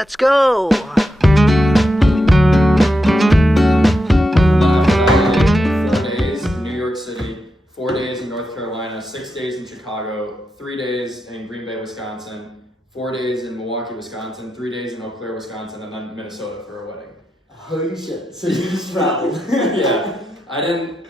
Let's go! 4 days in New York City, 4 days in North Carolina, 6 days in Chicago, 3 days in Green Bay, Wisconsin, 4 days in Milwaukee, Wisconsin, 3 days in Eau Claire, Wisconsin, and then Minnesota for a wedding. Holy shit. So you just traveled. Yeah. I didn't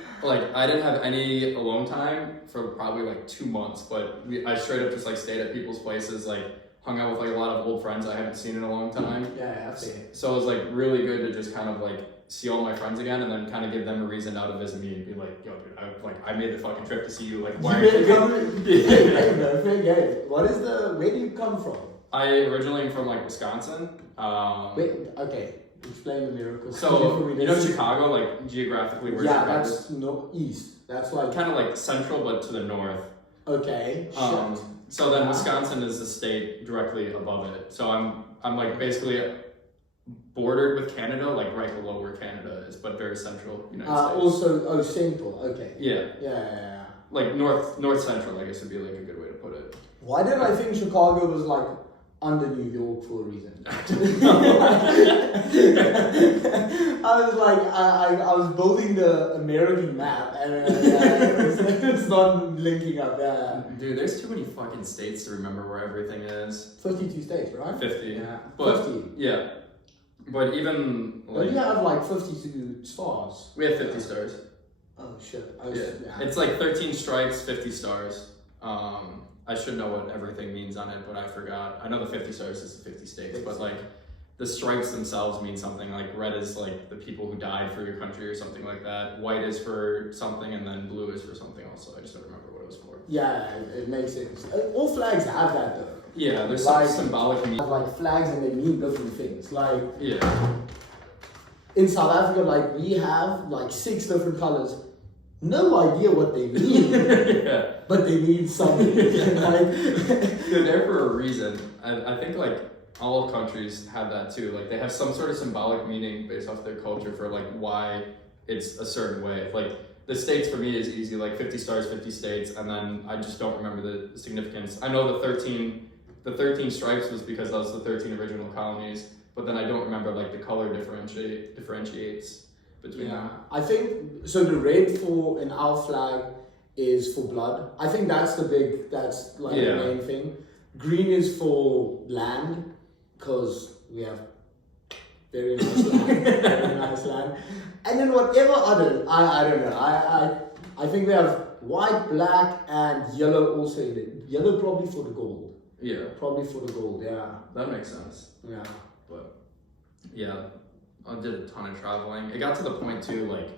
have any alone time for probably like 2 months, but I straight up just like stayed at people's places, like hung out with like a lot of old friends I haven't seen in a long time. Yeah, I've seen it. So it was like really good to just kind of like see all my friends again and then kind of give them a reason now to visit me and be like, yo dude, I made the fucking trip to see you, like why are you coming? Hey man, fair game. Where do you come from? I originally am from like Wisconsin. Okay. Explain the miracle. So, you know Chicago, like geographically where yeah, Chicago that's east. That's like kind of like central but to the north. Okay. So then Wisconsin is the state directly above it. So I'm like basically bordered with Canada, like right below where Canada is, but very central United States. Central. Okay. Yeah. Like north central, I guess would be like a good way to put it. Why did I think Chicago was like under New York for a reason? I was like, I was building the American map and it's not linking up there. Dude, there's too many fucking states to remember where everything is. 52 states, right? 50. Yeah. But, 50. Yeah. But even like... Don't you have like 52 stars? We have 50 stars. Oh shit. It's like 13 stripes, 50 stars. I should know what everything means on it, but I forgot. I know the 50 stars is the 50 states, but like the stripes themselves mean something. Like red is like the people who died for your country or something like that. White is for something, and then blue is for something else. So I just don't remember what it was for. Yeah, it makes sense. All flags have that though. Yeah, there's like, some symbolic meaning. Like flags and they mean different things. Like yeah. In South Africa, like we have like 6 different colors. No idea what they mean, yeah. But they mean something. They're there for a reason. I think like all countries have that too. Like they have some sort of symbolic meaning based off their culture for like why it's a certain way. Like the states for me is easy, like 50 stars, 50 states, and then I just don't remember the significance. I know the 13 stripes was because that was the 13 original colonies, but then I don't remember like the color differentiates between them. I think so. The red in our flag is for blood. I think that's the main thing. Green is for land because we have very nice land. And then whatever other, I don't know. I think we have white, black, and yellow also in it. Yellow probably for the gold. Yeah. Probably for the gold. Yeah. That makes sense. Yeah. But yeah. I did a ton of traveling. It got to the point too, like,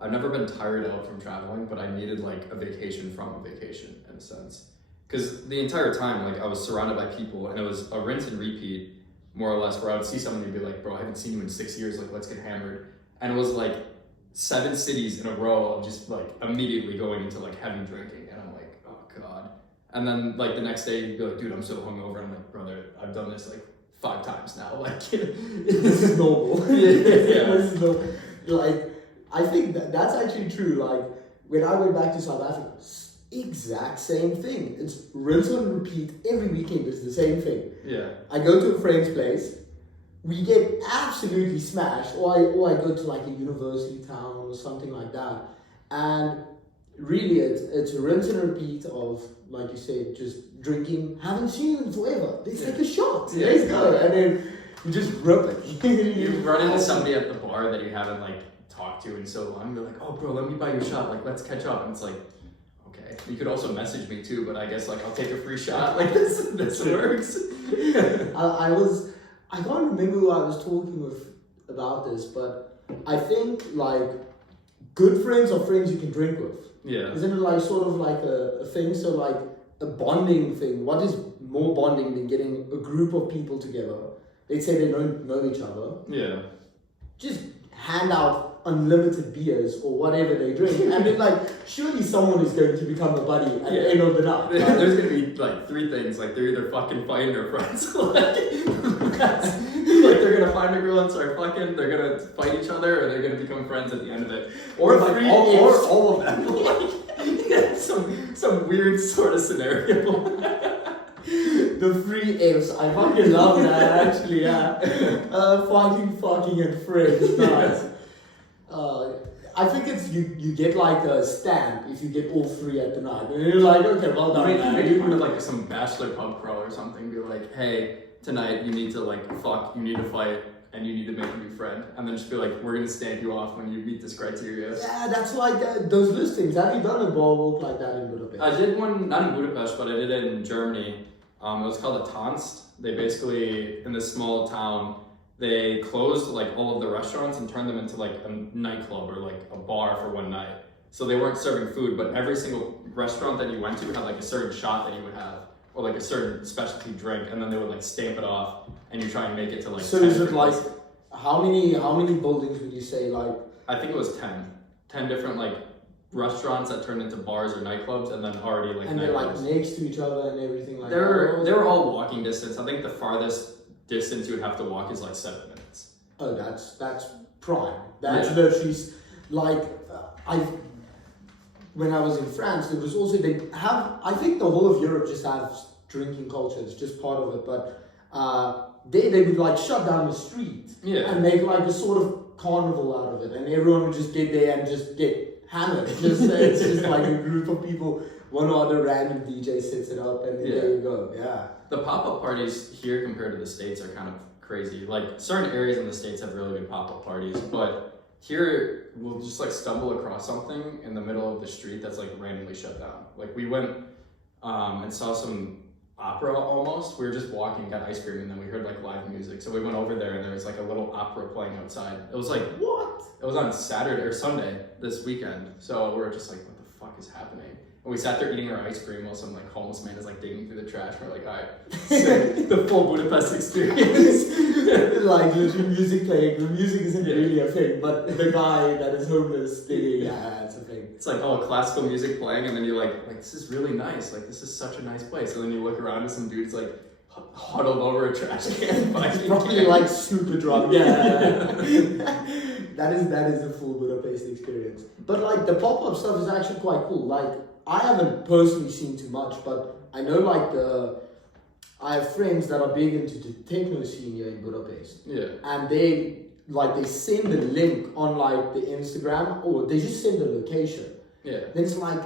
I've never been tired out from traveling, but I needed like a vacation from a vacation in a sense. Because the entire time, like, I was surrounded by people and it was a rinse and repeat, more or less, where I would see someone and be like, bro, I haven't seen you in 6 years, like, let's get hammered. And it was like 7 cities in a row of just like immediately going into like heavy drinking. And I'm like, oh God. And then like the next day you'd be like, dude, I'm so hungover. And I'm like, brother, I've done this like 5 times now, like this is normal. Yeah. This is normal. Like I think that's actually true. Like when I went back to South Africa, exact same thing. It's rinse and repeat every weekend. It's the same thing. Yeah. I go to a friend's place, we get absolutely smashed, or I go to like a university town or something like that, and really it's a rinse and repeat of, like you said, just drinking. Haven't seen them forever. Let's take a shot. Yeah, Let's go. And then you just rip it. You run into somebody at the bar that you haven't like talked to in so long. You're like, oh bro, let me buy you a shot. Like, let's catch up. And it's like, okay. You could also message me too, but I guess like I'll take a free shot. Like this works. I can't remember who I was talking with about this, but I think like good friends are friends you can drink with. Yeah. Isn't it like sort of like a thing? So like a bonding thing. What is more bonding than getting a group of people together? Let's say they don't know each other. Yeah. Just hand out unlimited beers or whatever they drink. And then like, surely someone is going to become a buddy at the end of the night. Right? There's going to be like 3 things. Like they're either fucking fighting or friends. Like they're going to find a girl and start fucking. They're going to fight each other or they're going to become friends at the end of it. Or like all of them. Like, yeah, some weird sort of scenario. The free Fs. I fucking love that, actually, yeah. Fucking, and friends. Nice. I think it's you get like a stamp if you get all three at the night. And you're like, okay, well done. Maybe put like some bachelor pub crawl or something. Be like, hey, tonight you need to like fuck, you need to fight, and you need to make a new friend. And then just be like, we're gonna stamp you off when you meet this criteria. Yeah, that's like those listings. Have you done a bar walk like that in Budapest? I did one, not in Budapest, but I did it in Germany. It was called a Tanzt. They basically, in this small town, they closed like all of the restaurants and turned them into like a nightclub or like a bar for one night. So they weren't serving food, but every single restaurant that you went to had like a certain shot that you would have, or like a certain specialty drink, and then they would like stamp it off, and you try and make it to like. So is it like how many buildings would you say like? I think it was 10 different like restaurants that turned into bars or nightclubs, and then already like. And they're like next to each other and everything like that. They were all walking distance. I think the farthest distance you would have to walk is like 7 minutes. Oh, that's prime. That's literally like when I was in France, there was also I think the whole of Europe just has drinking culture. It's just part of it, but they would like shut down the street and make like a sort of carnival out of it, and everyone would just get there and just get hammered. It's just like a group of people. One or other random DJ sets it up, and there you go. Yeah. The pop-up parties here compared to the States are kind of crazy. Like certain areas in the States have really good pop-up parties, but here we'll just like stumble across something in the middle of the street that's like randomly shut down. Like we went and saw some opera almost. We were just walking, got ice cream, and then we heard like live music. So we went over there and there was like a little opera playing outside. It was like, what? It was on Saturday or Sunday this weekend. So we were just like, what the fuck is happening? And we sat there eating our ice cream while some like homeless man is like digging through the trash. We're like, alright, the full Budapest experience. Like literally music playing. The music isn't really a thing, but the guy that is homeless digging, it's a thing. It's like classical music playing, and then you're like this is really nice. Like this is such a nice place. And then you look around and some dude's like huddled over a trash can. Probably like super drunk. Yeah. That is a full Budapest experience. But like the pop-up stuff is actually quite cool. Like I haven't personally seen too much, but I know like I have friends that are big into the techno scene here in Budapest. Yeah. And they send the link on like the Instagram, or they just send the location. Yeah. Then it's like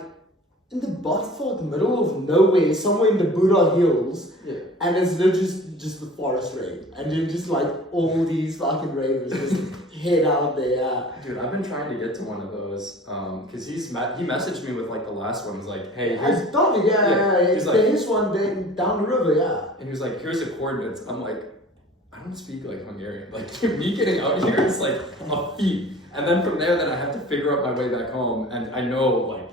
in the butt-fuck middle of nowhere, somewhere in the Buddha Hills. Yeah. And it's literally just the forest rave. And you're just like all these fucking ravers just head out there. Dude, I've been trying to get to one of those because he messaged me with like the last one. He was like, hey, here's Dominic, He's like, this one then down the river, And he was like, here's the coordinates. I'm like, I don't speak like Hungarian. Like me getting out here is like a feat. And then from there, I have to figure out my way back home. And I know like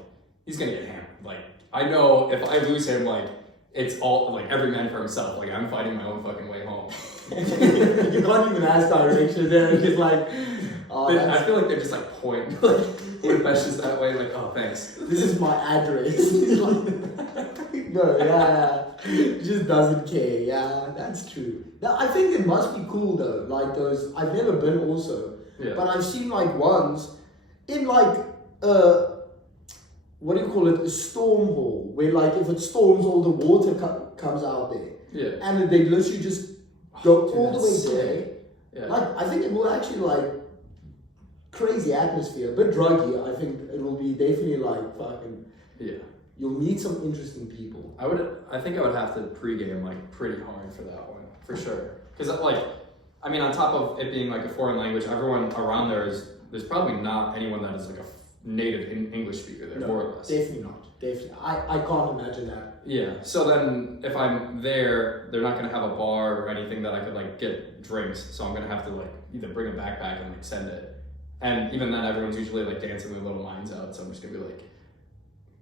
he's gonna get hammered. Like I know if I lose him, like it's all like every man for himself. Like I'm fighting my own fucking way home. You can't even ask directions there. It's just like, I feel like they're just like point. Like Budapest is that way. Like thanks. This is my address. No, he just doesn't care. Yeah, that's true. Now, I think it must be cool though. Like those, I've never been also, but I've seen like ones in like what do you call it? A storm hall, where like if it storms, all the water comes out there. Yeah. And they literally just go all the way there. Yeah. Like I think it will actually like crazy atmosphere, a bit druggy. I think it will be definitely like fucking. Yeah. You'll meet some interesting people. I think I would have to pregame like pretty hard for that one, for sure. Because like, I mean, on top of it being like a foreign language, everyone around there's probably not anyone that is like a native English speaker there, more or less. Definitely not. Definitely. I can't imagine that. Yeah. So then if I'm there, they're not gonna have a bar or anything that I could like get drinks. So I'm gonna have to like either bring a backpack and like send it. And even then, everyone's usually like dancing their little minds out. So I'm just gonna be like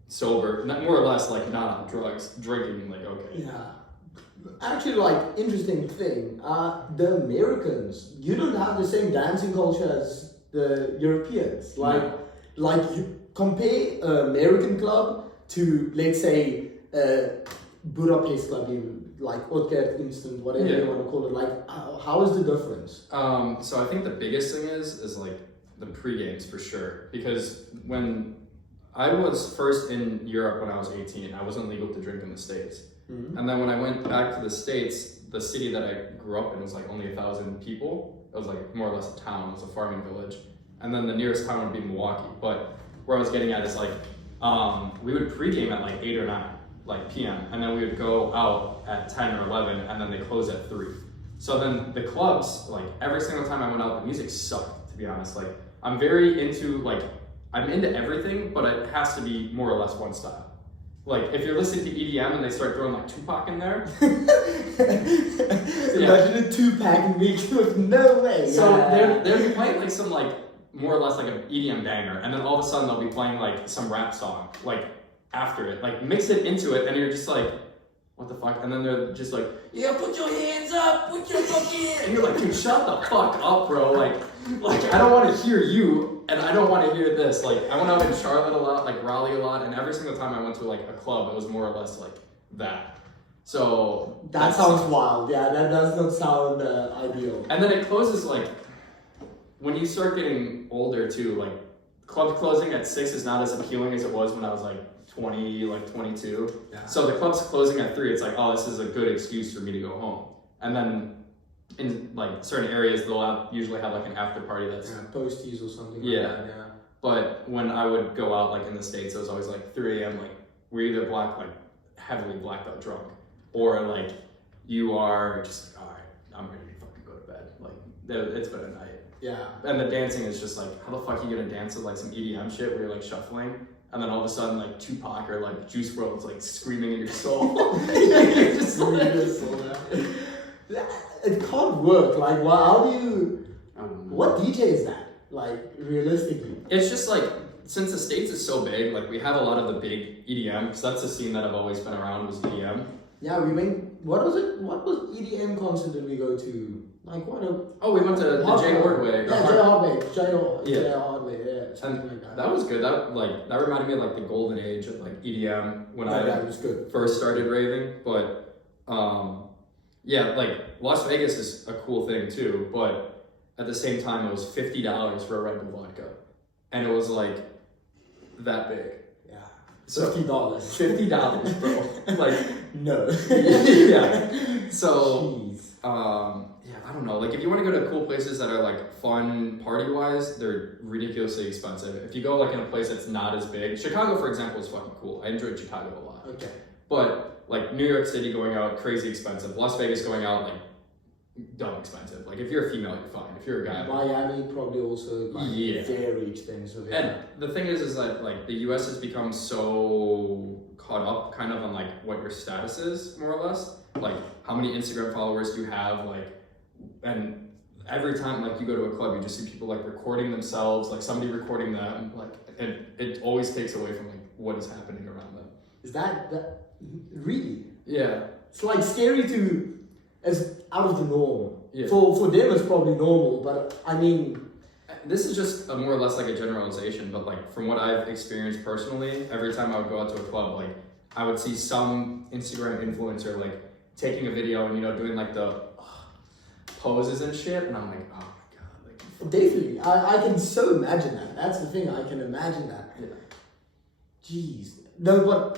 sober, more or less like not on drugs, drinking like okay. Yeah. Actually, like interesting thing, the Americans, you don't have the same dancing culture as the Europeans. Like you compare an American club to, let's say, Budapest club, even like Otkert Instant, whatever you want to call it. Like, how is the difference? So I think the biggest thing is like the pre-games for sure, because when I was first in Europe when I was 18, I wasn't legal to drink in the States. And then when I went back to the States, the city that I grew up in was like only 1,000 people. It was like more or less a town. It was a farming village. And then the nearest town would be Milwaukee. But where I was getting at is like, we would pregame at like 8 or 9 like p.m. and then we would go out at 10 or 11 and then they close at 3. So then the clubs, like every single time I went out, the music sucked, to be honest. Like I'm very into I'm into everything, but it has to be more or less one style. Like if you're listening to EDM and they start throwing like Tupac in there. Imagine a Tupac and me, no way. So they'll be playing like some like more or less like an EDM banger, and then all of a sudden they'll be playing like some rap song like after it, like mix it into it, and you're just like, what the fuck? And then they're just like, yeah, put your hands up, put your fucking hands, and you're like, dude, shut the fuck up, bro. Like I don't want to hear you, and I don't want to hear this. Like I went out in Charlotte a lot, like Raleigh a lot, and every single time I went to like a club, it was more or less like that. So that sounds wild. Yeah, that does not sound ideal. And then it closes like when you start getting older too. Like clubs closing at 6 is not as appealing as it was when I was like 20, like 22. Yeah. So the club's closing at 3. It's like, oh, this is a good excuse for me to go home. And then in like certain areas, they'll usually have like an after party that's posties or something. Yeah. Like that, yeah. But when I would go out like in the States, it was always like 3 a.m. Like we're either heavily blacked out drunk, or like you are just like, all right, I'm ready to fucking go to bed. Like it's been a night. Yeah. And the dancing is just like, how the fuck are you gonna dance with like some EDM shit where you're like shuffling, and then all of a sudden like Tupac or like Juice WRLD's like screaming in your soul. You're just like, it can't work. Like, how do you? What DJ is that? Like, realistically, it's just like, since the States is so big, like we have a lot of the big EDM, because that's the scene that I've always been around, was EDM. Yeah, we went. What was it? What was EDM concert did we go to? Like what a. Oh, we went to the Jay Hardway. Yeah, Jay Hardway. Jay Hardway. Yeah, something like that. That was good. That reminded me of like the golden age of like EDM when I was good. first started raving. But yeah, like Las Vegas is a cool thing too. But at the same time, it was $50 for a Red Bull vodka, and it was like that big. Yeah. So $50. $50, bro. Like no. Yeah. So Jeez. yeah, I don't know. Like if you want to go to cool places that are like fun party wise, they're ridiculously expensive. If you go like in a place that's not as big, Chicago for example is fucking cool. I enjoyed Chicago a lot. Okay. But like New York City going out, crazy expensive. Las Vegas going out, like dumb expensive. Like if you're a female, you're fine. If you're a guy, Miami probably also very expensive. Yeah. And the thing is that like the US has become so caught up kind of on like what your status is, more or less. Like how many Instagram followers you have, like, and every time like you go to a club, you just see people like recording themselves, like somebody recording them, like, and it always takes away from like what is happening around them. Is that really? Yeah. It's like scary as out of the norm. Yeah. For them it's probably normal, but I mean, this is just a more or less like a generalization, but like from what I've experienced personally, every time I would go out to a club, like I would see some Instagram influencer like taking a video and, you know, doing like the poses and shit, and I'm like, oh my god, like definitely. I can so imagine that. That's the thing, I can imagine that. Yeah. Jeez. No,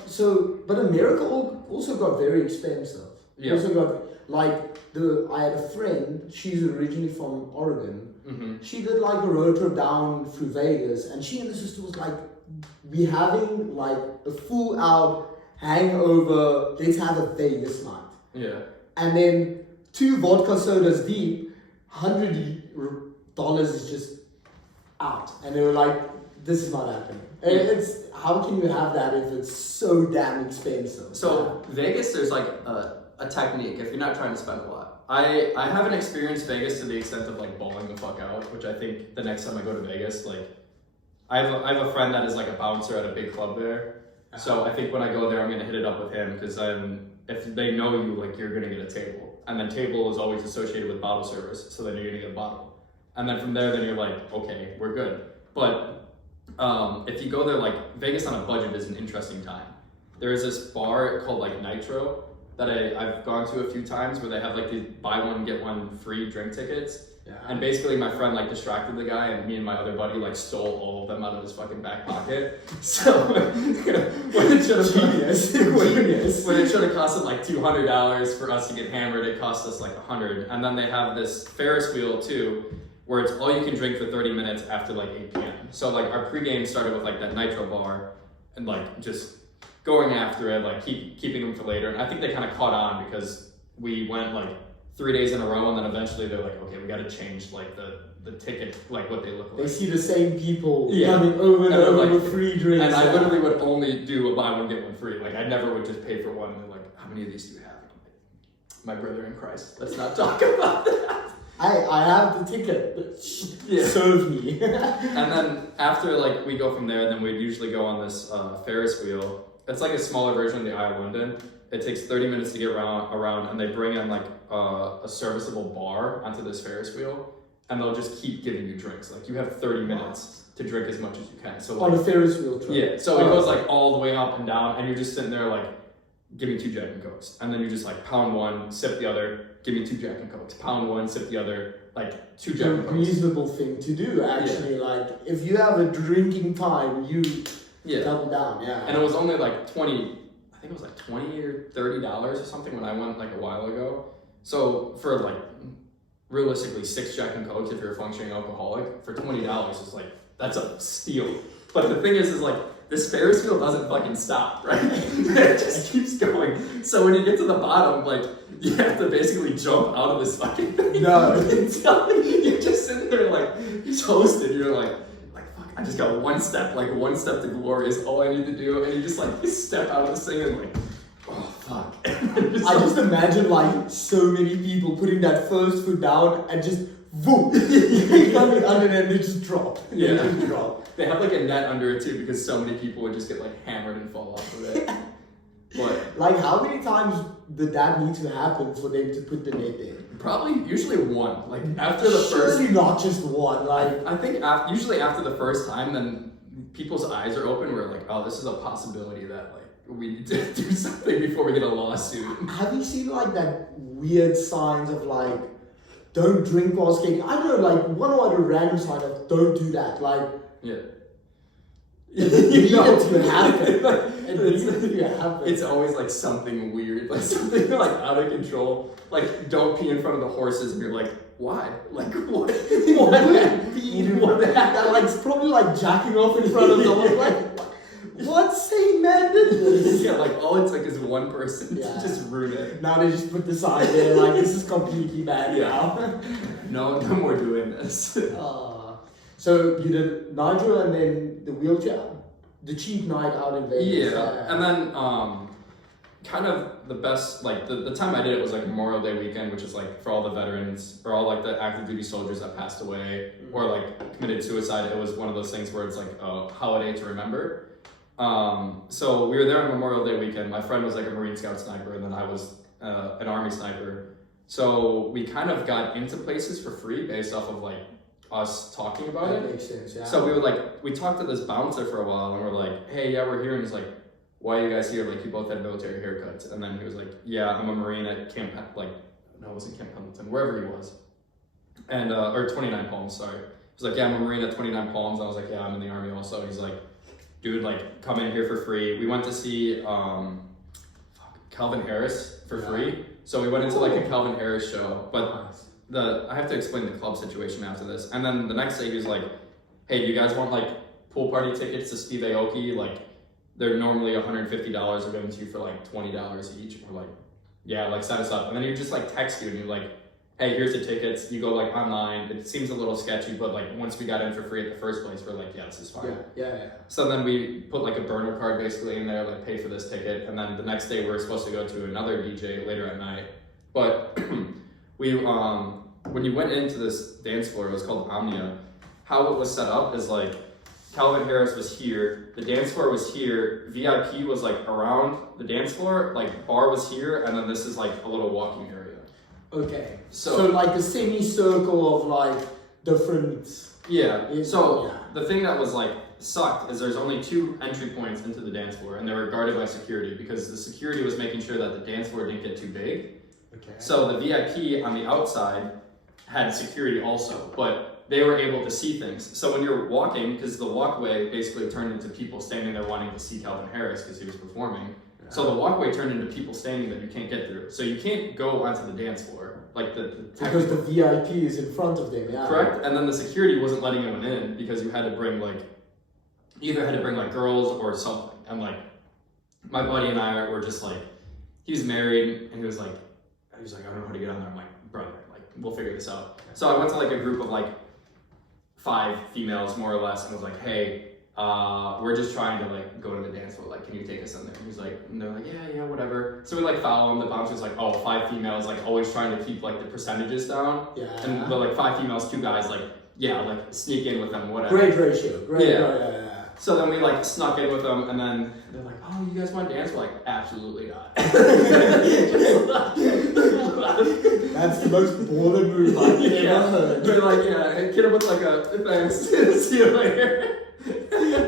but America also got very expensive. Yeah. Also got I had a friend, she's originally from Oregon. Mm-hmm. She did like a road trip down through Vegas, and she and the sister was like, we having like a full out hangover, let's have a Vegas night. Yeah. And then 2 vodka sodas deep, $100 is just out. And they were like, this is not happening. And it's, how can you have that if it's so damn expensive? So Vegas, there's like a technique if you're not trying to spend a lot. I haven't experienced Vegas to the extent of like balling the fuck out, which I think the next time I go to Vegas, like I have a friend that is like a bouncer at a big club there. So I think when I go there, I'm gonna hit it up with him, because if they know you, like you're gonna get a table, and then table is always associated with bottle service, so then you're gonna get a bottle, and then from there, then you're like, okay, we're good. But if you go there, like Vegas on a budget is an interesting time. There is this bar called like Nitro that I've gone to a few times where they have like these buy one get one free drink tickets. Yeah. And basically my friend like distracted the guy, and me and my other buddy like stole all of them out of his fucking back pocket. So when it should have Genius. when it should have costed like $200 for us to get hammered, it cost us like $100. And then they have this Ferris wheel too, where it's all you can drink for 30 minutes after like 8 p.m. So like our pregame started with like that nitro bar, and like just going after it, like keeping them for later. And I think they kind of caught on because we went like 3 days in a row, and then eventually they're like, okay, we got to change like the ticket, like what they look like. They see the same people Yeah. coming over and over like, with free drinks. And I literally would only do a buy one get one free. Like I never would just pay for one. And they're like, how many of these do you have? And I'm like, my brother in Christ, let's not talk about that. I have the ticket. Yeah. Serve me. And then after like we go from there, then we'd usually go on this Ferris wheel. It's like a smaller version of the Eye of London. It takes 30 minutes to get around, and they bring in like a serviceable bar onto this Ferris wheel, and they'll just keep giving you drinks. Like you have 30 minutes to drink as much as you can. So like, on a Ferris wheel trip. yeah, so it goes like all the way up and down, and you're just sitting there like, give me 2 Jack and Cokes, and then you just like pound one, sip the other, give me 2 Jack and Cokes, pound one, sip the other, like 2 Jack A and Cokes. reasonable thing to do, actually. Yeah. Like if you have a drinking time, you Yeah. double down. Yeah. And it was only like 20 or $30 or something when I went like a while ago. So for like realistically 6 Jack and Cokes, if you're a functioning alcoholic, for $20 is like, that's a steal. But the thing is like, this Ferris wheel doesn't fucking stop, right? It just keeps going. So when you get to the bottom, like, you have to basically jump out of this fucking thing. No. You're just sitting there like toasted. You're like, fuck, I just got one step to glory is all I need to do. And you just like step out of this thing and like, oh fuck. I just imagine like so many people putting that first foot down and just boom, coming under and they just drop. Yeah. They just drop. They have like a net under it too, because so many people would just get like hammered and fall off of it. But Like how many times did that need to happen for them to put the net in? probably usually one. Like after the first, Surely not just one. Like I think usually after the first time, then people's eyes are open. We're like, oh, this is a possibility that like we need to do something before we get a lawsuit. have you seen like that weird signs of like don't drink while skating? I don't know, like one or other random sign of don't do that. Like Yeah. it needed to happen. It needed to happen. It's always like something weird, like something like out of control. Like don't pee in front of the horses, and you're like, why? Like what? That like it's probably like jacking off in front of someone. Like what sane man did this? Yeah, like all it took is one person Yeah. to just ruin it. Now they just put the sign there like this is completely bad now. No more doing this. So you did Nitro and then the wheelchair, the cheap night out in Vegas. Yeah, and then kind of the best, like the time I did it was like Memorial Day weekend, which is like for all the veterans or all like the active duty soldiers that passed away or like committed suicide. It was one of those things where it's like a holiday to remember. So we were there on Memorial Day weekend. My friend was like a Marine Scout sniper, and then I was an Army sniper. So we kind of got into places for free based off of like us talking about That it. makes sense, yeah. So we talked to this bouncer for a while, and we're like, hey, yeah, we're here. And he's like, why are you guys here? Like, you both had military haircuts. And then he was like, yeah, I'm a Marine at Camp, like, no, it wasn't Camp Pendleton, wherever he was. And, or 29 Palms, sorry. He's like, yeah, I'm a Marine at 29 Palms. I was like, yeah, I'm in the Army also. He's like, dude, like, come in here for free. We went to see Calvin Harris for free. So we went into like a Calvin Harris show, but I have to explain the club situation after this. And then the next day he was like, hey, do you guys want like pool party tickets to Steve Aoki? Like they're normally $150. We're giving to you for like $20 each. We're like, yeah, like sign us up. And then he just like text you and you're like, hey, here's the tickets. You go like online. It seems a little sketchy, but like once we got in for free at the first place, we're like, yeah, this is fine. Yeah. So then we put like a burner card basically in there, like pay for this ticket. And then the next day we were supposed to go to another DJ later at night. But we, when you went into this dance floor, it was called Omnia. How it was set up is like Calvin Harris was here, the dance floor was here, VIP was like around the dance floor, like bar was here, and then this is like a little walking area. Okay. So like a semicircle of like different. Yeah. So Yeah. the thing that was like sucked is there's only 2 entry points into the dance floor, and they were guarded by security because the security was making sure that the dance floor didn't get too big. Okay. So the VIP on the outside had security also, but they were able to see things. So when you're walking, because the walkway basically turned into people standing there wanting to see Calvin Harris because he was performing. Yeah. So the walkway turned into people standing that you can't get through. So you can't go onto the dance floor. Like because the VIP is in front of them, yeah. Correct, and then the security wasn't letting anyone in because you had to bring either had to bring girls or something. And my buddy and I were just he was married and he was like, I don't know how to get on there. I'm like, brother, we'll figure this out. So I went to a group of 5 females more or less and was like, hey, we're just trying to go to the dance floor. Can you take us in there? And he's like, and they're like, yeah, whatever. So we follow him. The bouncer's like, oh, 5 females, always trying to keep the percentages down. Yeah. And the 5 females, 2 guys, sneak in with them, whatever. Great ratio. Great. Yeah. So then we snuck in with them, and then they're like, oh, you guys want to dance? We're like, absolutely not. That's the most baller move I've ever heard. They're like, yeah, hit him with a thanks. See you later.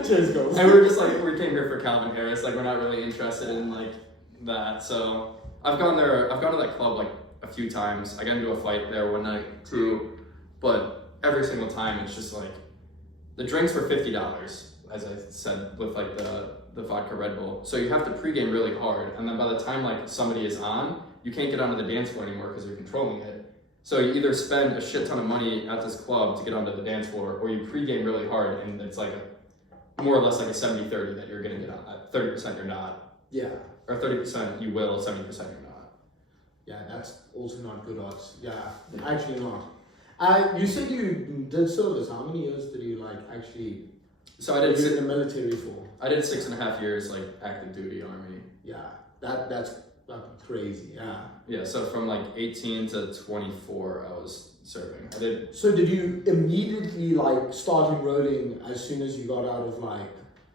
Cheers, girls. And we're just we came here for Calvin Harris. We're not really interested in that. So I've gone to that club a few times. I got into a fight there one night too, but every single time it's just the drinks were $50, as I said, with the vodka Red Bull. So you have to pregame really hard, and then by the time somebody is on, you can't get onto the dance floor anymore because you're controlling it. So you either spend a shit ton of money at this club to get onto the dance floor, or you pregame really hard, and it's more or less a 70-30 that you're gonna get on. 30% you're not. Yeah. Or 30% you will, 70% you're not. Yeah, that's also not good odds. Yeah, actually not. You said you did service. How many years did you actually? So I did in the military for? I did 6.5 years active duty Army. Yeah, that's crazy. Yeah. Yeah, so from 18 to 24 I was serving. I did. So did you immediately start enrolling as soon as you got out of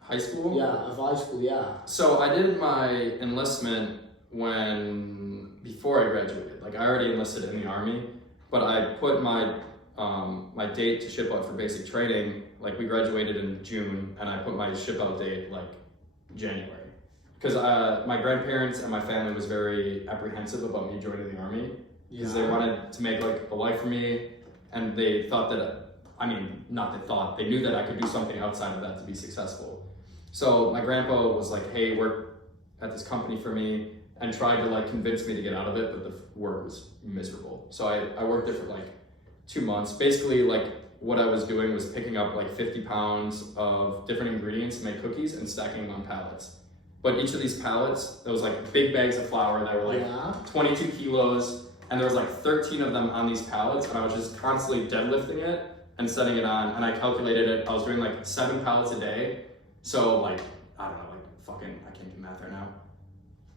high school? Yeah, of high school, yeah. So I did my enlistment before I graduated. I already enlisted in the Army, but I put my my date to ship out for basic training. We graduated in June, and I put my ship out date January. Because my grandparents and my family was very apprehensive about me joining the Army. Because they wanted to make a life for me, and they thought that, they knew that I could do something outside of that to be successful. So my grandpa was like, hey, work at this company for me, and tried to convince me to get out of it, but the work was miserable. So I worked there for 2 months. Basically what I was doing was picking up 50 pounds of different ingredients to make cookies and stacking them on pallets. But each of these pallets, there was big bags of flour that were 22 kilos, and there was 13 of them on these pallets, and I was just constantly deadlifting it and setting it on, and I calculated it. I was doing 7 pallets a day. So I don't know, I can't do math right now.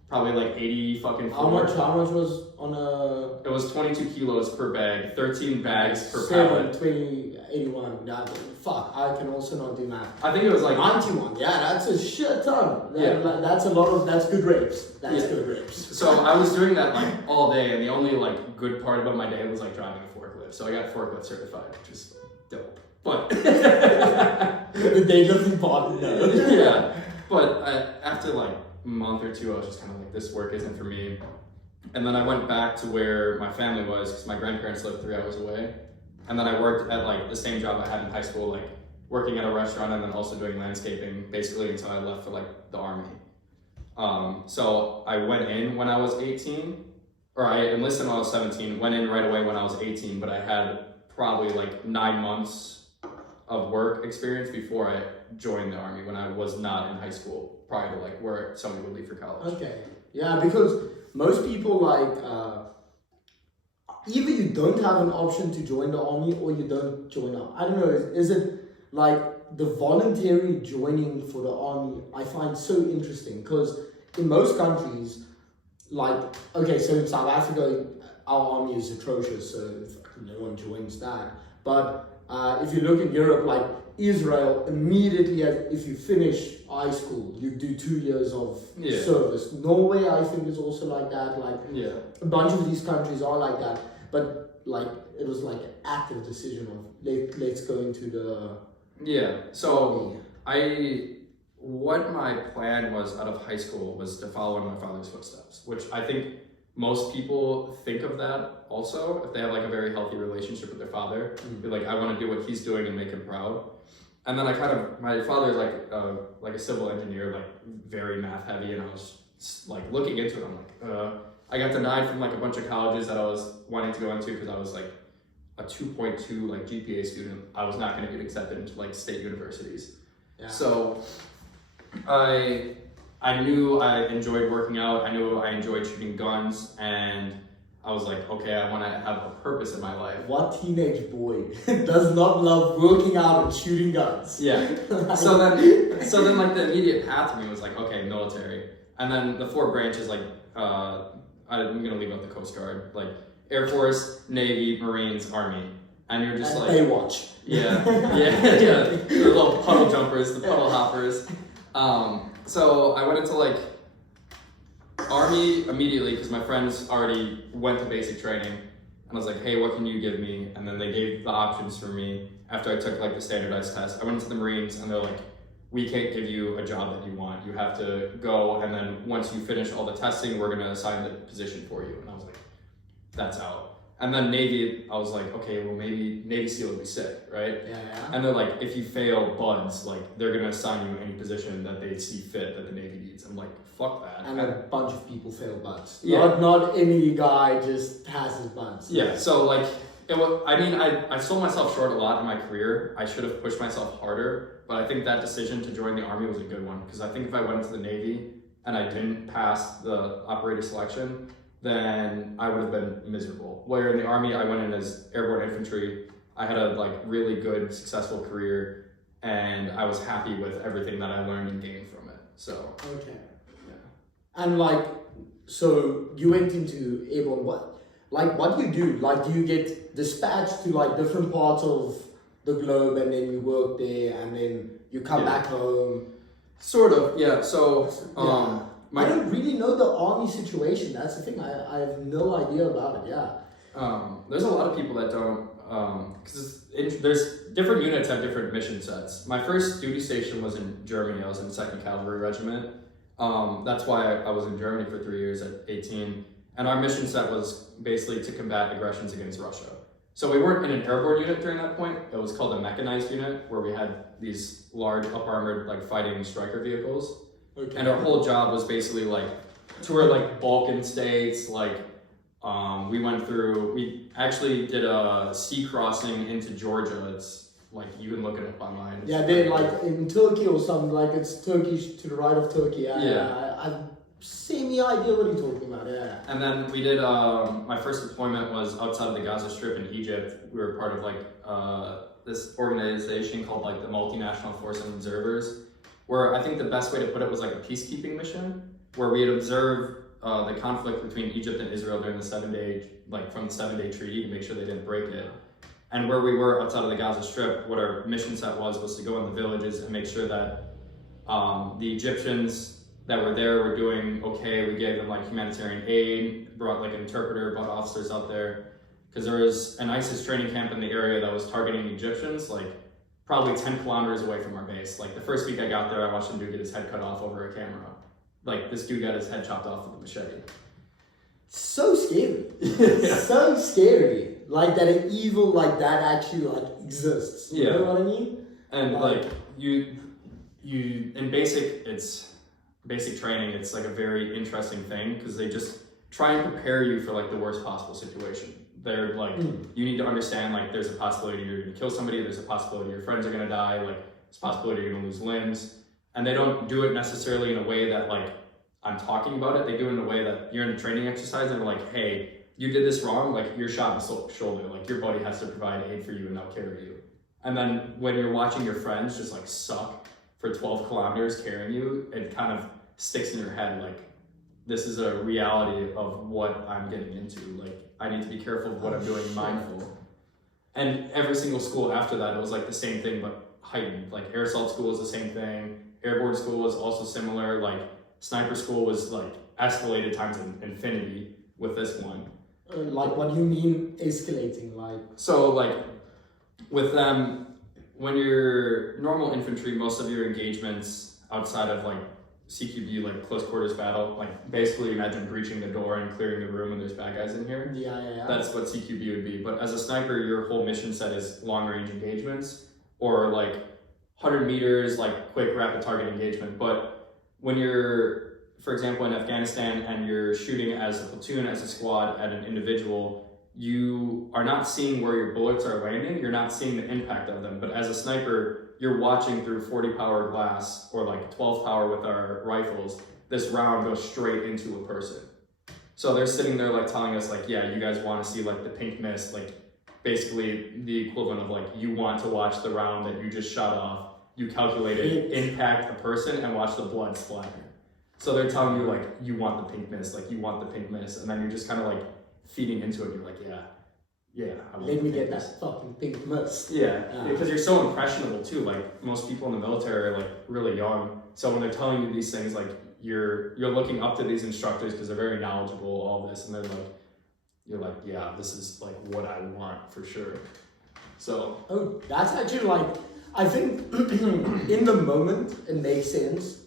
Probably 80 fucking floors. How much was on a... It was 22 kilos per bag, 13 bags per 7, pallet. 20, 81. Yeah, fuck, I can also not do math. I think it was 91. Yeah, that's a shit ton. That's good rapes. That's good rapes. So I was doing that all day, and the only good part about my day was driving a forklift. So I got forklift certified, which is dope. But the deadlifting part, no. Yeah, but after a month or 2, I was just kind of this work isn't for me. And then I went back to where my family was, because my grandparents lived 3 hours away. And then I worked at the same job I had in high school, working at a restaurant and then also doing landscaping, basically until I left for the Army. So I went in when I was 18, or I enlisted when I was 17, went in right away when I was 18, but I had probably 9 months of work experience before I joined the Army, when I was not in high school, prior to where somebody would leave for college. Okay. Yeah, because most people either you don't have an option to join the Army or you don't join up. I don't know, is it the voluntary joining for the Army, I find so interesting, because in most countries, okay, so in South Africa, our Army is atrocious, so no one joins that. But if you look at Europe, Israel, immediately if you finish high school, you do 2 years of service. Norway, I think, is also like that. A bunch of these countries are like that. But it was an active decision of let's go into the... Yeah, so What my plan was out of high school was to follow in my father's footsteps, which I think most people think of that also, if they have like a very healthy relationship with their father, be like, I want to do what he's doing and make him proud. And then my father is like a civil engineer, like very math heavy, and I was like looking into it, I'm like, I got denied from like a bunch of colleges that I was wanting to go into because I was like a 2.2 like GPA student. I was not going to get accepted into like state universities. Yeah. So I knew I enjoyed working out. I knew I enjoyed shooting guns, and I was like, okay, I want to have a purpose in my life. What teenage boy does not love working out and shooting guns? Yeah. So then like the immediate path for me was like, okay, military. And then the 4 branches, like, I'm going to leave out the Coast Guard, like Air Force, Navy, Marines, Army. And you're just like... Baywatch. Yeah. The little puddle jumpers, the puddle hoppers. So I went into like Army immediately because my friends already went to basic training, and I was like, hey, what can you give me? And then they gave the options for me after I took like the standardized test. I went into the Marines, and they're like, we can't give you a job that you want. You have to go, and then once you finish all the testing, we're gonna assign the position for you. And I was like, that's out. And then Navy, I was like, okay, well maybe Navy SEAL would be sick, right? Yeah. And they're like, if you fail BUDS, like they're gonna assign you any position that they see fit that the Navy needs. I'm like, fuck that. And a bunch of people fail BUDS. Yeah. Not any guy just passes BUDS. Yeah. So like, I sold myself short a lot in my career. I should have pushed myself harder, but I think that decision to join the Army was a good one because I think if I went into the Navy and I didn't pass the operator selection, then I would have been miserable. Where in the Army, I went in as airborne infantry. I had a like really good, successful career, and I was happy with everything that I learned and gained from it. So okay, yeah. And like, so you went into airborne. What do you do? Like, do you get dispatched to like different parts of the globe, and then you work there, and then you come back home? Sort of, yeah. So I don't really know the Army situation. That's the thing. I have no idea about it. Yeah. There's a lot of people that don't, because there's different units have different mission sets. My first duty station was in Germany. I was in the 2nd Cavalry Regiment. That's why I was in Germany for 3 years at 18. And our mission set was basically to combat aggressions against Russia. So we weren't in an airborne unit during that point. It was called a mechanized unit, where we had these large up-armored like fighting striker vehicles. Okay. And our whole job was basically like tour like Balkan states, like we actually did a sea crossing into Georgia. It's like, you can look it up online. Yeah, they're like in Turkey or something, like it's Turkish to the right of Turkey. I semi idea what you're talking about, yeah. And then we did, my first deployment was outside of the Gaza Strip in Egypt. We were part of like this organization called like the Multinational Force of Observers, where I think the best way to put it was like a peacekeeping mission, where we had observed the conflict between Egypt and Israel during the 7-day, like from the 7-day treaty, to make sure they didn't break it. And where we were outside of the Gaza Strip, what our mission set was to go in the villages and make sure that the Egyptians that were there were doing okay. We gave them like humanitarian aid, brought like an interpreter, brought officers out there, because there was an ISIS training camp in the area that was targeting Egyptians, like probably 10 kilometers away from our base. Like the first week I got there, I watched some dude get his head cut off over a camera. Like this dude got his head chopped off with a machete. So scary. So scary. Like that an evil like that actually like exists. You know what I mean? And like you in basic training, it's like a very interesting thing because they just try and prepare you for like the worst possible situation. They're like, you need to understand like there's a possibility you're gonna kill somebody, there's a possibility your friends are gonna die, like there's a possibility you're gonna lose limbs. And they don't do it necessarily in a way that like I'm talking about it. They do it in a way that you're in a training exercise and they're like, hey, you did this wrong, like you're shot in the shoulder, like your buddy has to provide aid for you and they'll carry you. And then when you're watching your friends just like suck for 12 kilometers carrying you, it kind of sticks in your head like, this is a reality of what I'm getting into. Like, I need to be careful of what I'm doing, mindful. And every single school after that, it was like the same thing, but heightened. Like air assault school was the same thing. Airborne school was also similar. Like sniper school was like escalated times infinity with this one. Like what do you mean escalating? Like so like with them, when you're normal infantry, most of your engagements outside of like CQB, like close quarters battle, like basically imagine breaching the door and clearing the room and there's bad guys in here. Yeah. That's what CQB would be. But as a sniper, your whole mission set is long range engagements or like 100 meters, like quick rapid target engagement. But when you're, for example, in Afghanistan and you're shooting as a platoon, as a squad, at an individual, you are not seeing where your bullets are landing, you're not seeing the impact of them. But as a sniper, you're watching through 40 power glass or like 12 power with our rifles, this round goes straight into a person. So they're sitting there like telling us like, yeah, you guys want to see like the pink mist, like basically the equivalent of like, you want to watch the round that you just shot off, you calculated impact a person and watch the blood splatter. So they're telling you like, you want the pink mist, like you want the pink mist. And then you're just kind of like feeding into it. You're like, yeah. Let me get that fucking pink mist. Yeah, because you're so impressionable too. Like most people in the military are like really young. So when they're telling you these things, like you're looking up to these instructors because they're very knowledgeable, all this, and they're like, you're like, yeah, this is like what I want for sure. So. Oh, that's actually like, I think in the moment it makes sense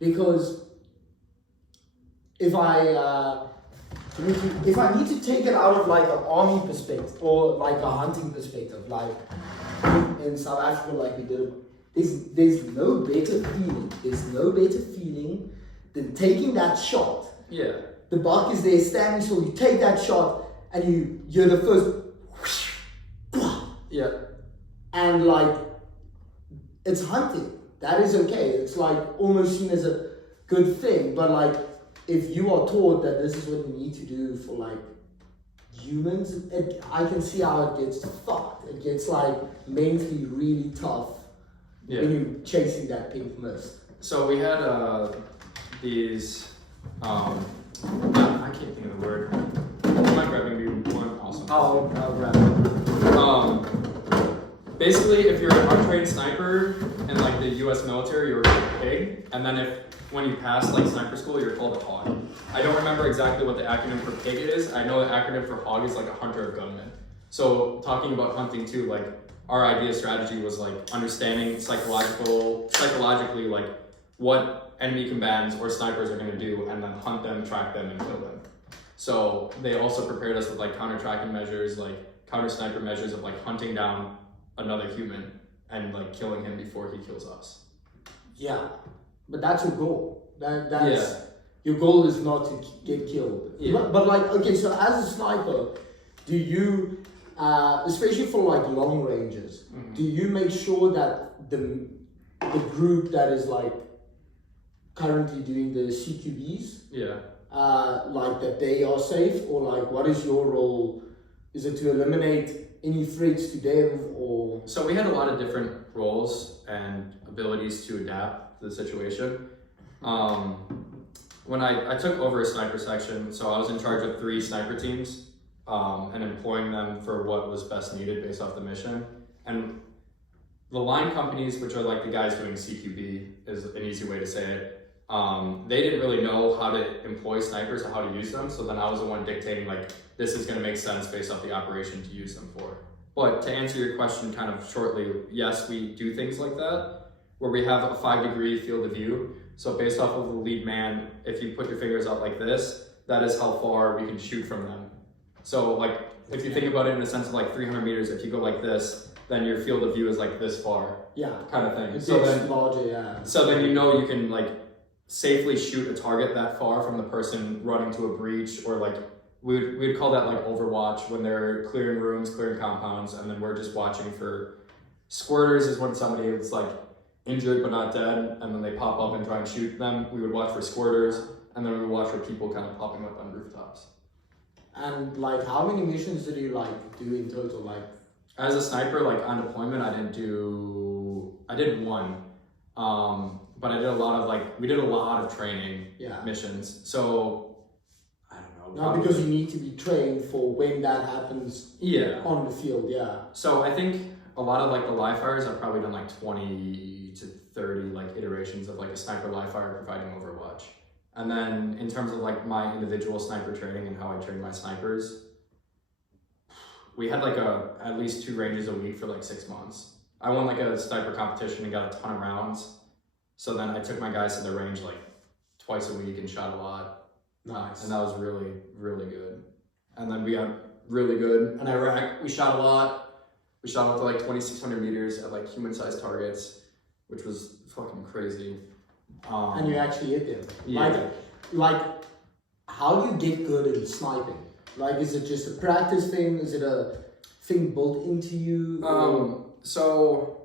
because if I need to take it out of like an army perspective or like a hunting perspective, like in South Africa, like we did, there's no better feeling. There's no better feeling than taking that shot. Yeah. The buck is there standing still. You take that shot and you're the first. Yeah. And like it's hunting. That is okay. It's like almost seen as a good thing, but like. If you are taught that this is what you need to do for like humans, I can see how it gets fucked. It gets like mentally really tough when you're chasing that pink mist. So we had these, I can't think of the word. Am I grabbing you one? Awesome. I'll grab it. Basically, if you're an untrained sniper in like the U.S. military, you're a pig, and then when you pass like sniper school, you're called a hog. I don't remember exactly what the acronym for pig is. I know the acronym for hog is like a hunter of gunmen. So talking about hunting too, like our idea strategy was like understanding psychologically like what enemy combatants or snipers are going to do and then hunt them, track them, and kill them. So they also prepared us with like counter tracking measures, like counter sniper measures of like hunting down another human and like killing him before he kills us. Yeah. But that's your goal. Your goal is not to get killed. Yeah. But like, okay, so as a sniper, do you, especially for like long ranges, do you make sure that the group that is like currently doing the CQBs, like that they are safe, or like what is your role? Is it to eliminate any threats to them, or? So we had a lot of different roles and abilities to adapt to the situation. When I took over a sniper section, so I was in charge of 3 sniper teams and employing them for what was best needed based off the mission. And the line companies, which are like the guys doing CQB, is an easy way to say it. They didn't really know how to employ snipers or how to use them. So then I was the one dictating like, this is going to make sense based off the operation to use them for. But to answer your question kind of shortly, yes, we do things like that, where we have a 5-degree field of view. So based off of the lead man, if you put your fingers out like this, that is how far we can shoot from them. So like, if you think about it in the sense of like 300 meters, if you go like this, then your field of view is like this far. Yeah. Kind of thing. So then, larger, yeah. So then you know you can like safely shoot a target that far from the person running to a breach, or like, we'd call that like overwatch, when they're clearing rooms, clearing compounds, and then we're just watching for squirters is when somebody is like injured but not dead, and then they pop up and try and shoot them. We would watch for squirters, and then we would watch for people kind of popping up on rooftops. And like, how many missions did you like do in total? Like, as a sniper, like on deployment, I did one, but I did a lot of we did a lot of training missions. So I don't know. No, because you need to be trained for when that happens. On the field, So I think a lot of like the live fires, I've probably done like 20 to 30 like iterations of like a sniper live fire providing Overwatch. And then in terms of like my individual sniper training and how I train my snipers, we had like at least 2 ranges a week for like 6 months. I won like a sniper competition and got a ton of rounds. So then I took my guys to the range like twice a week and shot a lot. Nice. And that was really, really good. And then we got really good in Iraq. We shot a lot. We shot up to like 2,600 meters at like human-sized targets, which was fucking crazy. And you actually hit them. Yeah. Like, how do you get good at sniping? Like, is it just a practice thing? Is it a thing built into you? So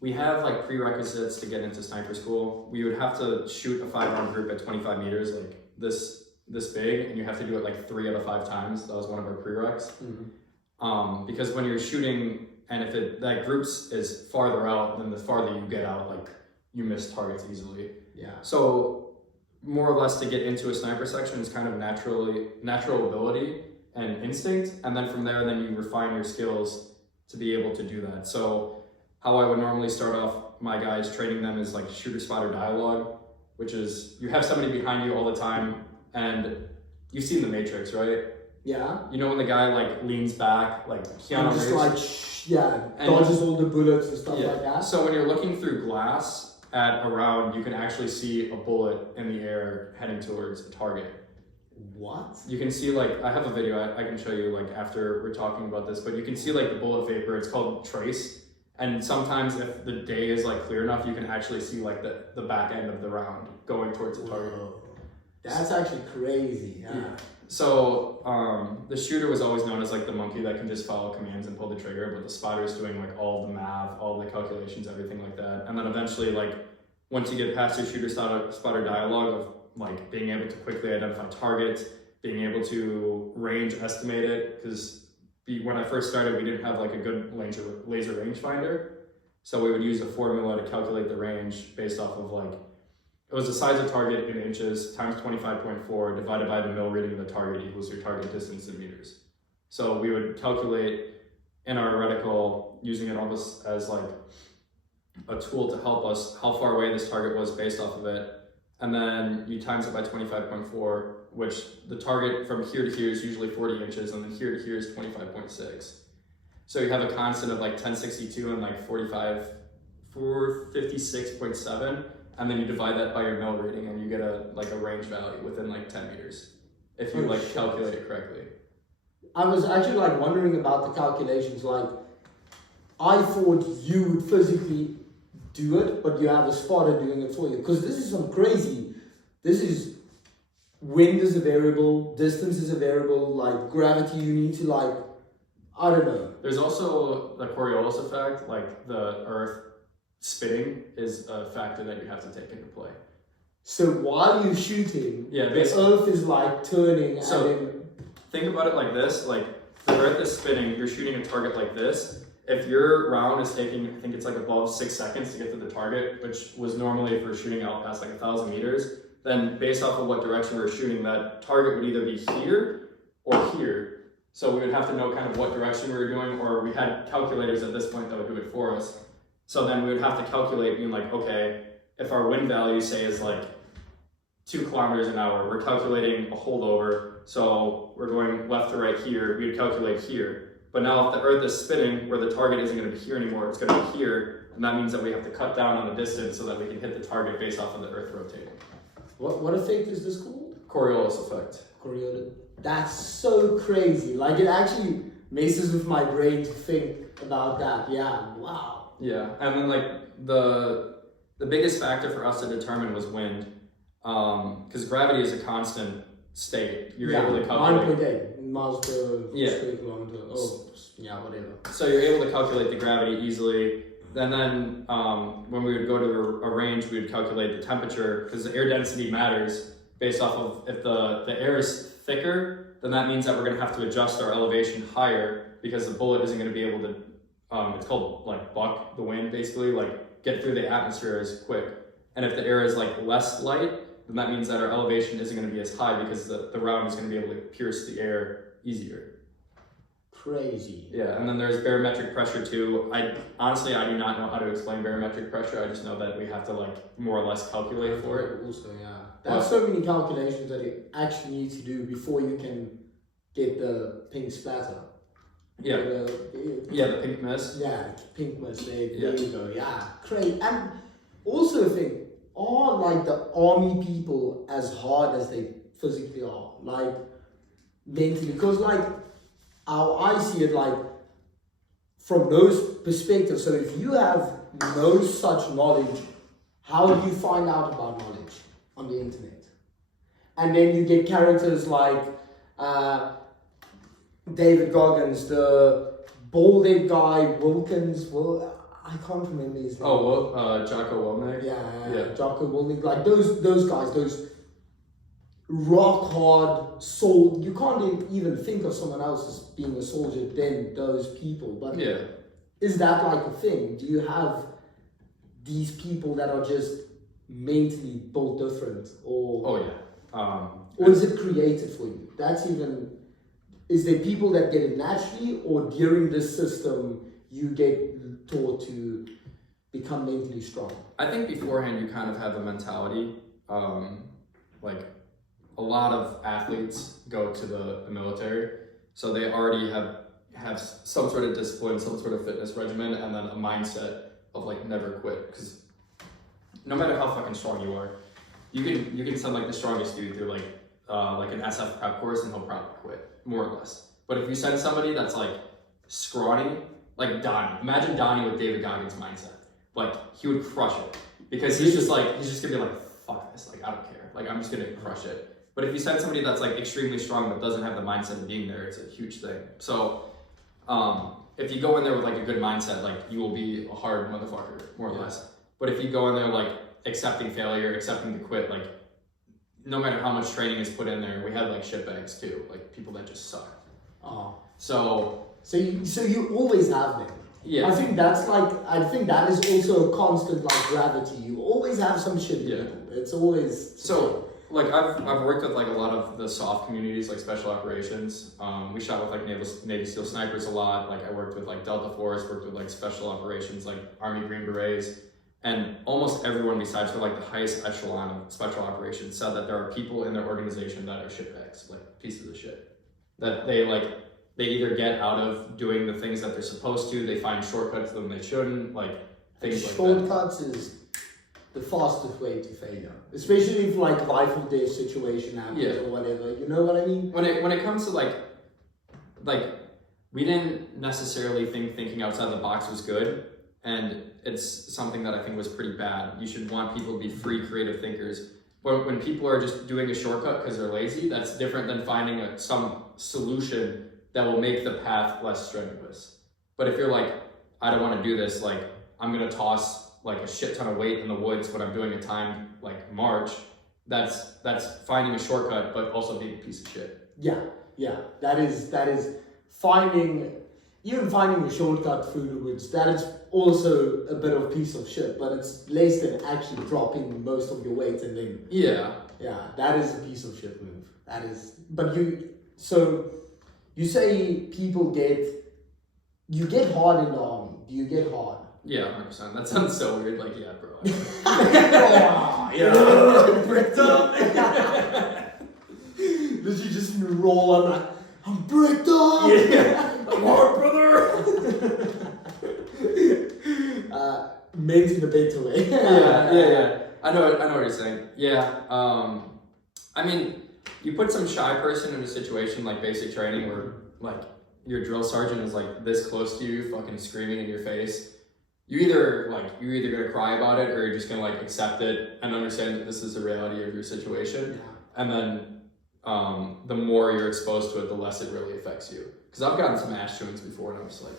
we have like prerequisites to get into sniper school. We would have to shoot a 5-round group at 25 meters, like this big, and you have to do it like 3 out of 5 times. That was one of our prereqs. Mm-hmm. Because when you're shooting, and if that groups is farther out, then the farther you get out, like you miss targets easily. Yeah. So more or less to get into a sniper section is kind of natural ability and instinct, and then from there, then you refine your skills to be able to do that. So how I would normally start off my guys training them is like shooter spotter dialogue, which is you have somebody behind you all the time, and you've seen The Matrix, right? Yeah. You know when the guy like leans back, like Keanu Reeves, dodges all the bullets and stuff like that. So when you're looking through glass at a round, you can actually see a bullet in the air heading towards a target. What? You can see like, I have a video I can show you like after we're talking about this, but you can see like the bullet vapor. It's called trace. And sometimes if the day is like clear enough, you can actually see like the back end of the round going towards the target. Whoa. That's actually crazy. Yeah. So the shooter was always known as like the monkey that can just follow commands and pull the trigger, but the spotter is doing like all the math, all the calculations, everything like that. And then eventually, like once you get past your shooter spotter dialogue of like being able to quickly identify targets, being able to range estimate it, because when I first started, we didn't have like a good laser rangefinder. So we would use a formula to calculate the range based off of like, it was the size of target in inches times 25.4 divided by the mil reading of the target equals your target distance in meters. So we would calculate in our reticle using it almost as like a tool to help us how far away this target was based off of it. And then you times it by 25.4, which the target from here to here is usually 40 inches, and then here to here is 25.6. So you have a constant of like 1062 and like 456.7. And then you divide that by your mil reading and you get a range value within like 10 meters if you calculate it correctly. I was actually like wondering about the calculations. Like, I thought you would physically do it, but you have a spotter doing it for you. Because this is some crazy. This is wind is a variable, distance is a variable, like gravity. You need to like, I don't know. There's also the Coriolis effect, like the Earth spinning is a factor that you have to take into play. So while you're shooting, the Earth is like turning. So and then, think about it like this: like the Earth is spinning. You're shooting a target like this. If your round is taking, I think it's like above 6 seconds to get to the target, which was normally if we're shooting out past like 1,000 meters, then based off of what direction we're shooting, that target would either be here or here. So we would have to know kind of what direction we were doing, or we had calculators at this point that would do it for us. So then we would have to calculate being like, okay, if our wind value say is like 2 kilometers an hour, we're calculating a holdover. So we're going left to right here, we would calculate here. But now if the Earth is spinning where the target isn't going to be here anymore, it's going to be here. And that means that we have to cut down on the distance so that we can hit the target based off of the Earth rotating. What effect is this called? Coriolis effect. Coriolis. That's so crazy. Like, it actually messes with my brain to think about that. Yeah, wow. Yeah, and then like the biggest factor for us to determine was wind, because gravity is a constant state. You're able to calculate 9.8 miles per square kilometer. Whatever. So you're able to calculate the gravity easily. And then when we would go to a range, we would calculate the temperature, because the air density matters based off of if the air is thicker, then that means that we're going to have to adjust our elevation higher, because the bullet isn't going to be able to, it's called like buck the wind, basically, like get through the atmosphere as quick. And if the air is like less light, then that means that our elevation isn't going to be as high, because the round is going to be able to pierce the air easier. Crazy. Yeah, and then there's barometric pressure too. I do not know how to explain barometric pressure. I just know that we have to like more or less calculate for it. Also, yeah. There's so many calculations that you actually need to do before you can get the pink splatter. Yeah. The pink mist. Yeah, pink mist. There you go. Yeah, great. And also think, are like the army people as hard as they physically are, like mentally? Because like how I see it, like from those perspectives. So if you have no such knowledge, how do you find out about knowledge on the internet? And then you get characters like David Goggins, the bald-headed guy, Wilkins. Well, I can't remember his name. Oh, well, Jocko Willink. Yeah. Jocko Willink. Like those guys, those rock hard soul. You can't even think of someone else as being a soldier than those people. But is that like a thing? Do you have these people that are just mentally built different, or or is it created for you? That's even. Is there people that get it naturally, or during this system you get taught to become mentally strong? I think beforehand you kind of have a mentality. Like a lot of athletes go to the military, so they already have some sort of discipline, some sort of fitness regimen, and then a mindset of like never quit. Because no matter how fucking strong you are, you can send like the strongest dude through like an SF prep course and he'll probably quit, more or less. But if you send somebody that's like scrawny, like Donnie, imagine Donnie with David Goggins' mindset. Like he would crush it because he's just gonna be like, fuck this, like I don't care, like I'm just gonna crush it. But if you send somebody that's like extremely strong but doesn't have the mindset of being there, it's a huge thing. So if you go in there with like a good mindset, like you will be a hard motherfucker, more or less. But if you go in there like accepting failure, accepting to quit, like no matter how much training is put in there, we have like shitbags too, like people that just suck. So you always have them. Yeah. I think that is also a constant like gravity. You always have some shit people. It's always so. Like I've worked with like a lot of the soft communities, like special operations. We shot with like Navy SEAL snipers a lot. Like I worked with like Delta Force, worked with like special operations, like Army Green Berets, and almost everyone besides for like the highest echelon of special operations said that there are people in their organization that are shitbags, like pieces of shit. That they either get out of doing the things that they're supposed to, they find shortcuts when they shouldn't, like things like that. Shortcuts is the fastest way to failure, especially if like life or death situation happens or whatever. You know what I mean? When it comes to like we didn't necessarily think thinking outside the box was good, and it's something that I think was pretty bad. You should want people to be free, creative thinkers. But when people are just doing a shortcut because they're lazy, that's different than finding some solution that will make the path less strenuous. But if you're like, I don't want to do this, like I'm gonna toss like a shit ton of weight in the woods when I'm doing a timed like march, that's finding a shortcut but also being a piece of shit. Yeah. That is finding a shortcut through the woods. That is also a bit of piece of shit, but it's less than actually dropping most of your weight and then yeah, that is a piece of shit move. That is. But you say people get hard in the army. Do you get hard? Yeah, 100%. That sounds so weird. Like, yeah, bro. Bricked up. Does you just roll on like, I'm bricked up. Yeah, I'm hard, brother. Meant in a better way. Yeah. I know what you're saying. Yeah. I mean, you put some shy person in a situation like basic training where like your drill sergeant is like this close to you, fucking screaming in your face. You're either gonna cry about it or you're just gonna like accept it and understand that this is the reality of your situation. Yeah. And then the more you're exposed to it, the less it really affects you. Because I've gotten some ass chewings before and I'm just like,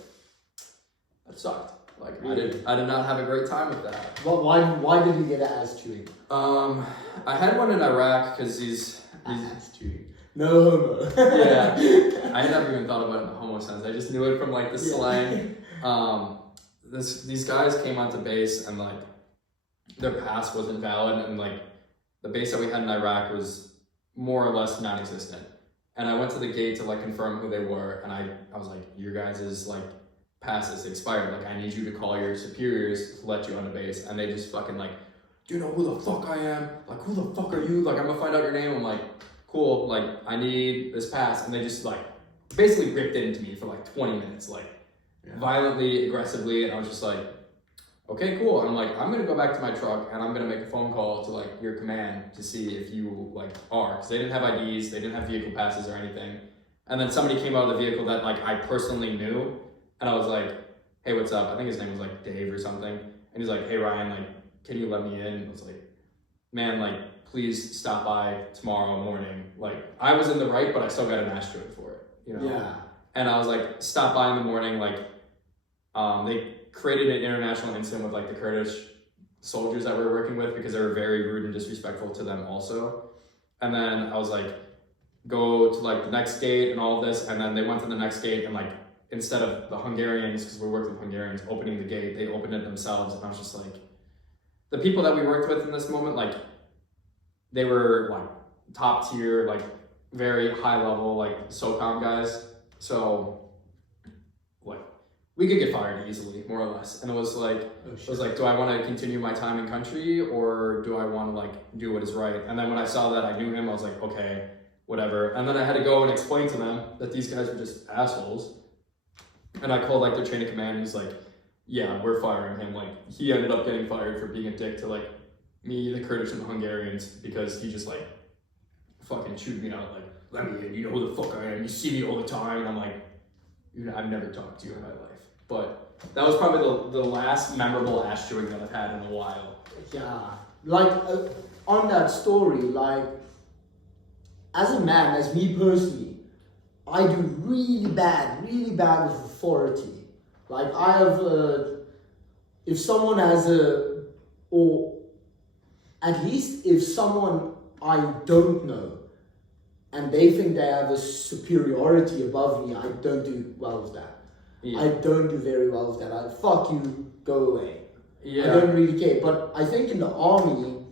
that sucked. Like really? I did not have a great time with that. Well, why did you get ass chewing? I had one in Iraq because he's ass chewing. No homo. Yeah. I never even thought about it in the homo sense. I just knew it from like the slang. These guys came onto base and like their pass wasn't valid, and like the base that we had in Iraq was more or less non-existent. And I went to the gate to like confirm who they were, and I was like, your guys' like pass is expired. Like I need you to call your superiors to let you onto base. And they just fucking like, do you know who the fuck I am? Like who the fuck are you? Like I'm gonna find out your name. I'm like, cool, like I need this pass. And they just like basically ripped into me for like 20 minutes, like violently, aggressively, and I was just like, okay, cool. And I'm like, I'm gonna go back to my truck and I'm gonna make a phone call to like your command to see if you like are, because they didn't have IDs, they didn't have vehicle passes or anything. And then somebody came out of the vehicle that like I personally knew, and I was like, hey, what's up? I think his name was like Dave or something. And he's like, hey Ryan, like, can you let me in? And I was like, man, like, please stop by tomorrow morning. Like, I was in the right, but I still got an asteroid for it, you know? Yeah. And I was like, stop by in the morning. Like, they created an international incident with like the Kurdish soldiers that we were working with because they were very rude and disrespectful to them also. And then I was like, go to like the next gate and all of this. And then they went to the next gate and like, instead of the Hungarians, because we worked with Hungarians, opening the gate, they opened it themselves. And I was just like, the people that we worked with in this moment, like, they were like top tier, like very high level, like SOCOM guys. So like we could get fired easily, more or less. And it was like, do I want to continue my time in country or do I want to like do what is right? And then when I saw that I knew him, I was like, okay, whatever. And then I had to go and explain to them that these guys were just assholes. And I called like their chain of command, and he's like, yeah, we're firing him. Like, he ended up getting fired for being a dick to like me, the Kurdish and the Hungarians, because he just like fucking chewed me out, like, let me in, you know who the fuck I am, you see me all the time. And I'm like, I've never talked to you in my life. But that was probably the last memorable ass chewing that I've had in a while. Yeah, like on that story, like as a man, as me personally, I do really bad with authority. Like I have, if someone has or at least if someone I don't know and they think they have a superiority above me, I don't do well with that. Yeah. I don't do very well with that. I fuck you, go away. Yeah. I don't really care. But I think in the army,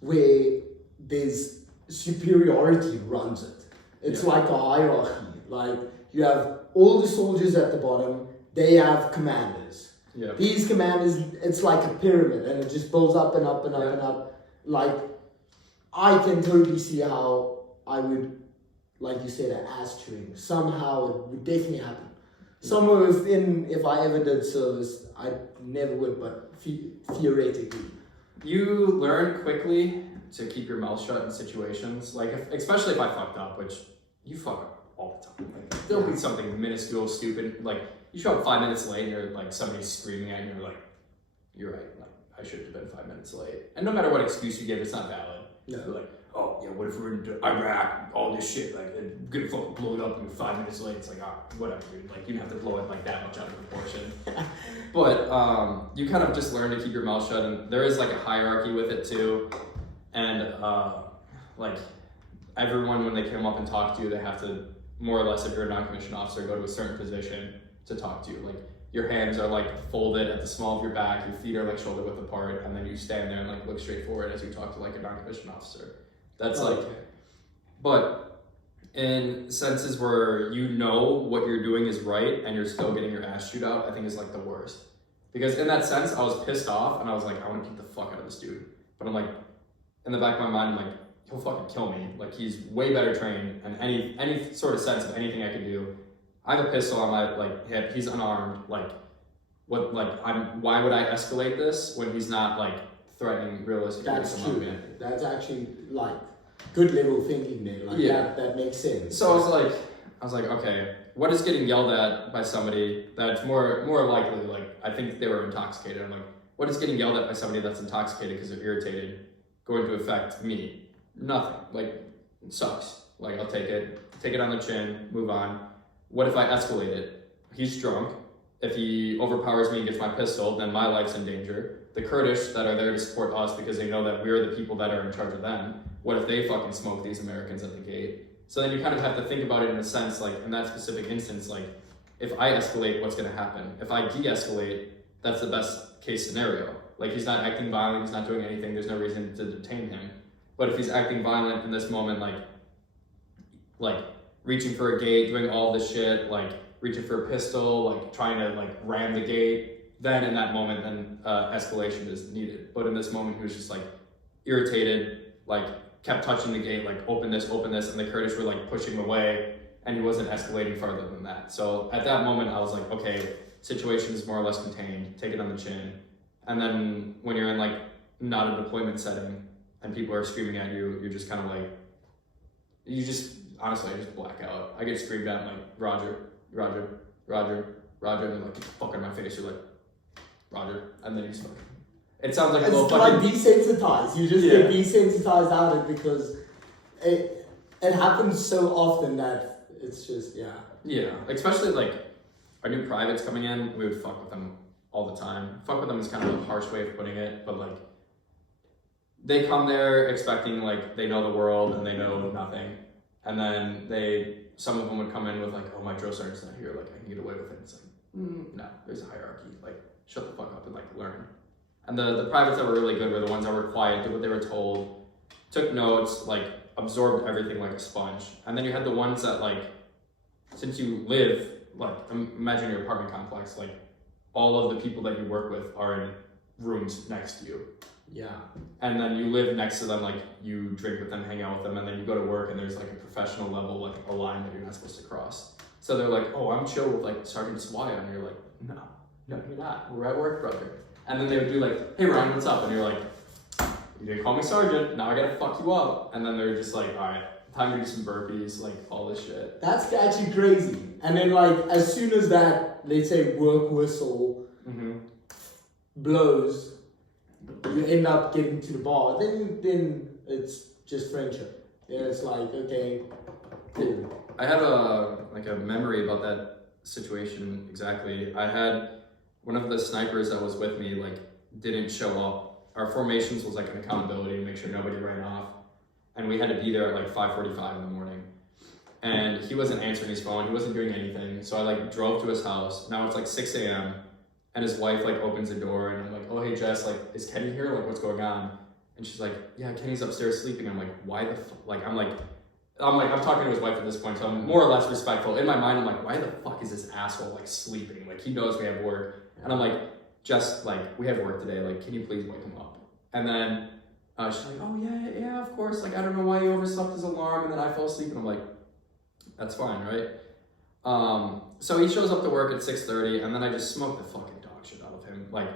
where there's superiority runs it. It's like a hierarchy. Like you have all the soldiers at the bottom, they have commanders. Yeah. These commanders, it's like a pyramid and it just builds up and up and up and up. Like, I can totally see how I would, like you said, an ass chewing. Somehow it would definitely happen. Somewhere within, if I ever did service, I never would, but theoretically. You learn quickly to keep your mouth shut in situations, like especially if I fucked up, which you fuck up all the time. Like, there'll be something minuscule, stupid, like you show up 5 minutes late and you're like somebody's screaming at you and you're like, you're right, like I should have been 5 minutes late. And no matter what excuse you give, it's not valid. No. You're like, oh yeah, what if we're in Iraq, all this shit, like I'm gonna fucking blow it up and you're 5 minutes late. It's like, whatever, dude. Like you don't have to blow it like that much out of proportion. But you kind of just learn to keep your mouth shut, and there is like a hierarchy with it too. And like everyone, when they come up and talk to you, they have to more or less, if you're a non-commissioned officer, go to a certain position to talk to you. Like your hands are like folded at the small of your back, your feet are like shoulder width apart, and then you stand there and like look straight forward as you talk to like a non-commissioned officer. That's but in senses where you know what you're doing is right and you're still getting your ass chewed out, I think is like the worst. Because in that sense, I was pissed off and I was like, I want to beat the fuck out of this dude. But I'm like, in the back of my mind, I'm like, he'll fucking kill me. Like he's way better trained, and any sort of sense of anything I can do. I have a pistol on my like hip. He's unarmed. Like, what? Like, why would I escalate this when he's not like threatening realistically? That's true. That's actually like good level thinking there. Like that makes sense. So I was like, okay, what is getting yelled at by somebody that's more likely? Like, I think they were intoxicated. I'm like, what is getting yelled at by somebody that's intoxicated because they're irritated going to affect me? Nothing. Like, it sucks. Like, I'll take it on the chin, move on. What if I escalate it? He's drunk. If he overpowers me and gets my pistol, then my life's in danger. The Kurdish that are there to support us because they know that we're the people that are in charge of them, what if they fucking smoke these Americans at the gate? So then you kind of have to think about it in a sense, like, in that specific instance, like, if I escalate, what's gonna happen? If I de-escalate, that's the best case scenario. Like, he's not acting violent, he's not doing anything, there's no reason to detain him. But if he's acting violent in this moment, like reaching for a gate, doing all this shit, like reaching for a pistol, like trying to like ram the gate, then in that moment, then escalation is needed. But in this moment, he was just like irritated, like kept touching the gate, like open this, and the Kurdish were like pushing him away. and he wasn't escalating further than that. So at that moment, I was like, okay, situation is more or less contained, take it on the chin. And then when you're in like not a deployment setting and people are screaming at you, you're just kind of like, honestly, I just black out. I get screamed at, like, Roger, Roger, Roger, Roger, and then like, get the fuck out of my face, you're like, Roger, and then you just fucking, it sounds like a little fucking... It's like desensitized, you just get desensitized out of it because it happens so often that it's just, Yeah, especially like, our new privates coming in, we would fuck with them all the time. Fuck with them is kind of a harsh way of putting it, but like, they come there expecting like, they know the world and they know nothing. And then some of them would come in with like, oh, my drill sergeant's not here, like I can get away with it. It's like, no, there's a hierarchy, like shut the fuck up and like learn. And the privates that were really good were the ones that were quiet, did what they were told, took notes, like absorbed everything like a sponge. And then you had the ones that like, since you live, like imagine your apartment complex, like all of the people that you work with are in rooms next to you. Yeah. And then you live next to them, like you drink with them, hang out with them, and then you go to work and there's like a professional level, like a line that you're not supposed to cross. So they're like, oh, I'm chill with like Sergeant Swaya, and you're like, no, you're not. We're at work, brother. And then they would do like, hey Ryan, what's up? And you're like, you didn't call me Sergeant, now I gotta fuck you up. And then they're just like, all right, time to do some burpees, like all this shit. That's actually crazy. And then like, as soon as that, let's say work whistle blows, you end up getting to the bar, then it's just friendship. Yeah, it's like, okay, cool. I have a memory about that situation exactly. I had one of the snipers that was with me like didn't show up. Our formations was like an accountability to make sure nobody ran off, and we had to be there at like 5:45 in the morning. And he wasn't answering his phone. He wasn't doing anything. So I like drove to his house. Now it's like 6 a.m. and his wife like opens the door and I'm like, oh, hey Jess, like, is Kenny here? Like, what's going on? And she's like, yeah, Kenny's upstairs sleeping. I'm like, why the fuck? Like, I'm talking to his wife at this point, so I'm more or less respectful. In my mind, I'm like, why the fuck is this asshole like sleeping? Like, he knows we have work. And I'm like, Jess, like, we have work today. Like, can you please wake him up? And then she's like, oh yeah, of course. Like, I don't know why you overslept his alarm. And then I fell asleep and I'm like, that's fine, right? So he shows up to work at 6:30 and then I just smoked the fucking dog shit out of him. Like,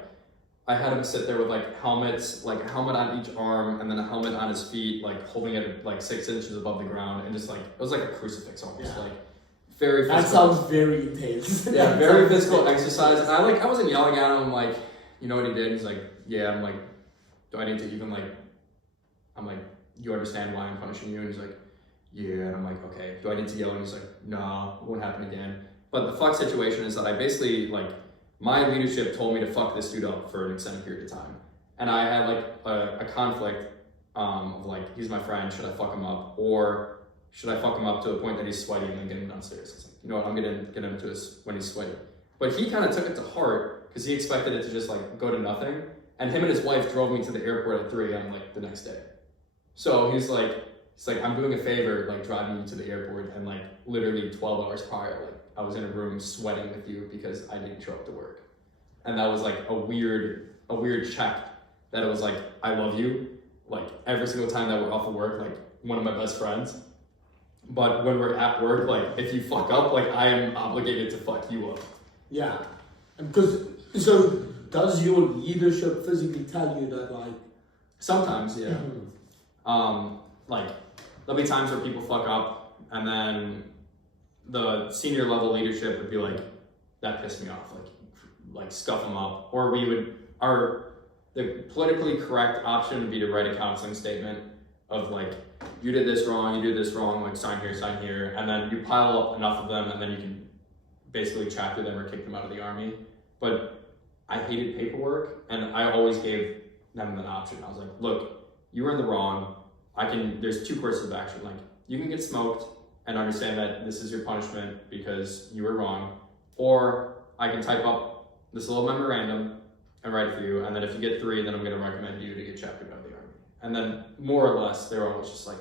I had him sit there with like helmets, like a helmet on each arm and then a helmet on his feet, like holding it like 6 inches above the ground and just like, it was like a crucifix almost, like very physical. That sounds very intense. Yeah, very physical exercise. And I wasn't yelling at him, I'm like, you know what he did? He's like, yeah. I'm like, do I need to even like, I'm like, you understand why I'm punishing you? And he's like, yeah. And I'm like, okay, do I need to yell? And he's like, no, it won't happen again. But the fuck situation is that I basically like, my leadership told me to fuck this dude up for an extended period of time. And I had like a conflict of like, he's my friend, should I fuck him up? Or should I fuck him up to the point that he's sweaty and then get him downstairs? It's like, you know what, I'm gonna get him to his when he's sweaty. But he kind of took it to heart because he expected it to just like go to nothing. And him and his wife drove me to the airport at 3 a.m. like the next day. So he's like, I'm doing a favor, like driving you to the airport, and like literally 12 hours prior, like I was in a room sweating with you because I didn't show up to work. And that was like a weird check that it was like, I love you, like every single time that we're off of work, like one of my best friends. But when we're at work, like if you fuck up, like I am obligated to fuck you up. Yeah, because so does your leadership physically tell you that like? Sometimes, yeah. Like there'll be times where people fuck up, and then the senior level leadership would be like, that pissed me off, like scuff them up, or the politically correct option would be to write a counseling statement of like, you did this wrong, like sign here, and then you pile up enough of them, and then you can basically chapter them or kick them out of the army. But I hated paperwork, and I always gave them an option. I was like, look, you were in the wrong. There's 2 courses of action. Like, you can get smoked and understand that this is your punishment because you were wrong, or I can type up this little memorandum and write it for you, and then if you get 3, then I'm going to recommend you to get chaptered out of the army. And then more or less, they were always just like,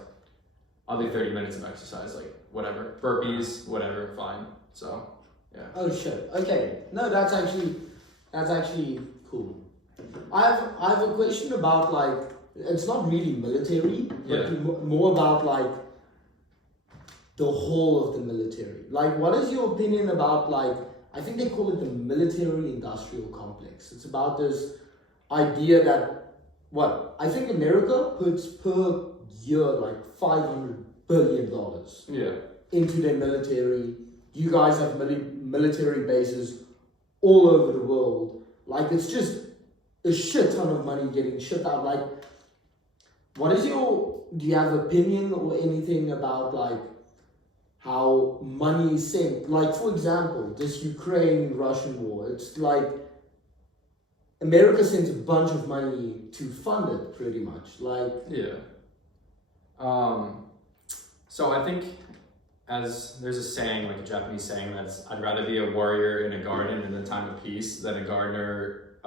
I'll do 30 minutes of exercise, like whatever, burpees, whatever, fine. So, yeah. Oh shit. Okay. No, that's actually cool. I have a question about like, it's not really military, but more about like the whole of the military. Like, what is your opinion about, like, I think they call it the military-industrial complex. It's about this idea that, I think America puts per year like $500 billion into their military. You guys have military bases all over the world. Like, it's just a shit ton of money getting shipped out. Like, do you have opinion or anything about, like, how money is sent? Like, for example, this Ukraine-Russian war, it's like America sends a bunch of money to fund it, pretty much. Like, so I think, as there's a saying, like a Japanese saying, that's I'd rather be a warrior in a garden in a time of peace than a gardener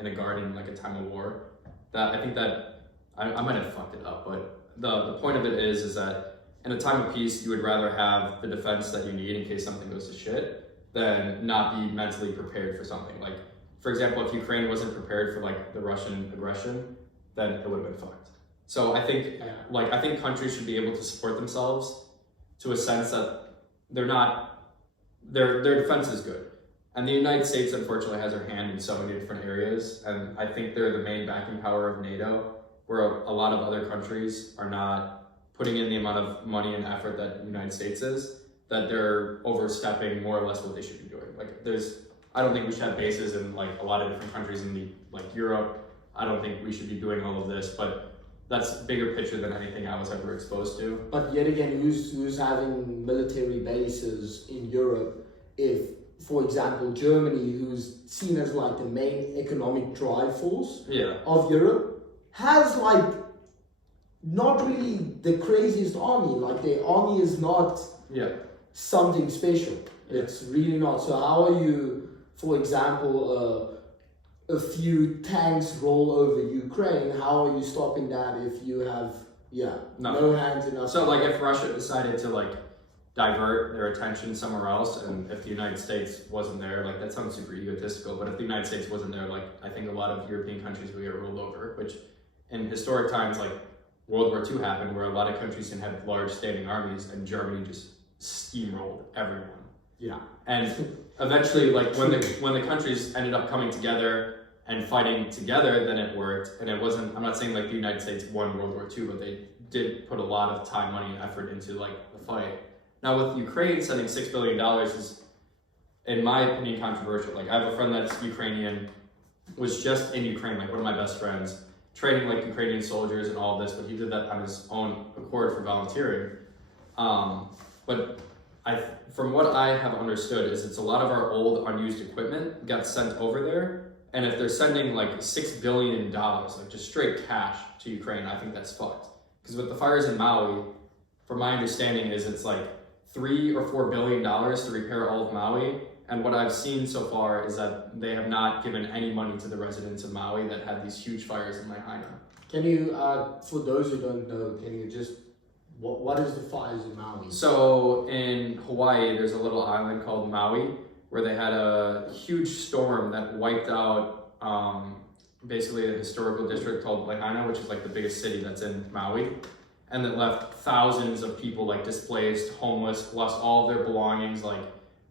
in a garden like a time of war. That I think that I might have fucked it up, but the point of it is that in a time of peace, you would rather have the defense that you need in case something goes to shit than not be mentally prepared for something. Like, for example, if Ukraine wasn't prepared for like the Russian aggression, then it would have been fucked. So I think, I think countries should be able to support themselves to a sense that they're not, their defense is good. And the United States, unfortunately, has their hand in so many different areas. And I think they're the main backing power of NATO, where a lot of other countries are not putting in the amount of money and effort that the United States is, that they're overstepping more or less what they should be doing. Like, I don't think we should have bases in like a lot of different countries in Europe. I don't think we should be doing all of this, but that's bigger picture than anything I was ever exposed to. But yet again, who's having military bases in Europe if, for example, Germany, who's seen as like the main economic drive force of Europe, has like not really the craziest army. Like, their army is not something special. It's really not. So how are you, for example, a few tanks roll over Ukraine, how are you stopping that if you have no hands enough? So like, if Russia decided to like divert their attention somewhere else, and if the United States wasn't there, like, that sounds super egotistical, but if the United States wasn't there, like, I think a lot of European countries would get rolled over, which in historic times, like World War II happened, where a lot of countries can have large standing armies, and Germany just steamrolled everyone. And eventually, like, when the countries ended up coming together and fighting together, then it worked. And it wasn't, I'm not saying like the United States won World War II, but they did put a lot of time, money, and effort into like the fight. Now with Ukraine sending $6 billion is, in my opinion, controversial. Like, I have a friend that's Ukrainian, was just in Ukraine, like one of my best friends, training like Ukrainian soldiers and all this, but he did that on his own accord for volunteering. But from what I have understood is it's a lot of our old unused equipment got sent over there. And if they're sending like $6 billion, like just straight cash to Ukraine, I think that's fucked. Because with the fires in Maui, from my understanding is it's like $3 or $4 billion to repair all of Maui. And what I've seen so far is that they have not given any money to the residents of Maui that had these huge fires in Lahaina. Can you, for those who don't know, can you just, what is the fires in Maui? So in Hawaii, there's a little island called Maui, where they had a huge storm that wiped out basically a historical district called Lahaina, which is like the biggest city that's in Maui, and that left thousands of people like displaced, homeless, lost all of their belongings. Like,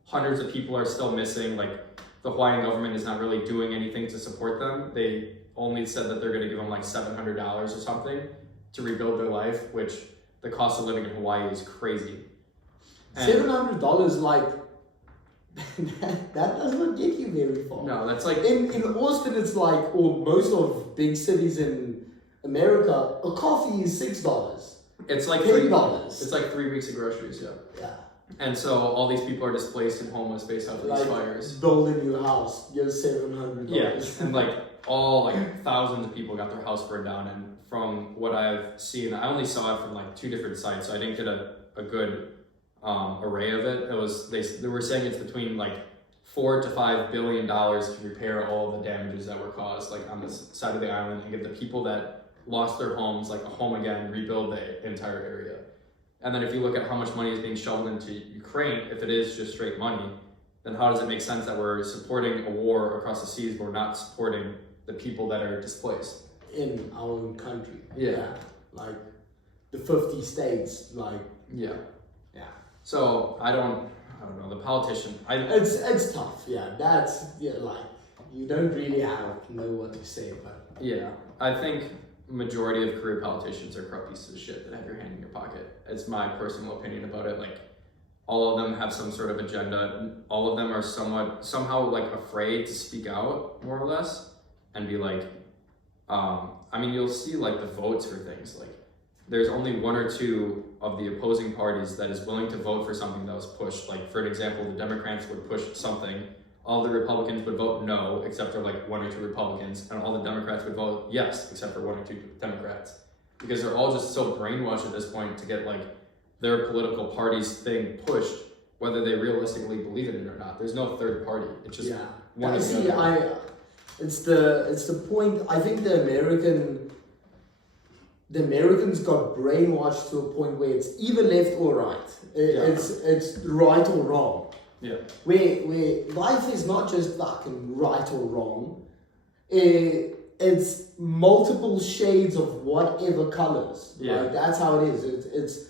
hundreds of people are still missing. Like, the Hawaiian government is not really doing anything to support them. They only said that they're going to give them like $700 or something to rebuild their life, which the cost of living in Hawaii is crazy. And $700, like, that does not get you very far. No, that's like... In Austin, it's like, or most of big cities in America, a coffee is $6. It's like $10. It's like 3 weeks of groceries, Yeah. And so all these people are displaced and homeless based off of these fires. Build a new house, you're $700. Yeah, and like thousands of people got their house burned down. And from what I've seen, I only saw it from like 2 different sites, so I didn't get a good array of it. They were saying it's between like $4 to $5 billion to repair all of the damages that were caused like on this side of the island, and give the people that lost their homes like a home again, rebuild the entire area. And then if you look at how much money is being shoveled into Ukraine, if it is just straight money, then how does it make sense that we're supporting a war across the seas, but we're not supporting the people that are displaced in our own country? Yeah. Like the 50 states, like. Yeah. Yeah. So I don't know, the politician, It's tough, like, you don't really know what to say, but... Yeah, I think majority of career politicians are corrupt pieces of shit that have your hand in your pocket. It's my personal opinion about it. Like, all of them have some sort of agenda. All of them are somehow like afraid to speak out, more or less, and be like, you'll see like the votes for things. Like, there's only one or two of the opposing parties that is willing to vote for something that was pushed. Like, for an example, the Democrats would push something. All the Republicans would vote no, except for like one or two Republicans, and all the Democrats would vote yes, except for one or two Democrats. Because they're all just so brainwashed at this point to get like their political party's thing pushed, whether they realistically believe in it or not. There's no third party. It's just one or the other. It's the point. I think the Americans got brainwashed to a point where it's either left or right. It's right or wrong. Yeah. Where life is not just fucking right or wrong. It's multiple shades of whatever colors. Yeah. Like, that's how it is. It's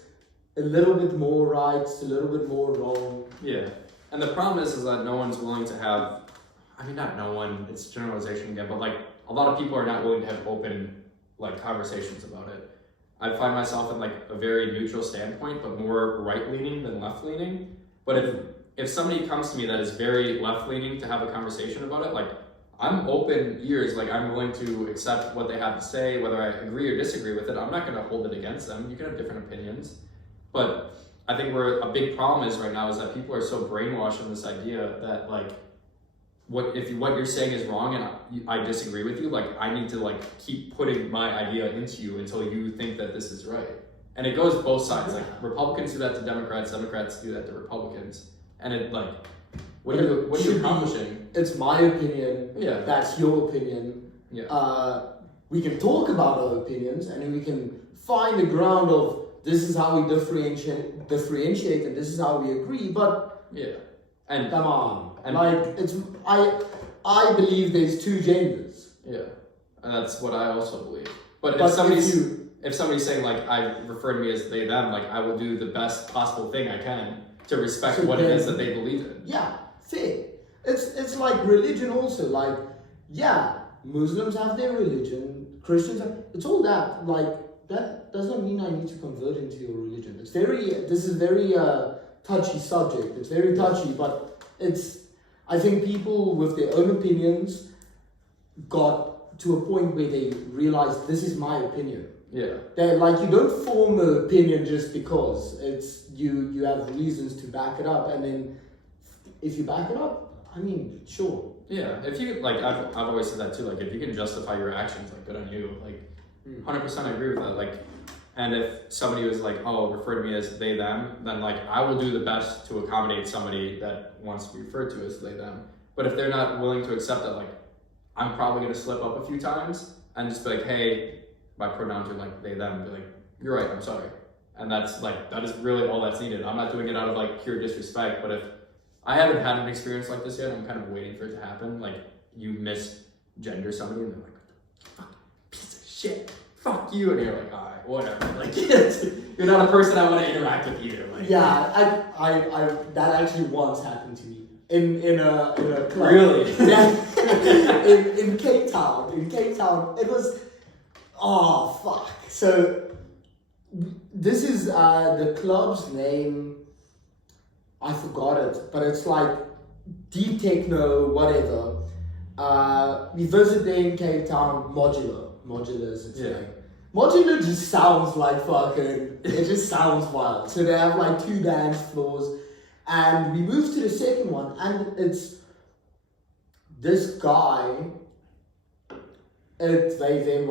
a little bit more right, it's a little bit more wrong. Yeah. And the problem is that no one's willing to have, not no one, it's generalization again, but like a lot of people are not willing to have open like conversations about it. I find myself in like a very neutral standpoint, but more right-leaning than left-leaning. But if somebody comes to me that is very left-leaning to have a conversation about it, like, I'm open ears, like, I'm willing to accept what they have to say, whether I agree or disagree with it. I'm not going to hold it against them. You can have different opinions. But I think where a big problem is right now is that people are so brainwashed in this idea that, like, what you're saying is wrong and I disagree with you, like, I need to, like, keep putting my idea into you until you think that this is right. And it goes both sides. Like, Republicans do that to Democrats, Democrats do that to Republicans. And it, like, what are you accomplishing? It's my opinion. Yeah. That's your opinion. Yeah. We can talk about our opinions and then we can find a ground of this is how we differentiate and this is how we agree, but yeah. And come on. And like, I believe there's two genders. Yeah. And that's what I also believe. But if somebody's saying, like, I refer to me as they, them, like, I will do the best possible thing I can to respect what it is that they believe in. Yeah, fair. It's like religion also. Like, yeah, Muslims have their religion, Christians have, it's all that. Like, that does not mean I need to convert into your religion. This is very touchy subject. It's very touchy, but I think people with their own opinions got to a point where they realized this is my opinion. Yeah. They're like, you don't form an opinion just because it's you have reasons to back it up, and then if you back it up, sure. Yeah, if you, like, I've always said that too, like, if you can justify your actions, like, good on you, like, 100% I agree with that, like, and if somebody was like, oh, refer to me as they, them, then, like, I will do the best to accommodate somebody that wants to be referred to as they, them. But if they're not willing to accept that, like, I'm probably going to slip up a few times and just be like, hey, my pronouns are like they, them, be like, you're right, I'm sorry. And that's, like, that is really all that's needed. I'm not doing it out of, like, pure disrespect, but if I haven't had an experience like this yet, I'm kind of waiting for it to happen. Like, you misgender somebody and they're like, fuck, piece of shit, fuck you. And you're like, all right, whatever. Like, you're not a person I want to interact with either. Like, yeah, I that actually once happened to me in a club. Really? Yeah. in Cape Town. In Cape Town, it was, oh fuck. So this is the club's name. I forgot it, but it's like deep techno, whatever. We visit there in Cape Town, Modular is its name. Modular just sounds like fucking, it just sounds wild. So they have like 2 dance floors, and we moved to the second one, and it's this guy, they, them,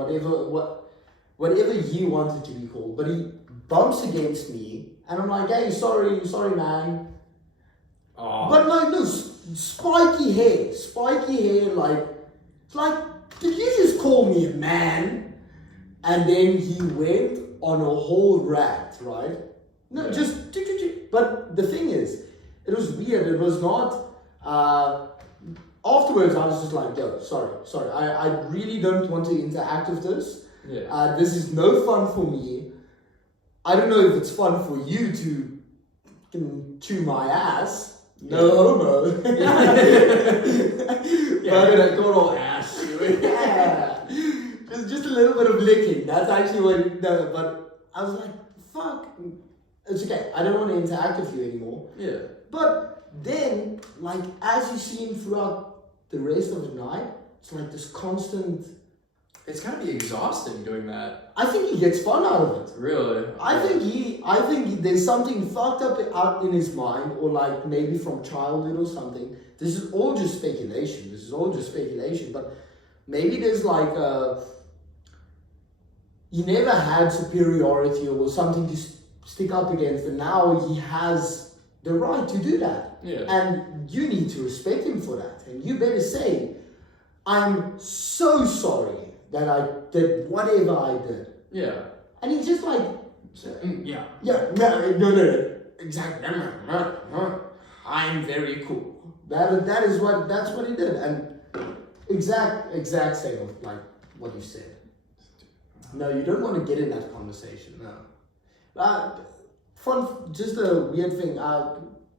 whatever you want it to be called, but he bumps against me, and I'm like, hey, sorry man. Oh. But no, spiky hair, like, did you just call me a man? And then he went on a whole rant, right? No, yeah. Just, but the thing is, it was weird, it was not, afterwards I was just like, yo, sorry, I really don't want to interact with this. Yeah. This is no fun for me. I don't know if it's fun for you to can chew my ass. No homo. That good old ass. Yeah. Just a little bit of licking. That's actually what. No, but I was like, fuck. It's okay. I don't want to interact with you anymore. Yeah. But then, like, as you see him throughout the rest of the night, it's like this constant. It's gotta be exhausting doing that. I think he gets fun out of it. Really? I think there's something fucked up in his mind, or like maybe from childhood or something. This is all just speculation. But maybe there's like he never had superiority or something to stick up against, and now he has the right to do that. Yeah. And you need to respect him for that. And you better say, I'm so sorry that I did whatever I did. Yeah. And he's just like, yeah. No, exactly. I'm very cool. That's what he did, and exact same of like what you said. No, you don't want to get in that conversation. No. Just a weird thing.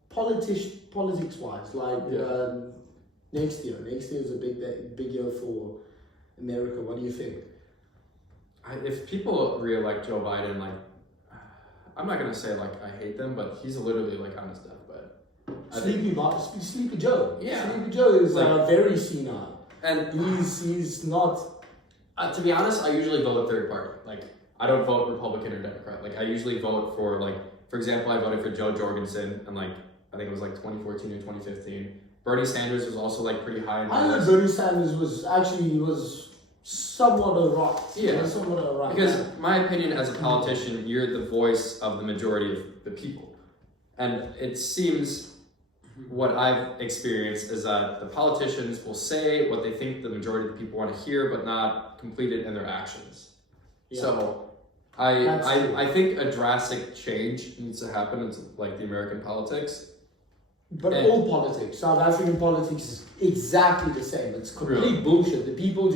Politics wise, like next year is a big year for America. What do you think? If people re-elect Joe Biden, like, I'm not gonna say like I hate them, but he's literally like on his deathbed. Sleepy Joe. Yeah. Sleepy Joe is like, very senile, and he's not. To be honest, I usually vote third party. Like, I don't vote Republican or Democrat. Like, I usually vote for, like, for example, I voted for Joe Jorgensen in, like, I think it was like 2014 or 2015. Bernie Sanders was also like pretty high in I heard Bernie Sanders was somewhat a right. Yeah. Somewhat a right. Because my opinion as a politician, you're the voice of the majority of the people. And it seems what I've experienced is that the politicians will say what they think the majority of the people want to hear, but not complete it in their actions. Yeah. So I think a drastic change needs to happen in like the American politics. But all politics, South African politics is exactly the same. It's complete bullshit. The people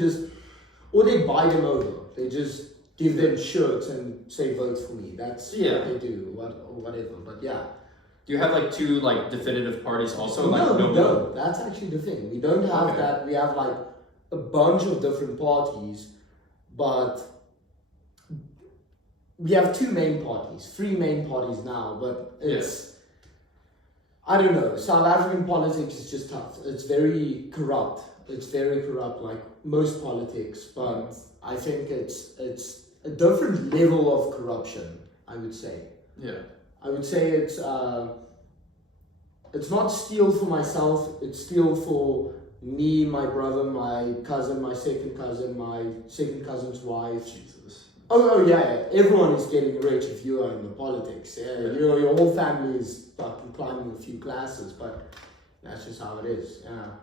or they buy them over. They just give them shirts and say vote for me. That's what they do, or whatever. But yeah. Do you have like two like definitive parties also? No, that's actually the thing. We don't have that. We have like a bunch of different parties, but we have three main parties now, but it's I don't know. South African politics is just tough. It's very corrupt. Like most politics, but I think it's a different level of corruption, I would say. Yeah. I would say it's not steal for myself, it's steal for me, my brother, my cousin, my second cousin's wife. Jesus. Oh yeah. Everyone is getting rich if you are in the politics. Yeah. Your whole family is fucking climbing a few classes, but that's just how it is. Yeah.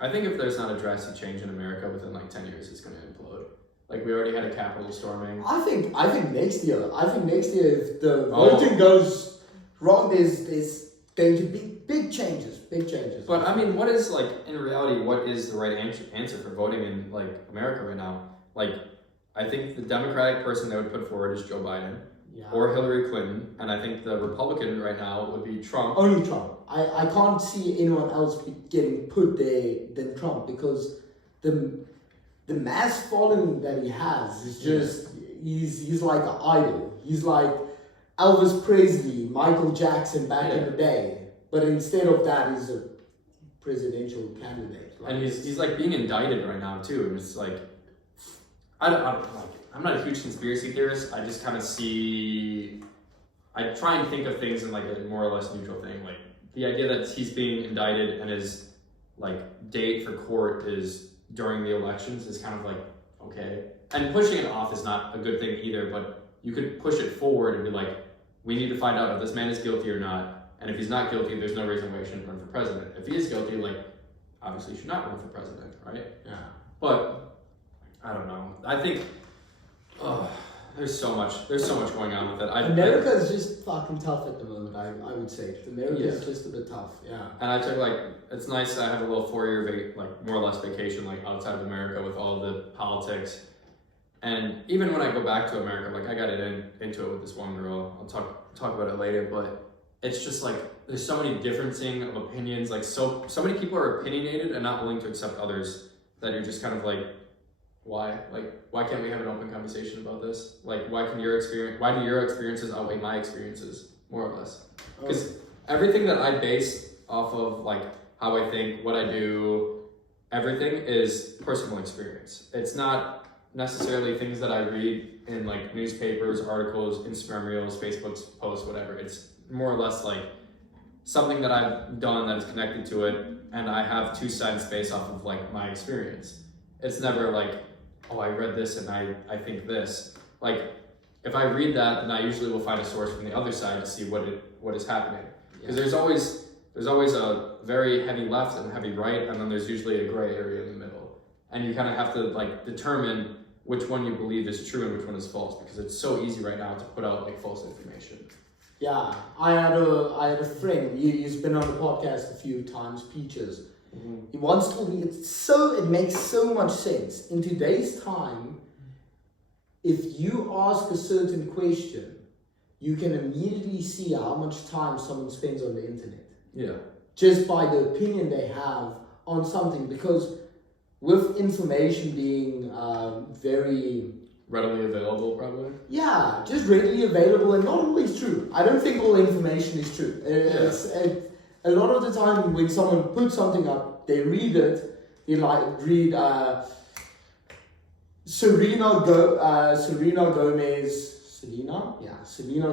I think if there's not a drastic change in America within like 10 years, it's going to implode. Like we already had a Capitol storming. I think next year. if the voting goes wrong, there's going to be big changes. But I mean, what is like in reality? What is the right answer for voting in like America right now? Like, I think the Democratic person they would put forward is Joe Biden or Hillary Clinton, and I think the Republican right now would be Trump. Only Trump. I can't see anyone else getting put there than Trump because the mass following that he has is just he's like an idol. He's like Elvis Presley, Michael Jackson back in the day. But instead of that, he's a presidential candidate. And he's like being indicted right now too. And it's like I'm not a huge conspiracy theorist. I just kind of I try and think of things in like a more or less neutral thing. Like the idea that he's being indicted and his like date for court is during the elections is kind of like, okay. And pushing it off is not a good thing either, but you could push it forward and be like, we need to find out if this man is guilty or not. And if he's not guilty, there's no reason why he shouldn't run for president. If he is guilty, like, obviously he should not run for president, right? Yeah. But, I don't know. I think, there's so much going on with it. America is just fucking tough at the moment, I would say. America is just a bit tough, yeah. And I took it's nice I have a little 4-year, more or less vacation, like outside of America with all the politics. And even when I go back to America, like I got into it with this one girl. I'll talk about it later, but it's just like there's so many differencing of opinions. Like so many people are opinionated and not willing to accept others that you're just kind of like, why? Like, why can't we have an open conversation about this? Like, why do your experiences outweigh my experiences, more or less? Because everything that I base off of, like, how I think, what I do, everything is personal experience. It's not necessarily things that I read in, like, newspapers, articles, Instagram Reels, Facebook posts, whatever. It's more or less, like, something that I've done that is connected to it, and I have 2 cents based off of, like, my experience. It's never, like, oh, I read this and I think this. Like, if I read that, then I usually will find a source from the other side to see what is happening. Because there's always a very heavy left and heavy right, and then there's usually a gray area in the middle. And you kind of have to, like, determine which one you believe is true and which one is false, because it's so easy right now to put out, like, false information. Yeah, I had a friend. He's been on the podcast a few times, Peaches. Mm-hmm. He once told me it makes so much sense. In today's time, if you ask a certain question, you can immediately see how much time someone spends on the internet. Yeah. Just by the opinion they have on something, because with information being very readily available, probably. Yeah, just readily available and not always true. I don't think all information is true. A lot of the time when someone puts something up, they read it. They read Selena Gomez. Selena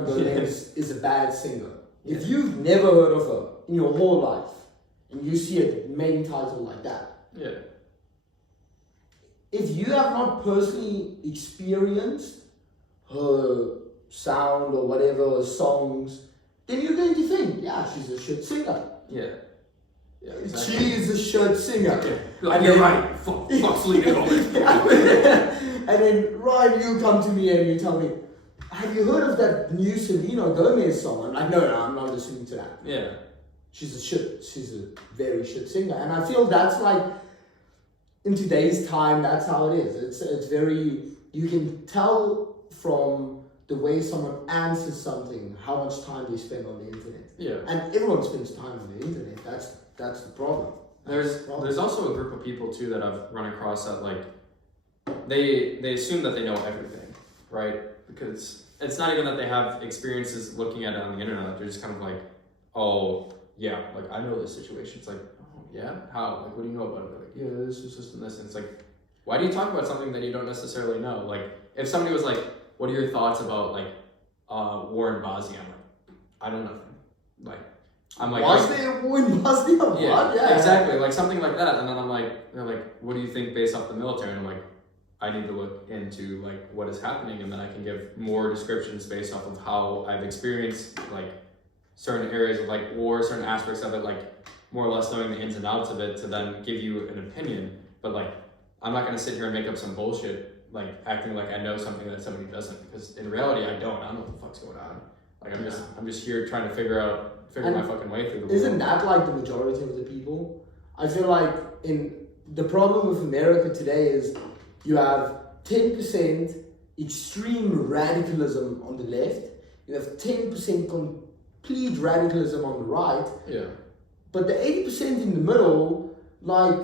Gomez is a bad singer. Yeah. If you've never heard of her in your whole life, and you see a main title like that, yeah. If you have not personally experienced her sound or whatever, her songs, then you're going to think, yeah, she's a shit singer. Yeah. Yeah, exactly. She is a shit singer. Yeah. You're right. Fuck Selena Gomez. And then, Ryan, you come to me and you tell me, have you heard of that new Selena Gomez song? I'm like, no, I'm not listening to that. Yeah. She's a very shit singer. And I feel that's like, in today's time, that's how it is. It's very, you can tell from the way someone answers something how much time they spend on the internet. Yeah. And everyone spends time on the internet. That's the problem. There's also a group of people too that I've run across that, like, they assume that they know everything, right? Because it's not even that they have experiences looking at it on the internet. They're just kind of like, oh yeah, like, I know this situation. It's like, yeah? How? Like, what do you know about it? Like, yeah, this and this. And it's like, why do you talk about something that you don't necessarily know? Like, if somebody was like, what are your thoughts about, like, war in Bosnia? I'm like, I don't know. Like, I'm like, was there a war in Bosnia? Yeah, exactly. Like, something like that. And then I'm like, they're like, what do you think based off the military? And I'm like, I need to look into, like, what is happening, and then I can give more descriptions based off of how I've experienced, like, certain areas of, like, war, certain aspects of it, like, more or less knowing the ins and outs of it to then give you an opinion. But, like, I'm not going to sit here and make up some bullshit, like, acting like I know something that somebody doesn't, because in reality I don't know what the fuck's going on. Like, I'm just here trying to figure my fucking way through the world. Isn't that like the majority of the people? I feel like the problem with America today is you have 10% extreme radicalism on the left, you have 10% complete radicalism on the right. Yeah. But the 80% in the middle, like,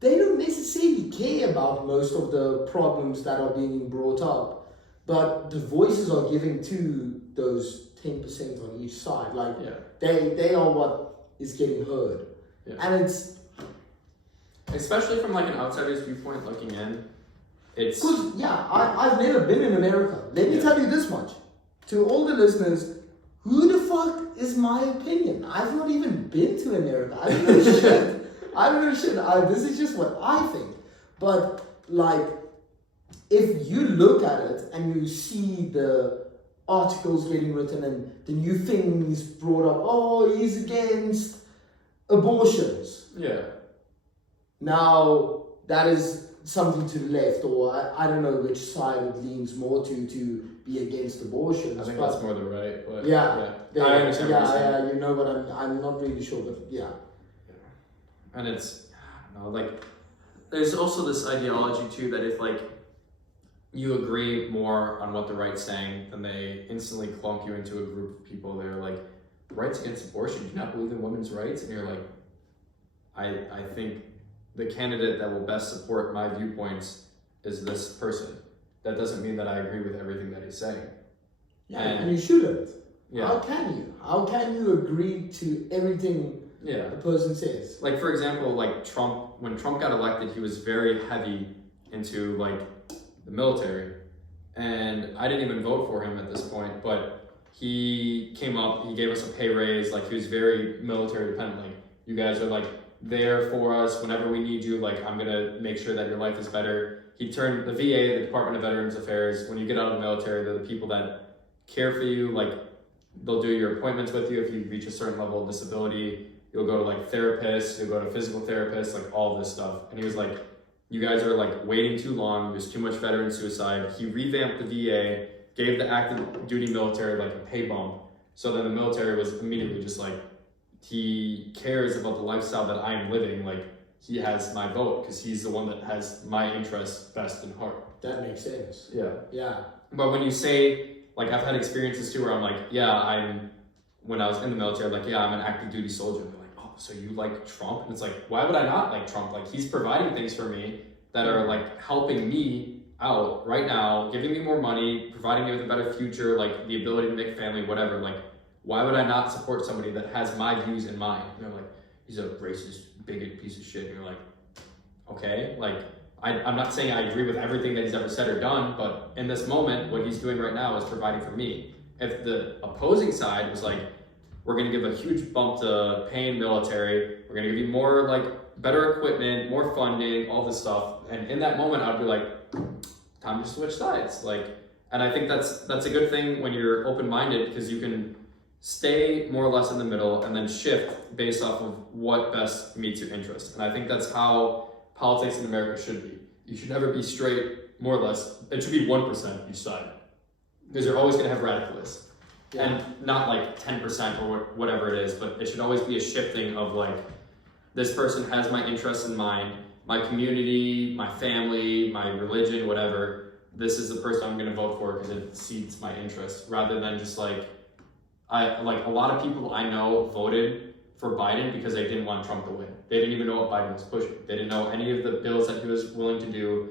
they don't necessarily care about most of the problems that are being brought up, but the voices are given to those 10% on each side. Like, they are what is getting heard. Yeah. And it's... Especially from, like, an outsider's viewpoint looking in, it's... Because, I've never been in America. Let me tell you this much. To all the listeners, who the fuck is my opinion? I've not even been to America. I don't know shit. This is just what I think. But, like, if you look at it and you see the articles getting written and the new things brought up, oh, he's against abortions. Yeah. Now, that is something to the left, or I don't know which side it leans more to be against abortion. I think that's more the right. But yeah. I understand what you're saying. You know what I'm not really sure, but yeah. And it's, I don't know, like, there's also this ideology too that if, like, you agree more on what the right's saying, then they instantly clump you into a group of people that are like, rights against abortion, do you not believe in women's rights? And you're like, I think the candidate that will best support my viewpoints is this person. That doesn't mean that I agree with everything that he's saying. Yeah, and you shouldn't. Yeah. How can you? How can you agree to everything the person says? Like, for example, like Trump, when Trump got elected, he was very heavy into like the military. And I didn't even vote for him at this point, but he came up, he gave us a pay raise, like he was very military dependent. Like, you guys are like there for us whenever we need you, like I'm gonna make sure that your life is better. He turned the VA, the Department of Veterans Affairs, when you get out of the military, they're the people that care for you, like they'll do your appointments with you if you reach a certain level of disability. You'll go to like therapists, you'll go to physical therapists, like all this stuff. And he was like, you guys are like waiting too long, there's too much veteran suicide. He revamped the VA, gave the active duty military like a pay bump. So then the military was immediately just like, he cares about the lifestyle that I am living, like he has my vote because he's the one that has my interests best in heart. That makes sense. Yeah. Yeah. But when you say, like I've had experiences too where I'm like, when I was in the military, like, I'm an active duty soldier. And they're like, oh, so you like Trump? And it's like, why would I not like Trump? Like he's providing things for me that are like helping me out right now, giving me more money, providing me with a better future, like the ability to make a family, whatever. Like, why would I not support somebody that has my views in mind? And they're like, he's a racist, bigot piece of shit. And you're like, okay, like, I'm not saying I agree with everything that he's ever said or done, but in this moment, what he's doing right now is providing for me. If the opposing side was like, we're gonna give a huge bump to paying military, we're gonna give you more, like, better equipment, more funding, all this stuff. And in that moment, I'd be like, time to switch sides. Like, and I think that's a good thing when you're open-minded because you can stay more or less in the middle and then shift based off of what best meets your interest. And I think that's how politics in America should be. You should never be straight, more or less. It should be 1% each side. Because you're always going to have radicalists. Yeah. And not like 10% or whatever it is, but it should always be a shifting of like, this person has my interests in mind, my community, my family, my religion, whatever. This is the person I'm going to vote for because it suits my interests, rather than just like, a lot of people I know voted for Biden because they didn't want Trump to win. They didn't even know what Biden was pushing. They didn't know any of the bills that he was willing to do.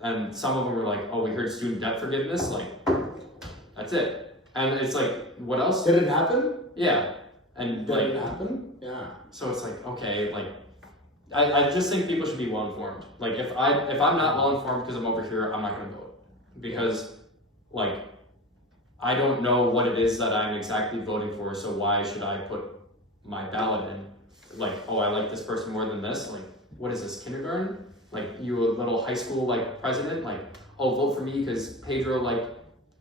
And some of them were like, oh, we heard student debt forgiveness. Like, that's it. And it's like, what else? Did it happen? Yeah. And Did it happen? Yeah. So it's like, okay, like, I just think people should be well informed. Like, if I'm not well informed because I'm over here, I'm not going to vote. Because, like, I don't know what it is that I'm exactly voting for, so why should I put my ballot in? Like, oh, I like this person more than this? Like, what is this, kindergarten? Like, you a little high school, like, president? Like, oh, vote for me because Pedro, like,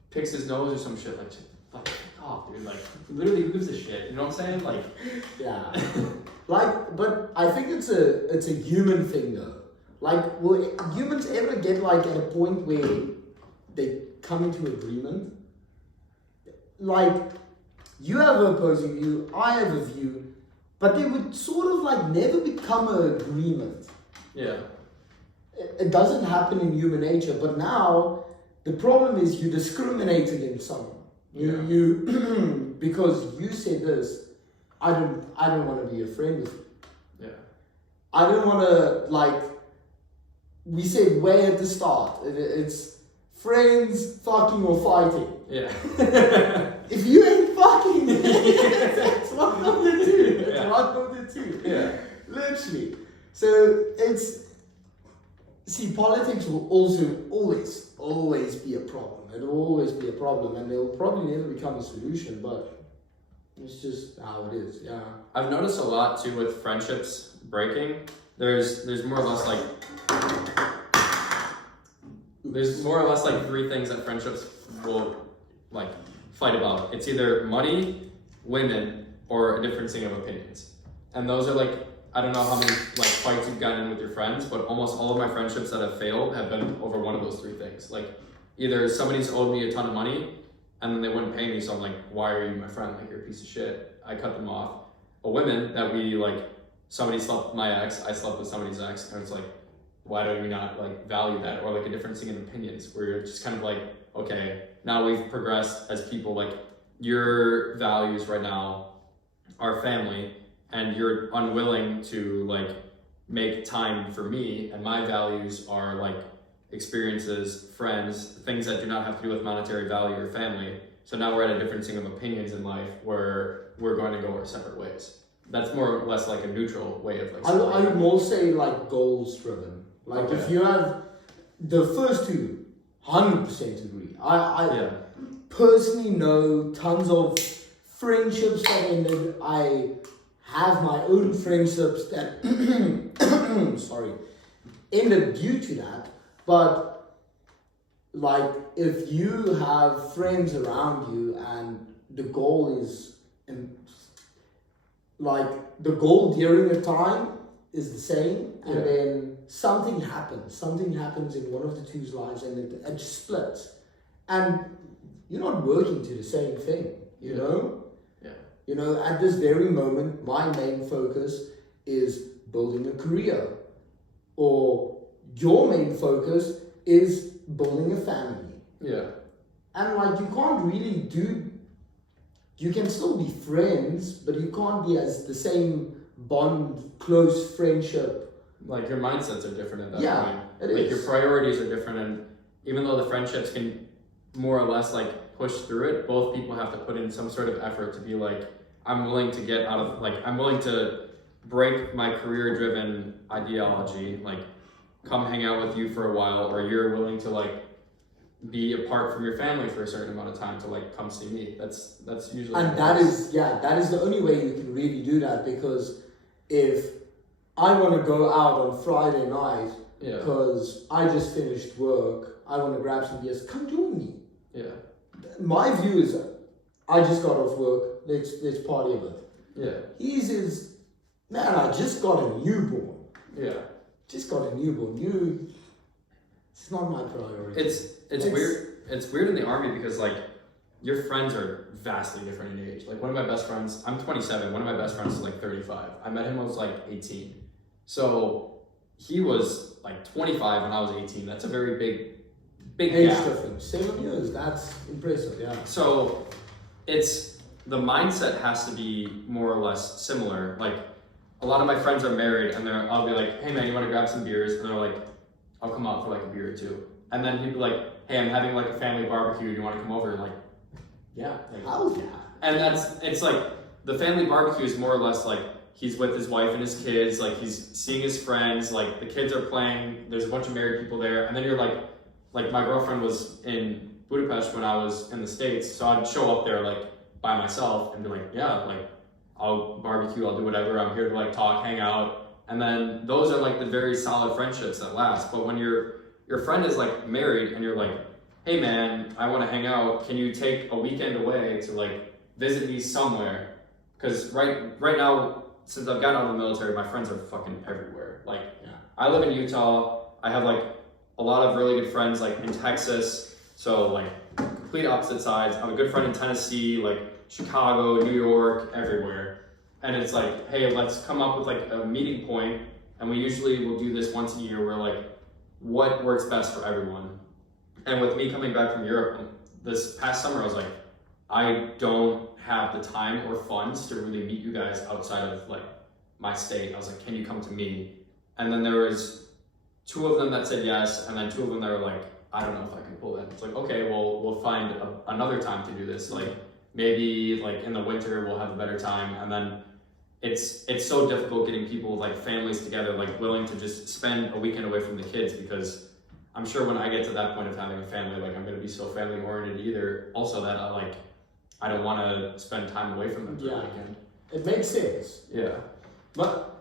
picks his nose or some shit. Like, fuck off, dude. Like, literally, who gives a shit? You know what I'm saying? Like, yeah. Like, but I think it's a human thing, though. Like, will humans ever get, like, at a point where they come into agreement? Like, you have an opposing view, I have a view, but they would sort of like never become an agreement. Yeah. It doesn't happen in human nature, but now the problem is you discriminate against someone. You because you said this, I don't want to be a friend with you. Yeah. I don't want to, like, we said way at the start, it's friends, fucking or fighting. Yeah. If you ain't fucking, it's one of the two. It's one of the two. Yeah. Literally. So politics will also always be a problem. It will always be a problem, and it will probably never become a solution, but it's just how it is. Yeah. I've noticed a lot too with friendships breaking. There's more or less like three things that friendships will like fight about. It's either money, women, or a differencing of opinions. And those are like, I don't know how many like fights you've gotten in with your friends, but almost all of my friendships that have failed have been over one of those three things. Like, either somebody's owed me a ton of money and then they wouldn't pay me, so I'm like, why are you my friend? Like, you're a piece of shit. I cut them off. Or women that somebody slept with my ex, I slept with somebody's ex, and it's like, why do we not like value that? Or like a difference in opinions where you're just kind of like, okay, now we've progressed as people, like your values right now are family and you're unwilling to like make time for me, and my values are like experiences, friends, things that do not have to do with monetary value or family. So now we're at a differencing of opinions in life where we're going to go our separate ways. That's more or less like a neutral way of like. I would more say like goals driven. Like if you have the first two, 100% agree. I personally know tons of friendships that ended. I have my own friendships that ended due to that. But like if you have friends around you and the goal is like the goal during the time is the same, and then something happens in one of the two's lives and it just splits, and you're not working to the same thing, you know? You know, at this very moment, my main focus is building a career, or your main focus is building a family. Yeah. And like you can't really you can still be friends, but you can't be as the same bond, close friendship. Like your mindsets are different at that point. It like is. Your priorities are different, and even though the friendships can more or less like push through it, both people have to put in some sort of effort to be like, I'm willing to get out of, like, I'm willing to break my career-driven ideology, like, come hang out with you for a while, or you're willing to, like, be apart from your family for a certain amount of time to, like, come see me. That's usually... And that is the only way you can really do that, because if I want to go out on Friday night, because I just finished work, I want to grab some beers, come join me. Yeah. My view is, I just got off work, let's party a bit. Yeah. His is, man, I just got a newborn. Yeah. Just got a newborn. It's not my priority. It's weird. It's weird in the army because like your friends are vastly different in age. Like one of my best friends, I'm 27. One of my best friends is like 35. I met him when I was like 18. So he was like 25 when I was 18. That's a very big age gap. difference. 7 years. That's impressive. Yeah. So it's the mindset has to be more or less similar. Like a lot of my friends are married, and I'll be like, hey man, you want to grab some beers? And they're like, I'll come out for like a beer or two. And then he'd be like, hey, I'm having like a family barbecue. Do you want to come over? And like, yeah. Like, hell yeah. And it's like the family barbecue is more or less like he's with his wife and his kids. Like he's seeing his friends. Like the kids are playing. There's a bunch of married people there. And then you're like my girlfriend was in Budapest when I was in the States. So I'd show up there like by myself and be like, yeah, like I'll barbecue. I'll do whatever. I'm here to like talk, hang out. And then those are like the very solid friendships that last. But when your friend is like married and you're like, hey man, I want to hang out. Can you take a weekend away to like visit me somewhere? Because right now, since I've gotten out of the military, my friends are fucking everywhere. Like, I live in Utah. I have like a lot of really good friends like in Texas. So like complete opposite sides. I have a good friend in Tennessee, like Chicago, New York, everywhere. And it's like, hey, let's come up with like a meeting point. And we usually will do this once a year where like, what works best for everyone. And with me coming back from Europe this past summer, I was like, I don't have the time or funds to really meet you guys outside of like my state. I was like, can you come to me? And then there was 2 of them that said yes, and then 2 of them that were like, I don't know if I can pull that. It's like, okay, well, we'll find another time to do this. Like maybe like in the winter we'll have a better time. And then it's so difficult getting people like families together, like willing to just spend a weekend away from the kids, because I'm sure when I get to that point of having a family, like I'm going to be so family oriented either. Also that I don't want to spend time away from them for a weekend. It makes sense. Yeah. But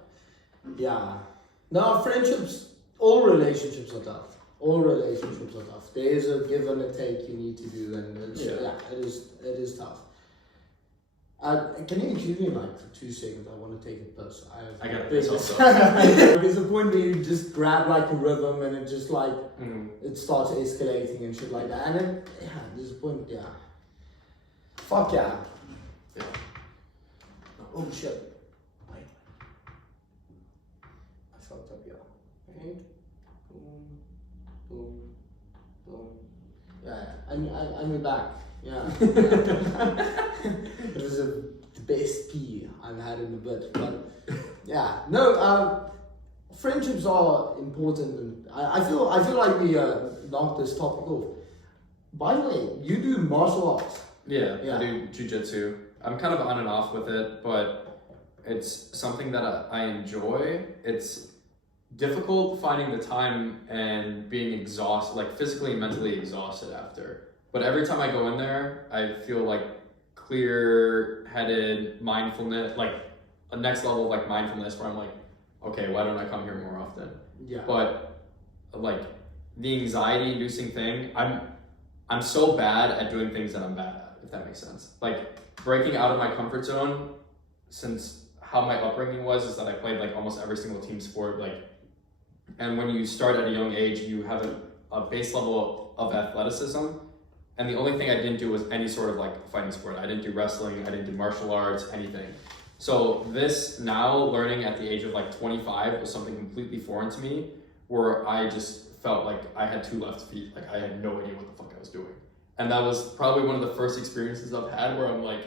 no, friendships, all relationships are tough. All relationships are tough. There is a give and a take you need to do, and it is tough. Can you excuse me like for 2 seconds? I want to take a piss. I got a piss also. There's a point where you just grab like a rhythm and it just like it starts escalating and shit like that. And then there's a point, fuck yeah. Oh shit. Wait. I fucked up, yeah. Right? Boom, boom, boom. Yeah, and we're back. Yeah. It was the best pee I've had in a bit. But yeah, no, friendships are important, and I feel like we knocked this topic off. By the way, you do martial arts. Yeah, I do jiu-jitsu. I'm kind of on and off with it, but it's something that I enjoy. It's difficult finding the time and being exhausted, like physically and mentally exhausted after. But every time I go in there, I feel like clear-headed mindfulness, like a next level of like mindfulness where I'm like, okay, why don't I come here more often? Yeah. But like the anxiety-inducing thing, I'm so bad at doing things that I'm bad at, if that makes sense. Like breaking out of my comfort zone, since how my upbringing was, is that I played like almost every single team sport, like, and when you start at a young age, you have a base level of athleticism. And the only thing I didn't do was any sort of like fighting sport. I didn't do wrestling, I didn't do martial arts, anything. So this now learning at the age of like 25 was something completely foreign to me, where I just felt like I had two left feet. Like I had no idea what the fuck I was doing. And that was probably one of the first experiences I've had where I'm like,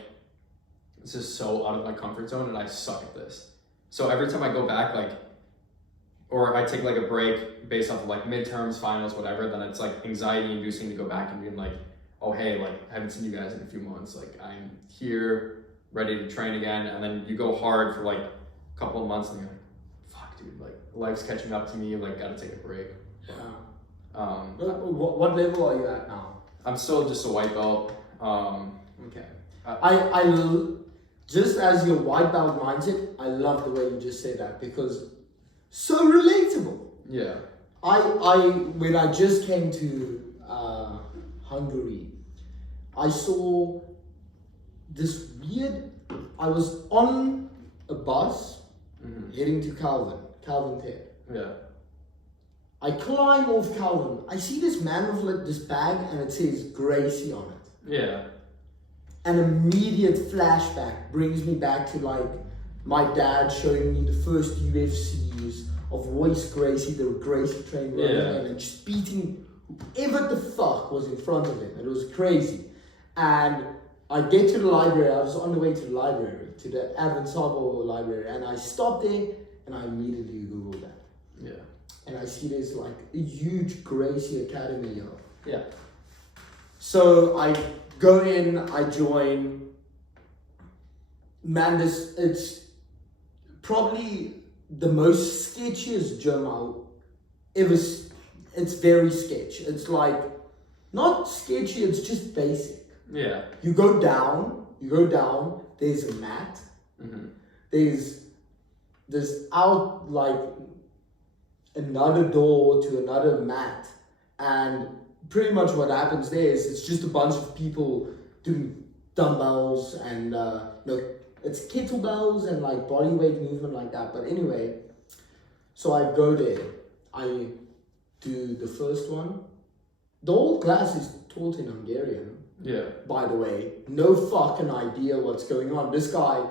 this is so out of my comfort zone and I suck at this. So every time I go back, like, or I take like a break based off of like midterms, finals, whatever, then it's like anxiety inducing to go back and being like, oh hey, like I haven't seen you guys in a few months. Like I'm here, ready to train again. And then you go hard for like a couple of months and you're like, fuck dude, like life's catching up to me, like gotta take a break. Yeah. What level are you at now? I'm still just a white belt. Okay. I just as your white belt mindset, I love the way you just say that because so relatable. Yeah. When I just came to Hungary, I saw this weird. I was on a bus heading to Calvin Ted. Yeah. I climb off Calvin. I see this man with like this bag and it says Gracie on it. Yeah. An immediate flashback brings me back to like my dad showing me the first UFCs of Royce Gracie, the Gracie trained and just beating whoever the fuck was in front of him. It was crazy. And I get to the library. I was on the way to the library, to the Advent Sabo library, and I stopped there and I immediately Googled that. Yeah. And I see there's like a huge Gracie Academy here. Yeah. So I go in, I join. Man, it's probably the most sketchiest gym I'll ever. It's very sketch. It's like not sketchy. It's just basic. Yeah. You go down. There's a mat. Mm-hmm. There's out like another door to another mat, and pretty much what happens there is it's just a bunch of people doing dumbbells and it's kettlebells and like body weight movement like that. But anyway, so I go there. I do the first one. The whole class is taught in Hungarian. Yeah. By the way, no fucking idea what's going on. This guy,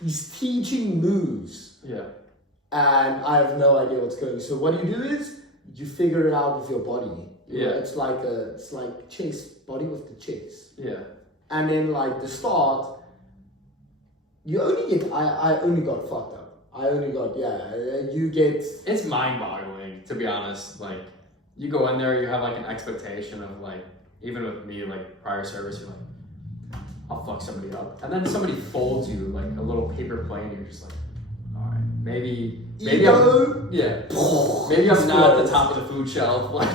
he's teaching moves. Yeah. And I have no idea what's going on. So what you do is you figure it out with your body. Yeah. It's like chess, body with the chess. Yeah. And then like the start, you only get. I only got fucked up. You get. It's mind-boggling, to be honest. Like, you go in there, you have like an expectation of like, even with me, like prior service, you're like, I'll fuck somebody up, and then somebody folds you like a little paper plane, and you're just like, all right, maybe Ego? maybe I'm not at the top of the food shelf. Like,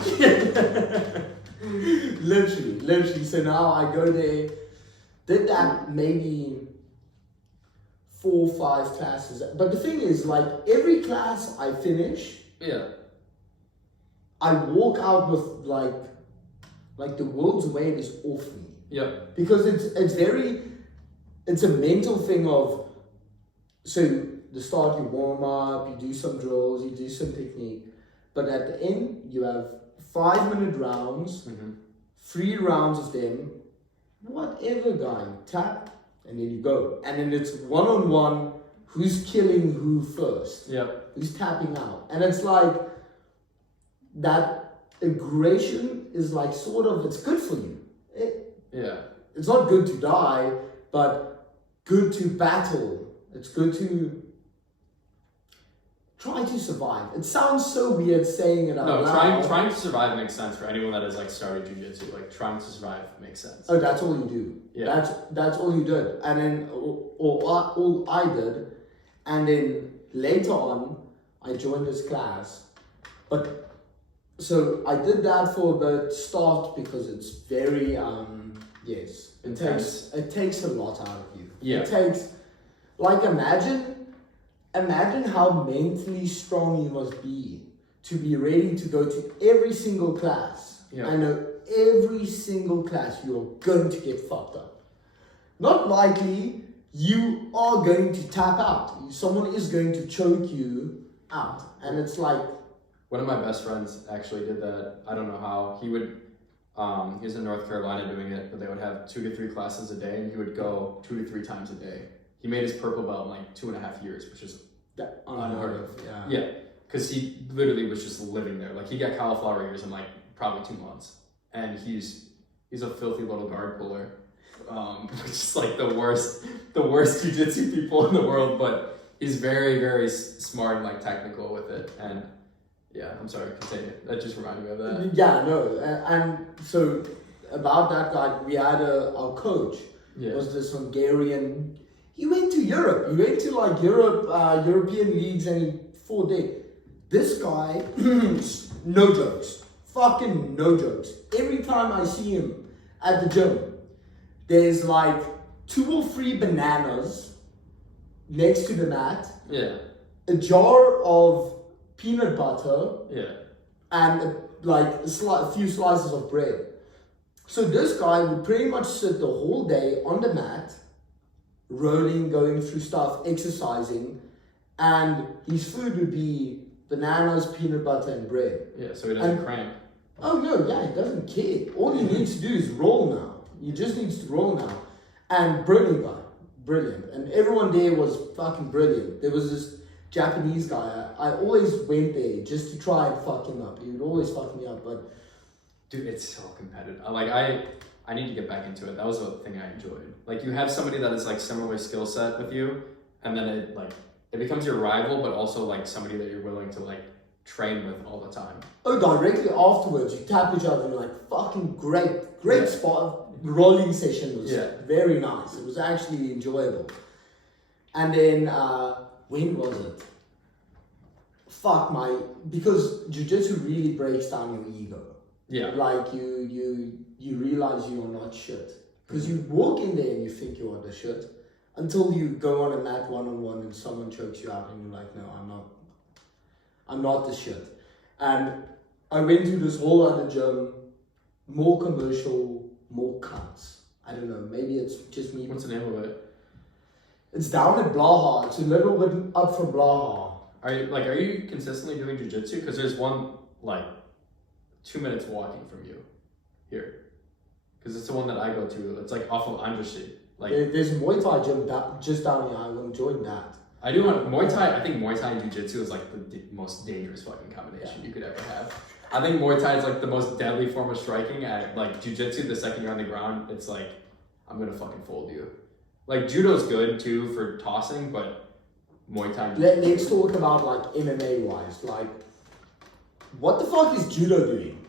literally. So now I go there, did that maybe 4 or 5 classes. But the thing is, like every class I finish, I walk out with like the world's weight is off me. Yeah. Because it's a mental thing of, so the start you warm up, you do some drills, you do some technique, but at the end you have 5-minute rounds, 3 rounds of them, whatever guy, tap, and then you go. And then it's one-on-one, who's killing who first, who's tapping out. And it's like, that aggression is like sort of, it's good for you. It's not good to die, but good to battle. It's good to try to survive. It sounds so weird saying it out loud. No, trying to survive makes sense for anyone that has like started jiu-jitsu. Like trying to survive makes sense. Oh, that's all you do. Yeah. That's all you did. And then all I did, and then later on I joined this class. But so I did that for the start because it's very intense. It takes a lot out of you. Yeah. It takes, like, imagine how mentally strong you must be to be ready to go to every single class. Yeah. I know every single class you're going to get fucked up. Not likely, you are going to tap out. Someone is going to choke you out. And it's like... One of my best friends actually did that. I don't know how. He was in North Carolina doing it, but they would have 2 to 3 classes a day, and he would go 2 to 3 times a day. He made his purple belt in like 2.5 years, which is unheard of. Yeah, because he literally was just living there. Like he got cauliflower ears in like probably 2 months, and he's a filthy little guard puller, which is like the worst jiu-jitsu people in the world. But he's very, very smart and like technical with it. And yeah, I'm sorry, continue. That just reminded me of that. Yeah, no, and so about that guy, we had our coach was this Hungarian. He went to Europe. He went to like European leagues, and he fought there. This guy, no jokes, fucking no jokes. Every time I see him at the gym, there's like 2 or 3 bananas next to the mat. Yeah. A jar of peanut butter. Yeah. And a few slices of bread. So this guy would pretty much sit the whole day on the mat, rolling, going through stuff, exercising, and his food would be bananas, peanut butter, and bread. Yeah, so he doesn't cramp. Oh no, yeah, he doesn't care. All he needs to do is roll now. He just needs to roll now. And brilliant guy. Brilliant. And everyone there was fucking brilliant. There was this Japanese guy. I always went there just to try and fuck him up. He would always fuck me up, but... Dude, it's so competitive. Like, I need to get back into it. That was the thing I enjoyed. Like, you have somebody that is like similar skill set with you, and then it becomes your rival, but also like somebody that you're willing to like train with all the time. Oh, directly afterwards, you tap each other and you're like, fucking great spot. Rolling session was very nice. It was actually enjoyable. And then, when was it? Because jiu-jitsu really breaks down your ego. Yeah. Like you realize you're not shit. Because you walk in there and you think you're the shit until you go on a mat one-on-one and someone chokes you out and you're like, no, I'm not the shit. And I went to this whole other gym, more commercial, more cuts. I don't know, maybe it's just me. What's the name of it? It's down at Blaha. It's a little bit up from Blaha. Are you consistently doing jiu-jitsu? Because there's one like 2 minutes walking from you here. Because it's the one that I go to. It's like off of Andrashi. Like there's a Muay Thai gym just down here. I want to join that. I do want Muay Thai. I think Muay Thai and jiu-jitsu is like the most dangerous fucking combination you could ever have. I think Muay Thai is like the most deadly form of striking. At like jiu-jitsu, the second you're on the ground, it's like I'm gonna fucking fold you. Like judo's good too for tossing, but Muay Thai. Let's talk about like MMA wise. Like, what the fuck is judo doing?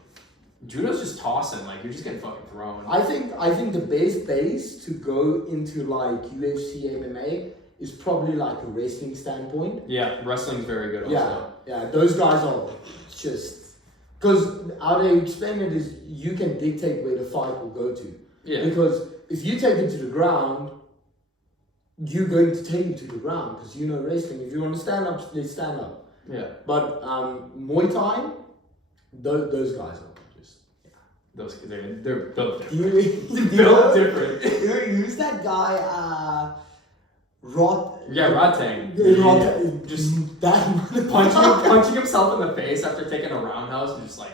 Judo's just tossing. Like you're just getting fucking thrown. I think the best base to go into like UFC MMA is probably like a wrestling standpoint. Yeah, wrestling's very good also. Yeah, those guys are just... Because how they explain it is you can dictate where the fight will go to. Yeah. Because if you take it to the ground, you're going to take it to the ground because you know wrestling. If you want to stand up, they stand up. Yeah. But Muay Thai, those guys are just... Yeah. Those they're built different. Built different. Who's that guy? Rotang. Just that punching himself in the face after taking a roundhouse and just like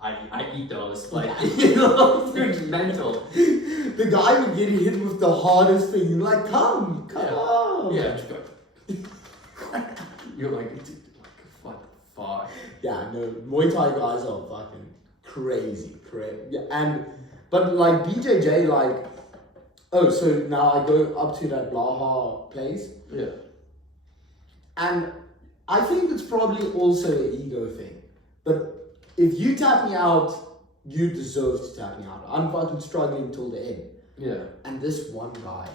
I eat those. Like dude, mental. The guy would get hit with the hardest thing. You're like, come on. Yeah. You're like, dude, like, what the fuck? Thai. Yeah, no, Muay Thai guys are fucking crazy. Yeah, but like BJJ, like, oh, so now I go up to that Blaha place. Yeah. And I think it's probably also an ego thing. But if you tap me out, you deserve to tap me out. I'm fucking struggling till the end. Yeah. And this one guy,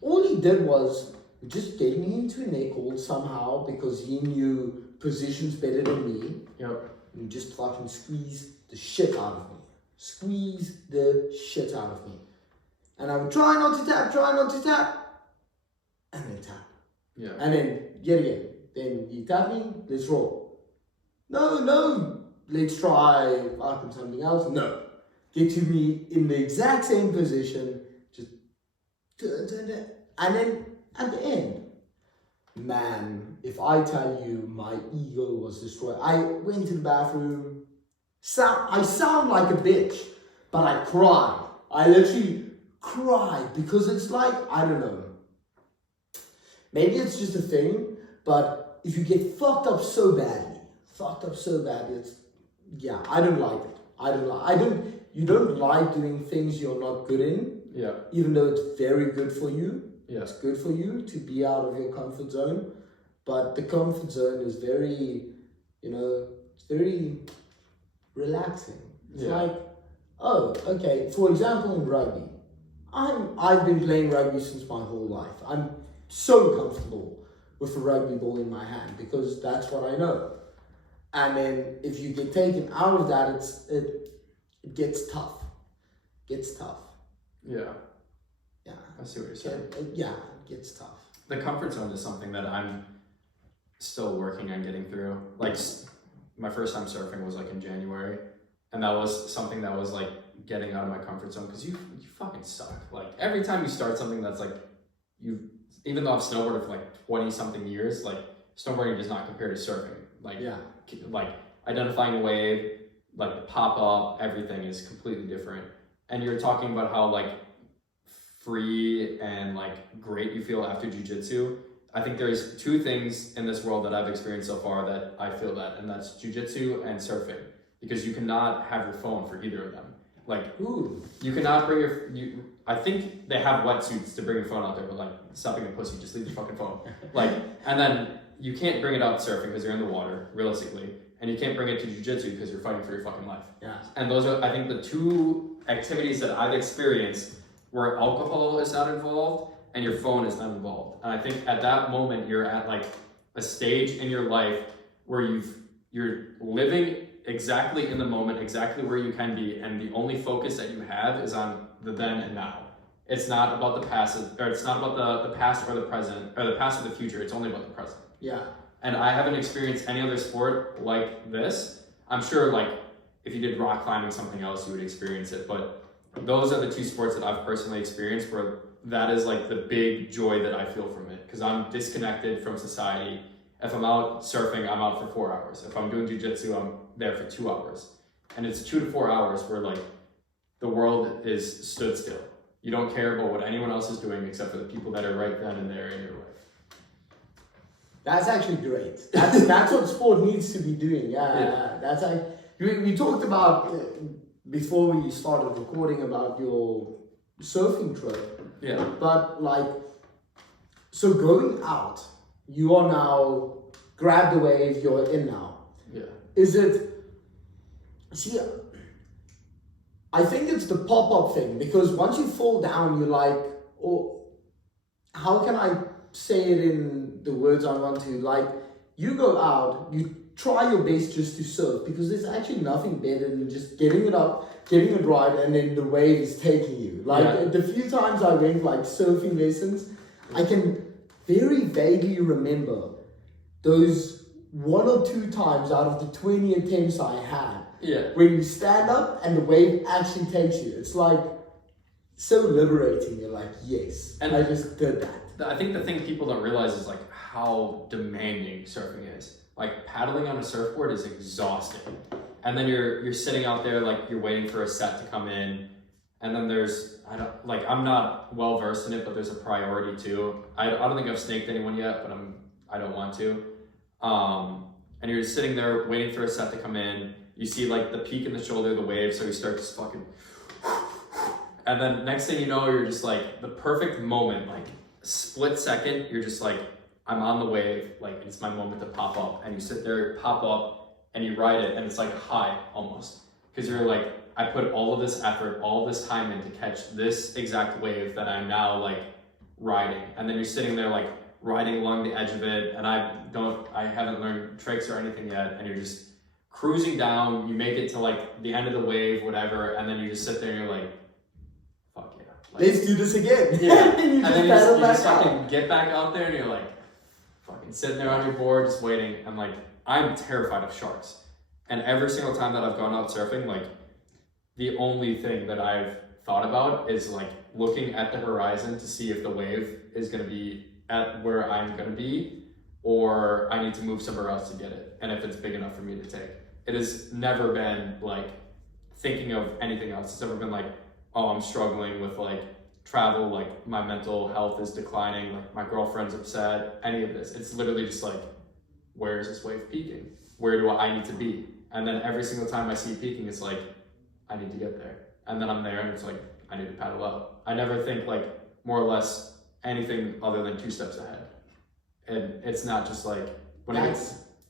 all he did was just get me into a neck hold somehow because he knew positions better than me. Yep. And just fucking squeeze the shit out of me. Squeeze the shit out of me. And I would try not to tap, and then tap. Yeah. And then, yet again, then you tap me, let's roll. No, let's try fucking something else. No. Get to me in the exact same position, just turn, and then at the end, man, if I tell you my ego was destroyed, I went to the bathroom, I sound like a bitch, but I cried. I literally cried because it's like, I don't know, maybe it's just a thing, but if you get fucked up so badly, it's, yeah, I don't like it. You don't like doing things you're not good in. Yeah. Even though it's very good for you. Yeah. It's good for you to be out of your comfort zone. But the comfort zone is very, it's very relaxing. It's like, oh, okay. For example, in rugby, I've been playing rugby since my whole life. I'm so comfortable with a rugby ball in my hand because that's what I know. And then if you get taken out of that, it gets tough. Yeah. Yeah. I see what you're saying. It gets tough. The comfort zone is something that I'm still working on getting through. Like, my first time surfing was like in January, and that was something that was like getting out of my comfort zone because you fucking suck. Like, every time you start something that's like, even though I've snowboarded for like 20 something years, like, snowboarding does not compare to surfing. Like identifying a wave, like the pop up, everything is completely different. And you're talking about how like free and like great you feel after jiu-jitsu. I think there's two things in this world that I've experienced so far that I feel that, and that's jiu-jitsu and surfing, because you cannot have your phone for either of them. Like, you cannot bring I think they have wetsuits to bring your phone out there, but like, stop being a pussy, just leave your fucking phone. Like, and then you can't bring it out surfing because you're in the water, realistically, and you can't bring it to jiu-jitsu because you're fighting for your fucking life. Yeah. And those are, I think, the two activities that I've experienced where alcohol is not involved and your phone is not involved. And I think at that moment, you're at like a stage in your life where you're living exactly in the moment, exactly where you can be, and the only focus that you have is on the then and now. It's not about the past, or it's not about the past or the present, or the past or the future. It's only about the present. Yeah. And I haven't experienced any other sport like this. I'm sure, like, if you did rock climbing, something else, you would experience it. But those are the two sports that I've personally experienced where that is like the big joy that I feel from it, because I'm disconnected from society. If I'm out surfing, I'm out for 4 hours. If I'm doing jiu-jitsu, I'm there for 2 hours. And it's 2 to 4 hours where like the world is stood still. You don't care about what anyone else is doing except for the people that are right then and there in your life. That's actually great. That's what sport needs to be doing. Yeah. That's like, we talked about before we started recording about your surfing trip. Yeah. But like, so going out, you are now grab the wave. You're in now. Yeah. Is it? See, I think it's the pop-up thing, because once you fall down, you're like, oh, how can I say it in the words I want to? Like, you go out, you try your best just to surf, because there's actually nothing better than just getting it up, getting it right, and then the wave is taking you. Like, the few times I went like surfing lessons, I can very vaguely remember those 1 or 2 times out of the 20 attempts I had. Yeah. When you stand up and the wave actually takes you, it's like so liberating. You're like, yes, and I just did that. I think the thing people don't realize is like how demanding surfing is. Like, paddling on a surfboard is exhausting. And then you're sitting out there, like, you're waiting for a set to come in. And then I'm not well versed in it, but there's a priority too. I don't think I've snaked anyone yet, but I don't want to. and you're just sitting there waiting for a set to come in. You see like the peak in the shoulder of the wave, so you start just fucking, and then next thing you know, you're just like the perfect moment, like split second, you're just like, I'm on the wave, like it's my moment to pop up, and you sit there, pop up, and you ride it, and it's like high almost, because you're like, I put all of this effort, all of this time in to catch this exact wave that I'm now like riding, and then you're sitting there like riding along the edge of it, and I haven't learned tricks or anything yet, and you're just cruising down, you make it to like the end of the wave, whatever, and then you just sit there and you're like, fuck yeah. Like, let's do this again. Yeah. And then you just fucking get back out there and you're like, fucking sitting there on your board, just waiting. And like, I'm terrified of sharks. And every single time that I've gone out surfing, like, the only thing that I've thought about is like looking at the horizon to see if the wave is going to be at where I'm going to be, or I need to move somewhere else to get it. And if it's big enough for me to take. It has never been like thinking of anything else. It's never been like, oh, I'm struggling with like travel, like my mental health is declining, like my girlfriend's upset, any of this. It's literally just like, where is this wave peaking? Where do I need to be? And then every single time I see it peaking, it's like, I need to get there. And then I'm there and it's like, I need to paddle out. I never think like more or less anything other than 2 steps ahead. And it's not just like, when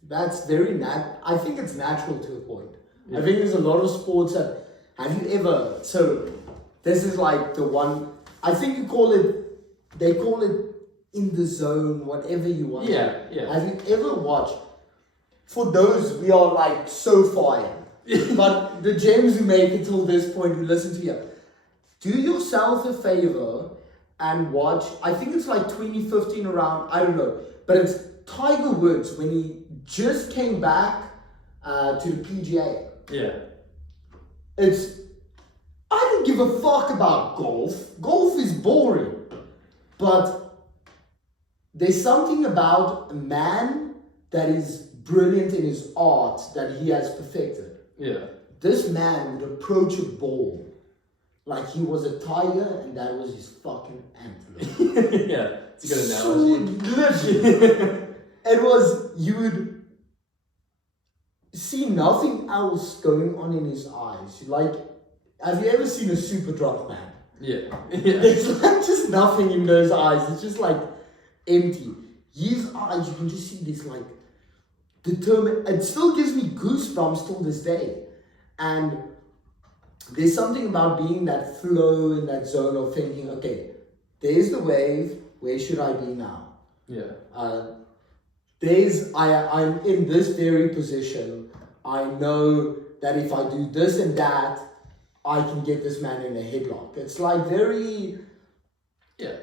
that's very I think it's natural to a point. Yeah. I think there's a lot of sports that, have you ever, so this is like the one, I think they call it in the zone, whatever you want. Yeah. Have you ever watched, for those, we are like so far in, but the gems who make it till this point, who listen to you, do yourself a favor and watch, I think it's like 2015 around, I don't know, but it's Tiger Woods when he just came back to the PGA. Yeah. I don't give a fuck about golf. Golf is boring. But there's something about a man that is brilliant in his art that he has perfected. Yeah. This man would approach a ball like he was a tiger and that was his fucking antelope. Yeah, it's a good analogy. So it was, you would see nothing else going on in his eyes. Like, have you ever seen a super drunk man? Yeah. There's like just nothing in those eyes. It's just like empty. His eyes, you can just see this like determined. It still gives me goosebumps till this day. And there's something about being in that flow, in that zone of thinking, okay, there's the wave. Where should I be now? Yeah. I'm in this very position. I know that if I do this and that, I can get this man in a headlock. It's like very... Yeah.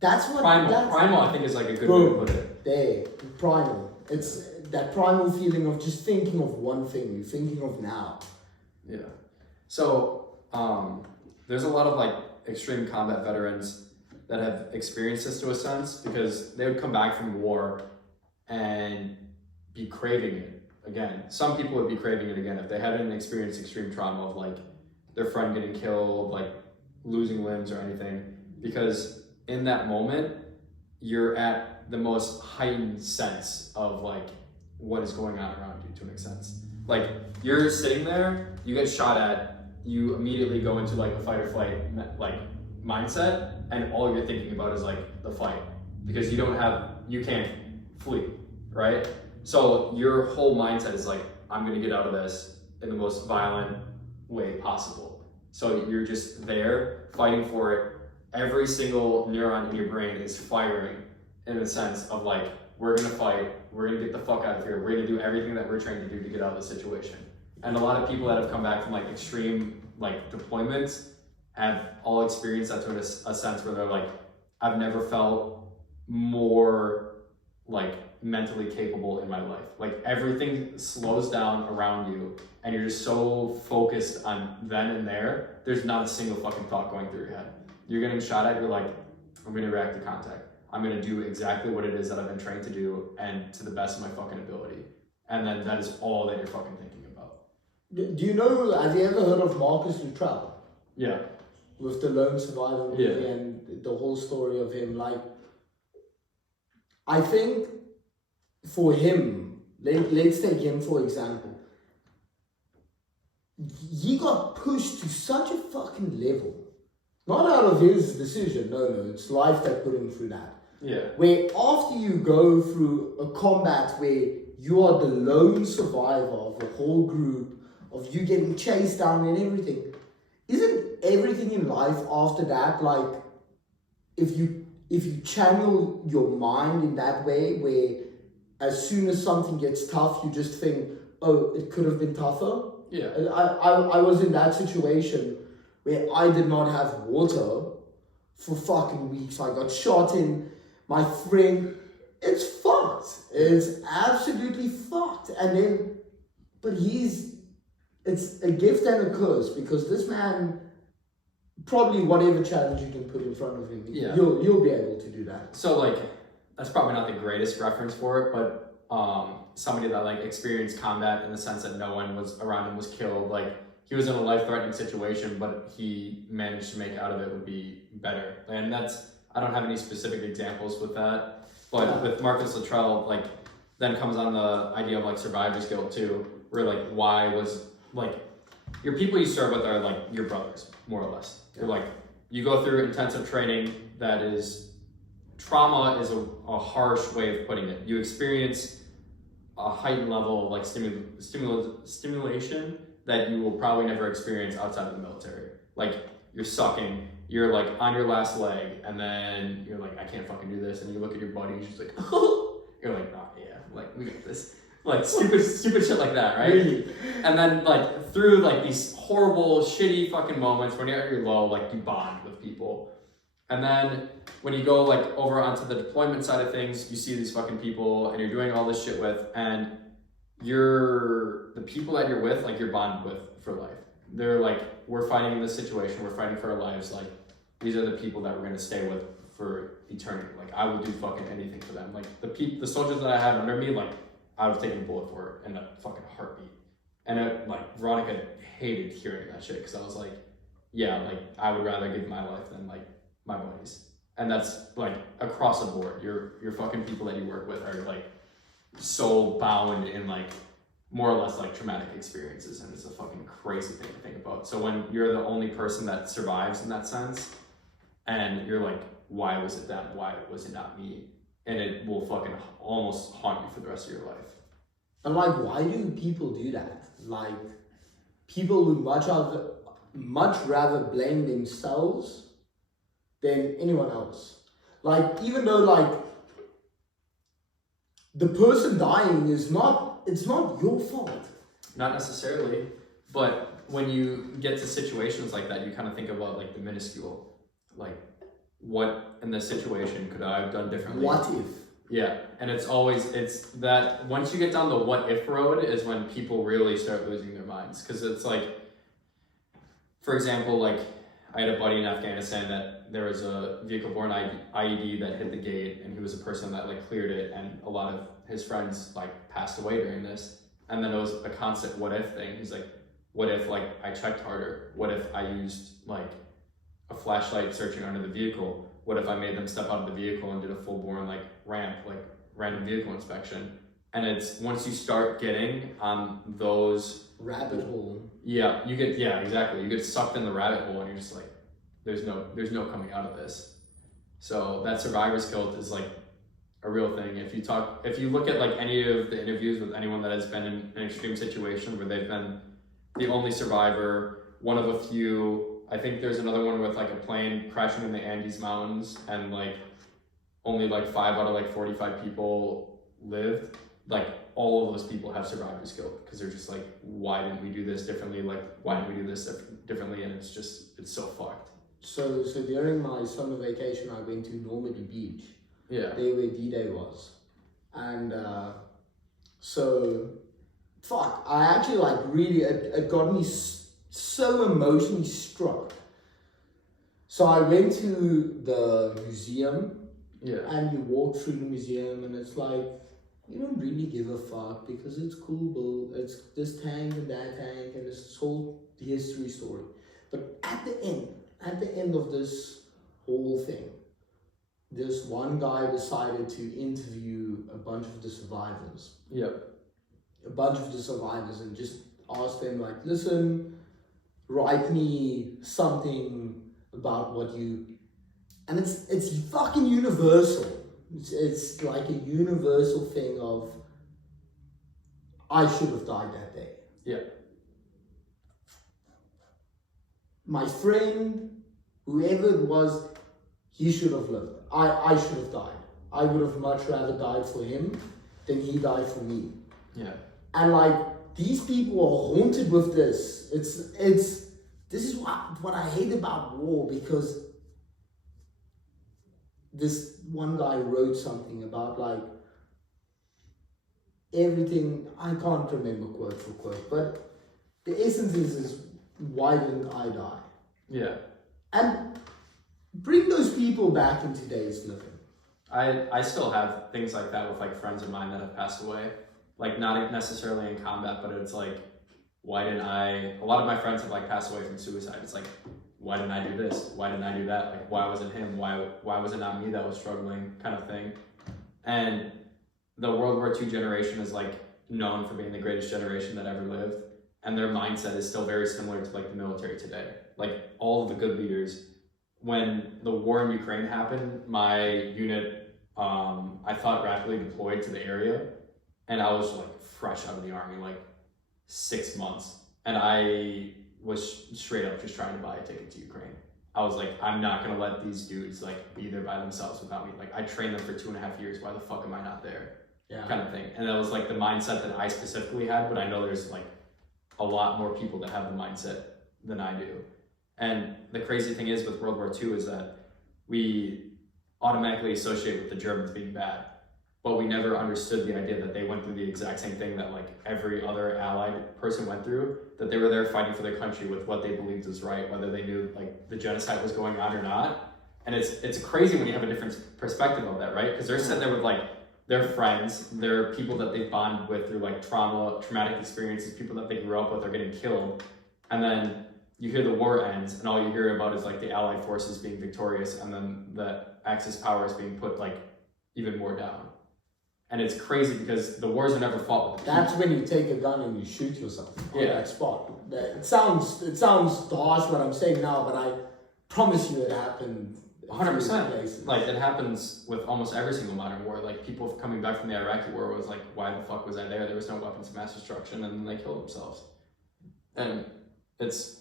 That's what... Primal, I think, is like a good way to put it. There. Primal. It's that primal feeling of just thinking of one thing. You're thinking of now. Yeah. So, there's a lot of like extreme combat veterans that have experienced this to a sense, because they would come back from war and be craving it again. Some people would be craving it again if they hadn't experienced extreme trauma of like their friend getting killed, like losing limbs or anything, because in that moment you're at the most heightened sense of like what is going on around you, to an extent. Like you're sitting there, you get shot at, you immediately go into like a fight or flight like mindset, and all you're thinking about is like the fight, because you can't flee, right? So your whole mindset is like, I'm gonna get out of this in the most violent way possible. So you're just there fighting for it. Every single neuron in your brain is firing in a sense of like, we're gonna fight, we're gonna get the fuck out of here, we're gonna do everything that we're trained to do to get out of the situation. And a lot of people that have come back from like extreme like deployments have all experienced that to a sense where they're like, I've never felt more like mentally capable in my life. Like everything slows down around you and you're just so focused on then and there, there's not a single fucking thought going through your head. You're getting shot at, you're like, I'm gonna react to contact. I'm gonna do exactly what it is that I've been trained to do and to the best of my fucking ability. And then that is all that you're fucking thinking about. Do you know, have you ever heard of Marcus Luttrell? Yeah. With the Lone Survivor movie and the whole story of him, like, I think for him, let's take him for example. He got pushed to such a fucking level. Not out of his decision, no, it's life that put him through that. Yeah. Where after you go through a combat where you are the lone survivor of a whole group, of you getting chased down and everything, isn't everything in life after that like, if you channel your mind in that way, where as soon as something gets tough, you just think, oh, it could have been tougher? Yeah. I was in that situation where I did not have water for fucking weeks. I got shot in, my friend, it's fucked. It's absolutely fucked. And then, but it's a gift and a curse, because this man, probably whatever challenge you can put in front of him, you'll be able to do that. So like, that's probably not the greatest reference for it, but somebody that like experienced combat in the sense that no one was around him was killed, like he was in a life-threatening situation, but he managed to make out of it, would be better. And I don't have any specific examples with that, but with Marcus Luttrell, like then comes on the idea of like survivor's guilt too, where like why was like your people you serve with are like your brothers, more or less. They're like, you go through intensive training that is, trauma is a harsh way of putting it. You experience a heightened level of like stimulation that you will probably never experience outside of the military. Like you're sucking, you're like on your last leg, and then you're like, I can't fucking do this, and you look at your buddy, she's like, you're like, oh yeah, like we got this. Like stupid shit like that, right? Really? And then like through like these horrible, shitty fucking moments when you're at your low, like you bond with people. And then when you go like over onto the deployment side of things, you see these fucking people and you're doing all this shit with, and the people that you're with, like you're bonded with for life. They're like, we're fighting in this situation, we're fighting for our lives, like these are the people that we're gonna stay with for eternity. Like I would do fucking anything for them. Like the soldiers that I had under me, like I would have taken a bullet for it in a fucking heartbeat. And like Veronica hated hearing that shit, because I was like, yeah, like I would rather give my life than like my buddies. And that's like across the board. Your fucking people that you work with are like so bound in like more or less like traumatic experiences, and it's a fucking crazy thing to think about. So when you're the only person that survives in that sense, and you're like, why was it them? Why was it not me? And it will fucking almost haunt you for the rest of your life. And like, why do people do that? Like, people would much rather blame themselves than anyone else. Like, even though like the person dying it's not your fault. Not necessarily, but when you get to situations like that, you kind of think about like the minuscule, like what in this situation could I have done differently? What if? Yeah, and it's that once you get down the what if road is when people really start losing their minds. Because it's like, for example, like I had a buddy in Afghanistan that there was a vehicle-borne IED that hit the gate, and he was a person that like cleared it, and a lot of his friends like passed away during this. And then it was a constant what if thing. He's like, what if like I checked harder? What if I used like a flashlight searching under the vehicle? What if I made them step out of the vehicle and did a full-borne like ramp, like random vehicle inspection? And it's once you start getting on those rabbit hole. Yeah, exactly. You get sucked in the rabbit hole, and you're just like, there's no coming out of this. So that survivor's guilt is like a real thing. If you look at like any of the interviews with anyone that has been in an extreme situation where they've been the only survivor, one of a few. I think there's another one with like a plane crashing in the Andes Mountains, and like only like 5 out of like 45 people lived. Like all of those people have survivor's guilt, because they're just like, why didn't we do this differently? Like, why didn't we do this differently? And it's so fucked. So during my summer vacation, I went to Normandy Beach. Yeah. There where D-Day was. And so, fuck, I actually like really, it got me so emotionally struck. So I went to the museum. Yeah. And you walk through the museum, and it's like, you don't really give a fuck, because it's cool, but it's this tank and that tank and this whole history story. But at the end of this whole thing, this one guy decided to interview a bunch of the survivors. Yep. a bunch of the survivors and just ask them like, listen, write me something about what you, and it's fucking universal. It's like a universal thing of, I should have died that day. Yeah. My friend, whoever it was, he should have lived. I should have died. I would have much rather died for him than he died for me. Yeah. And like, these people are haunted with this. This is what I hate about war, because this one guy wrote something about like everything, I can't remember quote for quote, but the essence is why didn't I die? Yeah. And bring those people back in today's living. I still have things like that with like friends of mine that have passed away. Like not necessarily in combat, but it's like, why didn't I, a lot of my friends have like passed away from suicide. It's like, why didn't I do this? Why didn't I do that? Like, why was it him? Why was it not me that was struggling, kind of thing. And the World War II generation is like known for being the greatest generation that ever lived. And their mindset is still very similar to like the military today. Like all of the good leaders, when the war in Ukraine happened, my unit, I thought rapidly deployed to the area, and I was like fresh out of the army, like 6 months. And I was straight up just trying to buy a ticket to Ukraine. I was like, I'm not gonna let these dudes like be there by themselves without me. Like I trained them for 2.5 years. Why the fuck am I not there? Yeah. Kind of thing. And that was like the mindset that I specifically had, but I know there's like a lot more people that have the mindset than I do. And the crazy thing is with World War II is that we automatically associate with the Germans being bad, but we never understood the idea that they went through the exact same thing that like every other allied person went through, that they were there fighting for their country with what they believed was right, whether they knew like the genocide was going on or not. And it's crazy when you have a different perspective of that, right? Because they're sitting there with like their friends, their people that they bonded with through like traumatic experiences, people that they grew up with are getting killed. And then you hear the war ends and all you hear about is like the Allied forces being victorious, and then the Axis powers being put like even more down. And it's crazy because the wars are never fought with the That's when you take a gun and you shoot yourself on Yeah. that spot. It sounds harsh what I'm saying now, but I promise you it happened. 100%. Like it happens with almost every single modern war. Like people coming back from the Iraqi war was like, why the fuck was I there? There was no weapons of mass destruction, and then they killed themselves. And it's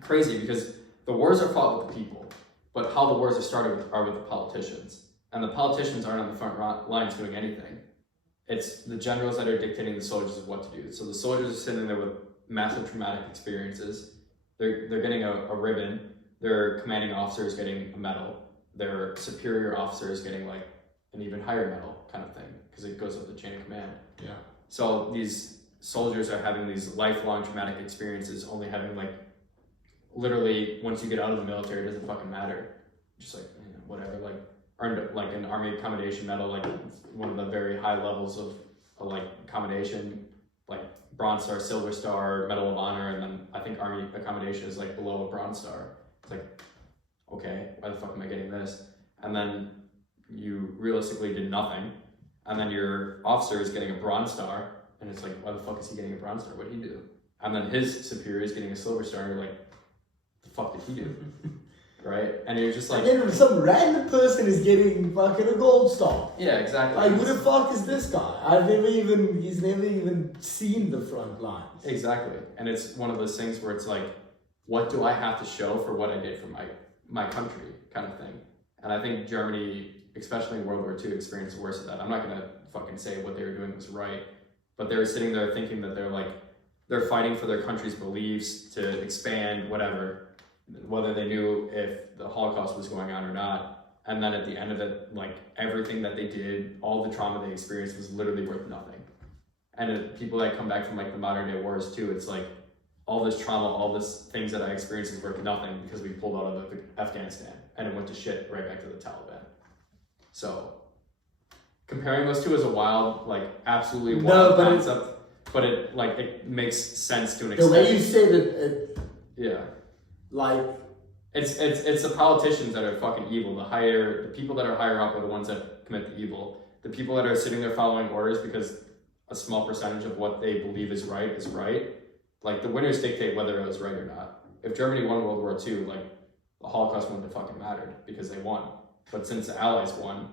crazy because the wars are fought with the people, but how the wars are started are with the politicians. And the politicians aren't on the front lines doing anything. It's the generals that are dictating the soldiers of what to do. So the soldiers are sitting there with massive traumatic experiences. They're getting a ribbon. Their commanding officer is getting a medal. Their superior officer is getting like an even higher medal, kind of thing, because it goes up the chain of command. Yeah. So these soldiers are having these lifelong traumatic experiences, only having like, literally, once you get out of the military, it doesn't fucking matter. Just like, you know, whatever, like, earned like an Army Accommodation Medal, like one of the very high levels of like accommodation, like Bronze Star, Silver Star, Medal of Honor, and then I think Army Accommodation is like below a Bronze Star. It's like, okay, why the fuck am I getting this? And then you realistically did nothing, and then your officer is getting a Bronze Star, and it's like, why the fuck is he getting a Bronze Star? What did he do? And then his superior is getting a Silver Star, and you're like, the fuck did he do? Right? And you're just like, and then some random person is getting fucking a gold star. yeah, exactly. Like, who the fuck is this guy? He's never even seen the front lines. Exactly. And it's one of those things where it's like, what do I have to show for what I did for my country, kind of thing. And I think Germany, especially in World War II, experienced the worst of that. I'm not gonna fucking say what they were doing was right, but they were sitting there thinking that they're fighting for their country's beliefs to expand, whatever, whether they knew if the Holocaust was going on or not. And then at the end of it, like everything that they did, all the trauma they experienced was literally worth nothing. And people that come back from like the modern day wars too, it's like all this trauma, all this things that I experienced is worth nothing because we pulled out of Afghanistan and it went to shit right back to the Taliban. So comparing those two is a wild, like absolutely wild concept, but it makes sense to an extent. The way you said it yeah. like, it's the politicians that are fucking evil. The people that are higher up are the ones that commit the evil. The people that are sitting there following orders because a small percentage of what they believe is right. Like the winners dictate whether it was right or not. If Germany won World War II, like the Holocaust wouldn't have fucking mattered because they won. But since the Allies won,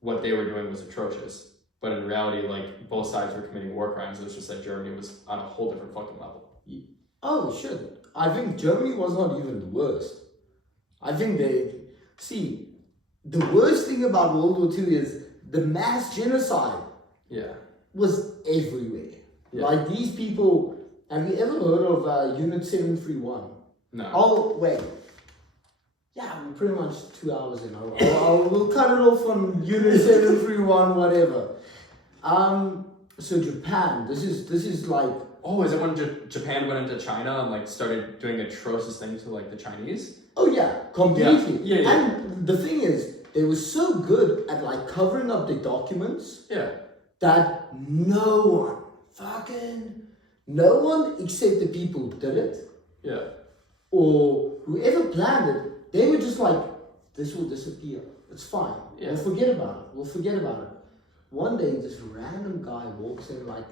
what they were doing was atrocious. But in reality, like both sides were committing war crimes. It was just that Germany was on a whole different fucking level. Oh shit! I think Germany was not even the worst. I think the worst thing about World War II is the mass genocide. Yeah. Was everywhere. Yeah. Like these people. Have you ever heard of Unit 731? No. Oh wait. Yeah, we're pretty much 2 hours in. We'll cut it off on Unit 731, whatever. So Japan. This is like. Oh, is it when Japan went into China and like started doing atrocious things to like the Chinese? Oh yeah, completely. Yeah. And the thing is, they were so good at like covering up the documents. Yeah. That no one except the people who did it. Yeah. Or whoever planned it, they were just like, this will disappear. It's fine. Yeah. We'll forget about it. One day, this random guy walks in like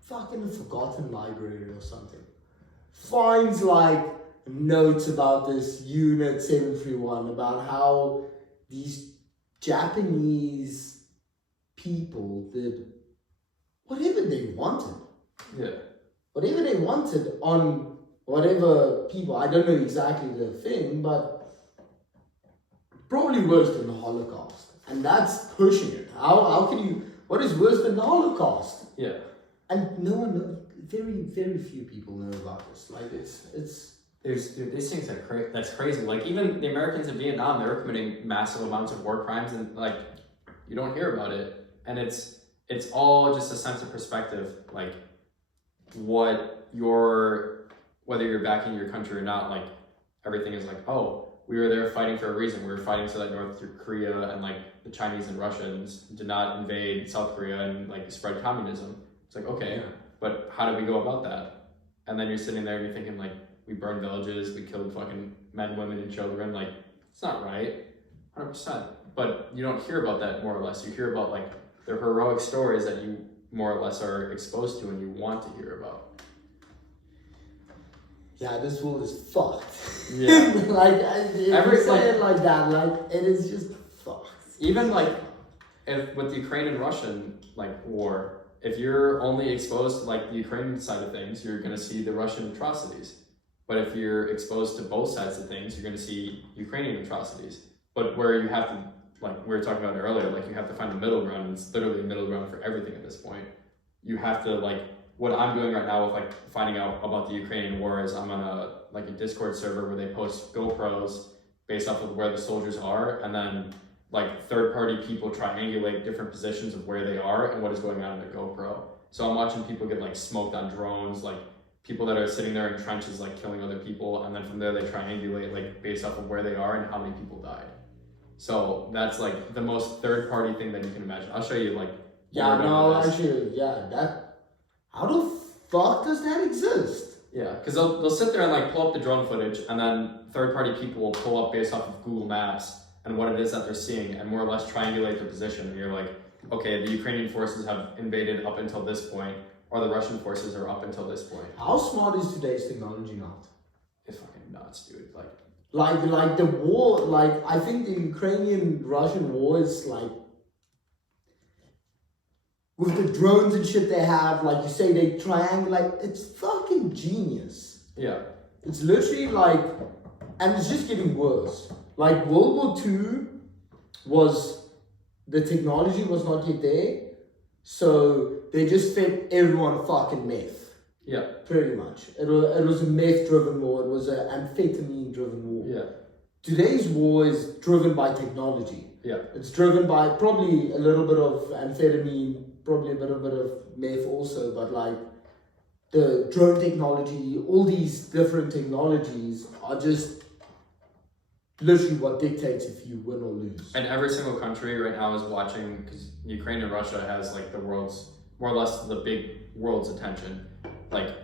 fucking a forgotten library or something. Finds like notes about this Unit 731, about how these Japanese people did whatever they wanted. Yeah. Whatever they wanted on whatever people. I don't know exactly the thing, but probably worse than the Holocaust. And that's pushing it. How can you, what is worse than the Holocaust? Yeah. And no one knows, very, very few people know about this. Like it's There's these things that's crazy. Like even the Americans in Vietnam, they were committing massive amounts of war crimes, and like you don't hear about it. And it's all just a sense of perspective. Like whether you're backing your country or not, like everything is like, oh, we were there fighting for a reason. We were fighting so that North Korea and like the Chinese and Russians did not invade South Korea and like spread communism. It's like, okay, but how do we go about that? And then you're sitting there and you're thinking like, we burned villages, we killed fucking men, women, and children. Like, it's not right, 100%. But you don't hear about that more or less. You hear about like the heroic stories that you more or less are exposed to and you want to hear about. Yeah, this world is fucked. Yeah. Like, if you say it like that, like, it is just fucked. Even like, with the Ukraine and Russian like war, if you're only exposed to like the Ukrainian side of things, you're gonna see the Russian atrocities. But if you're exposed to both sides of things, you're gonna see Ukrainian atrocities. But where you have to, like we were talking about earlier, like you have to find a middle ground, and it's literally a middle ground for everything at this point. You have to like, what I'm doing right now with like finding out about the Ukrainian war is I'm on a Discord server where they post GoPros based off of where the soldiers are, and then like third-party people triangulate different positions of where they are and what is going on in the GoPro. So I'm watching people get like smoked on drones, like people that are sitting there in trenches like killing other people, and then from there they triangulate like based off of where they are and how many people died. So that's like the most third-party thing that you can imagine. I'll show you like. Yeah, no, actually, yeah, that. How the fuck does that exist? Yeah, because they'll sit there and like pull up the drone footage, and then third-party people will pull up based off of Google Maps and what it is that they're seeing, and more or less triangulate the position. And you're like, okay, the Ukrainian forces have invaded up until this point, or the Russian forces are up until this point. How smart is today's technology not? It's fucking nuts, dude. Like the war, like I think the Ukrainian-Russian war is like, with the drones and shit they have, like you say, they triangulate, it's fucking genius. Yeah. It's literally like, and it's just getting worse. Like World War II the technology was not yet there, so they just fed everyone fucking meth. Yeah. Pretty much. It was a meth-driven war, it was an amphetamine-driven war. Yeah. Today's war is driven by technology. Yeah. It's driven by probably a little bit of amphetamine, probably a little bit of meth also, but like the drone technology, all these different technologies are just literally what dictates if you win or lose. And every single country right now is watching, because Ukraine and Russia has like the world's, more or less the big world's attention. Like,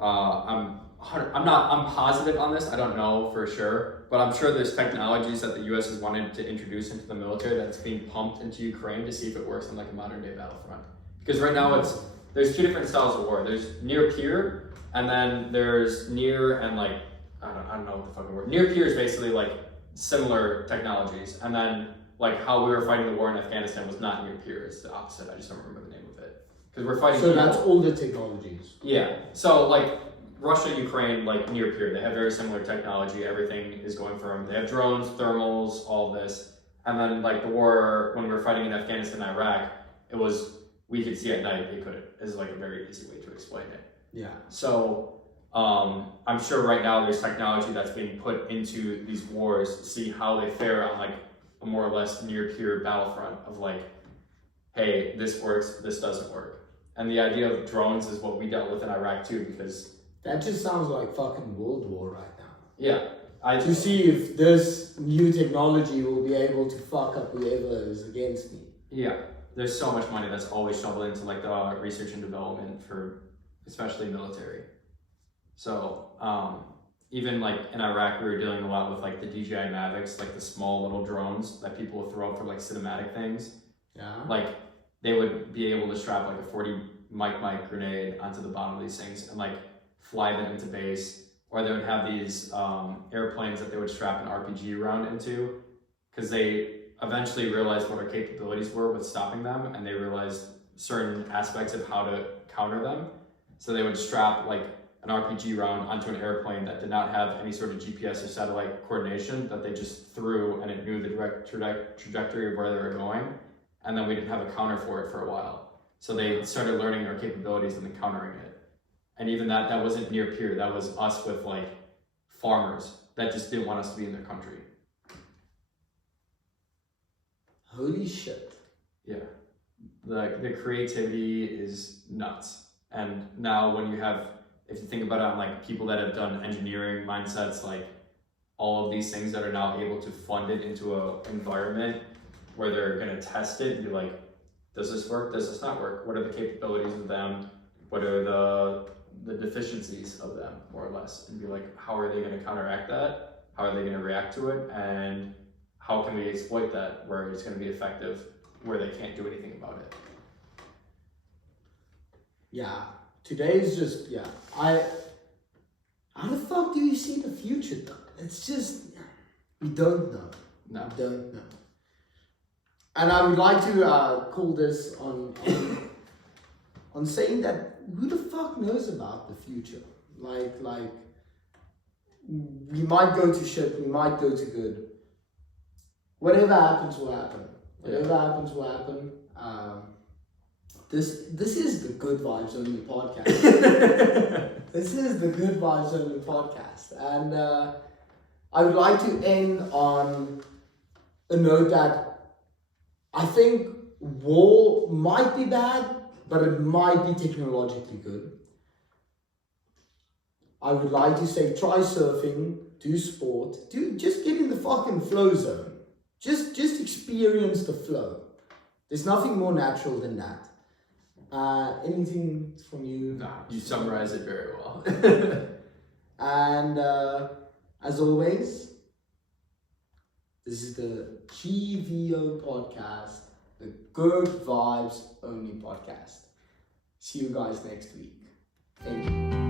I'm positive on this, I don't know for sure, but I'm sure there's technologies that the US has wanted to introduce into the military that's being pumped into Ukraine to see if it works on like a modern day battlefront. Because right now there's two different styles of war. There's near peer, and then there's near and like, I don't know what the fucking word. Near peer is basically like similar technologies, and then like how we were fighting the war in Afghanistan was not near peer. It's the opposite. I just don't remember the name of it. Because we're fighting. So that's all the technologies. Yeah. So like Russia, Ukraine, like near peer, they have very similar technology. Everything is going for them. They have drones, thermals, all this. And then like the war when we were fighting in Afghanistan, Iraq, it was we could see at night. They couldn't. Is like a very easy way to explain it. Yeah. So I'm sure right now there's technology that's being put into these wars to see how they fare on like a more or less near peer battlefront of like, hey, this works, this doesn't work. And the idea of drones is what we dealt with in Iraq too, because that just sounds like fucking World War right now. Yeah. To see if this new technology will be able to fuck up whoever is against me. Yeah. There's so much money that's always shoveled into like the research and development for especially military. So even like in Iraq, we were dealing a lot with like the DJI Mavics, like the small little drones that people will throw up for like cinematic things. Yeah. Like they would be able to strap like a 40 mic grenade onto the bottom of these things and like fly them into base, or they would have these airplanes that they would strap an RPG round into, because they eventually realized what our capabilities were with stopping them, and they realized certain aspects of how to counter them. So they would strap like an RPG round onto an airplane that did not have any sort of GPS or satellite coordination, that they just threw and it knew the direct trajectory of where they were going, and then we didn't have a counter for it for a while. So they started learning our capabilities and then countering it. And even that wasn't near peer. That was us with like farmers that just didn't want us to be in their country. Holy shit. Yeah. The creativity is nuts. And now when you have, if you think about it on like people that have done engineering mindsets, like all of these things that are now able to fund it into an environment where they're going to test it and be like, does this work? Does this not work? What are the capabilities of them? What are the deficiencies of them, more or less? And be like, how are they going to counteract that? How are they going to react to it? And how can we exploit that where it's going to be effective, where they can't do anything about it? Yeah, today's just, yeah. How the fuck do you see the future though? It's just, we don't know. No. We don't know. And I would like to call this on saying that who the fuck knows about the future? Like, we might go to shit, we might go to good. Whatever happens will happen. Whatever happens will happen. This is the Good Vibes Only podcast. This is the Good Vibes Only podcast. And I would like to end on a note that I think war might be bad, but it might be technologically good. I would like to say try surfing, do sport, just get in the fucking flow zone. Just experience the flow. There's nothing more natural than that. Anything from you? No, you summarize it very well. And as always, this is the GVO-podcast, the Good Vibes Only podcast. See you guys next week. Thank you.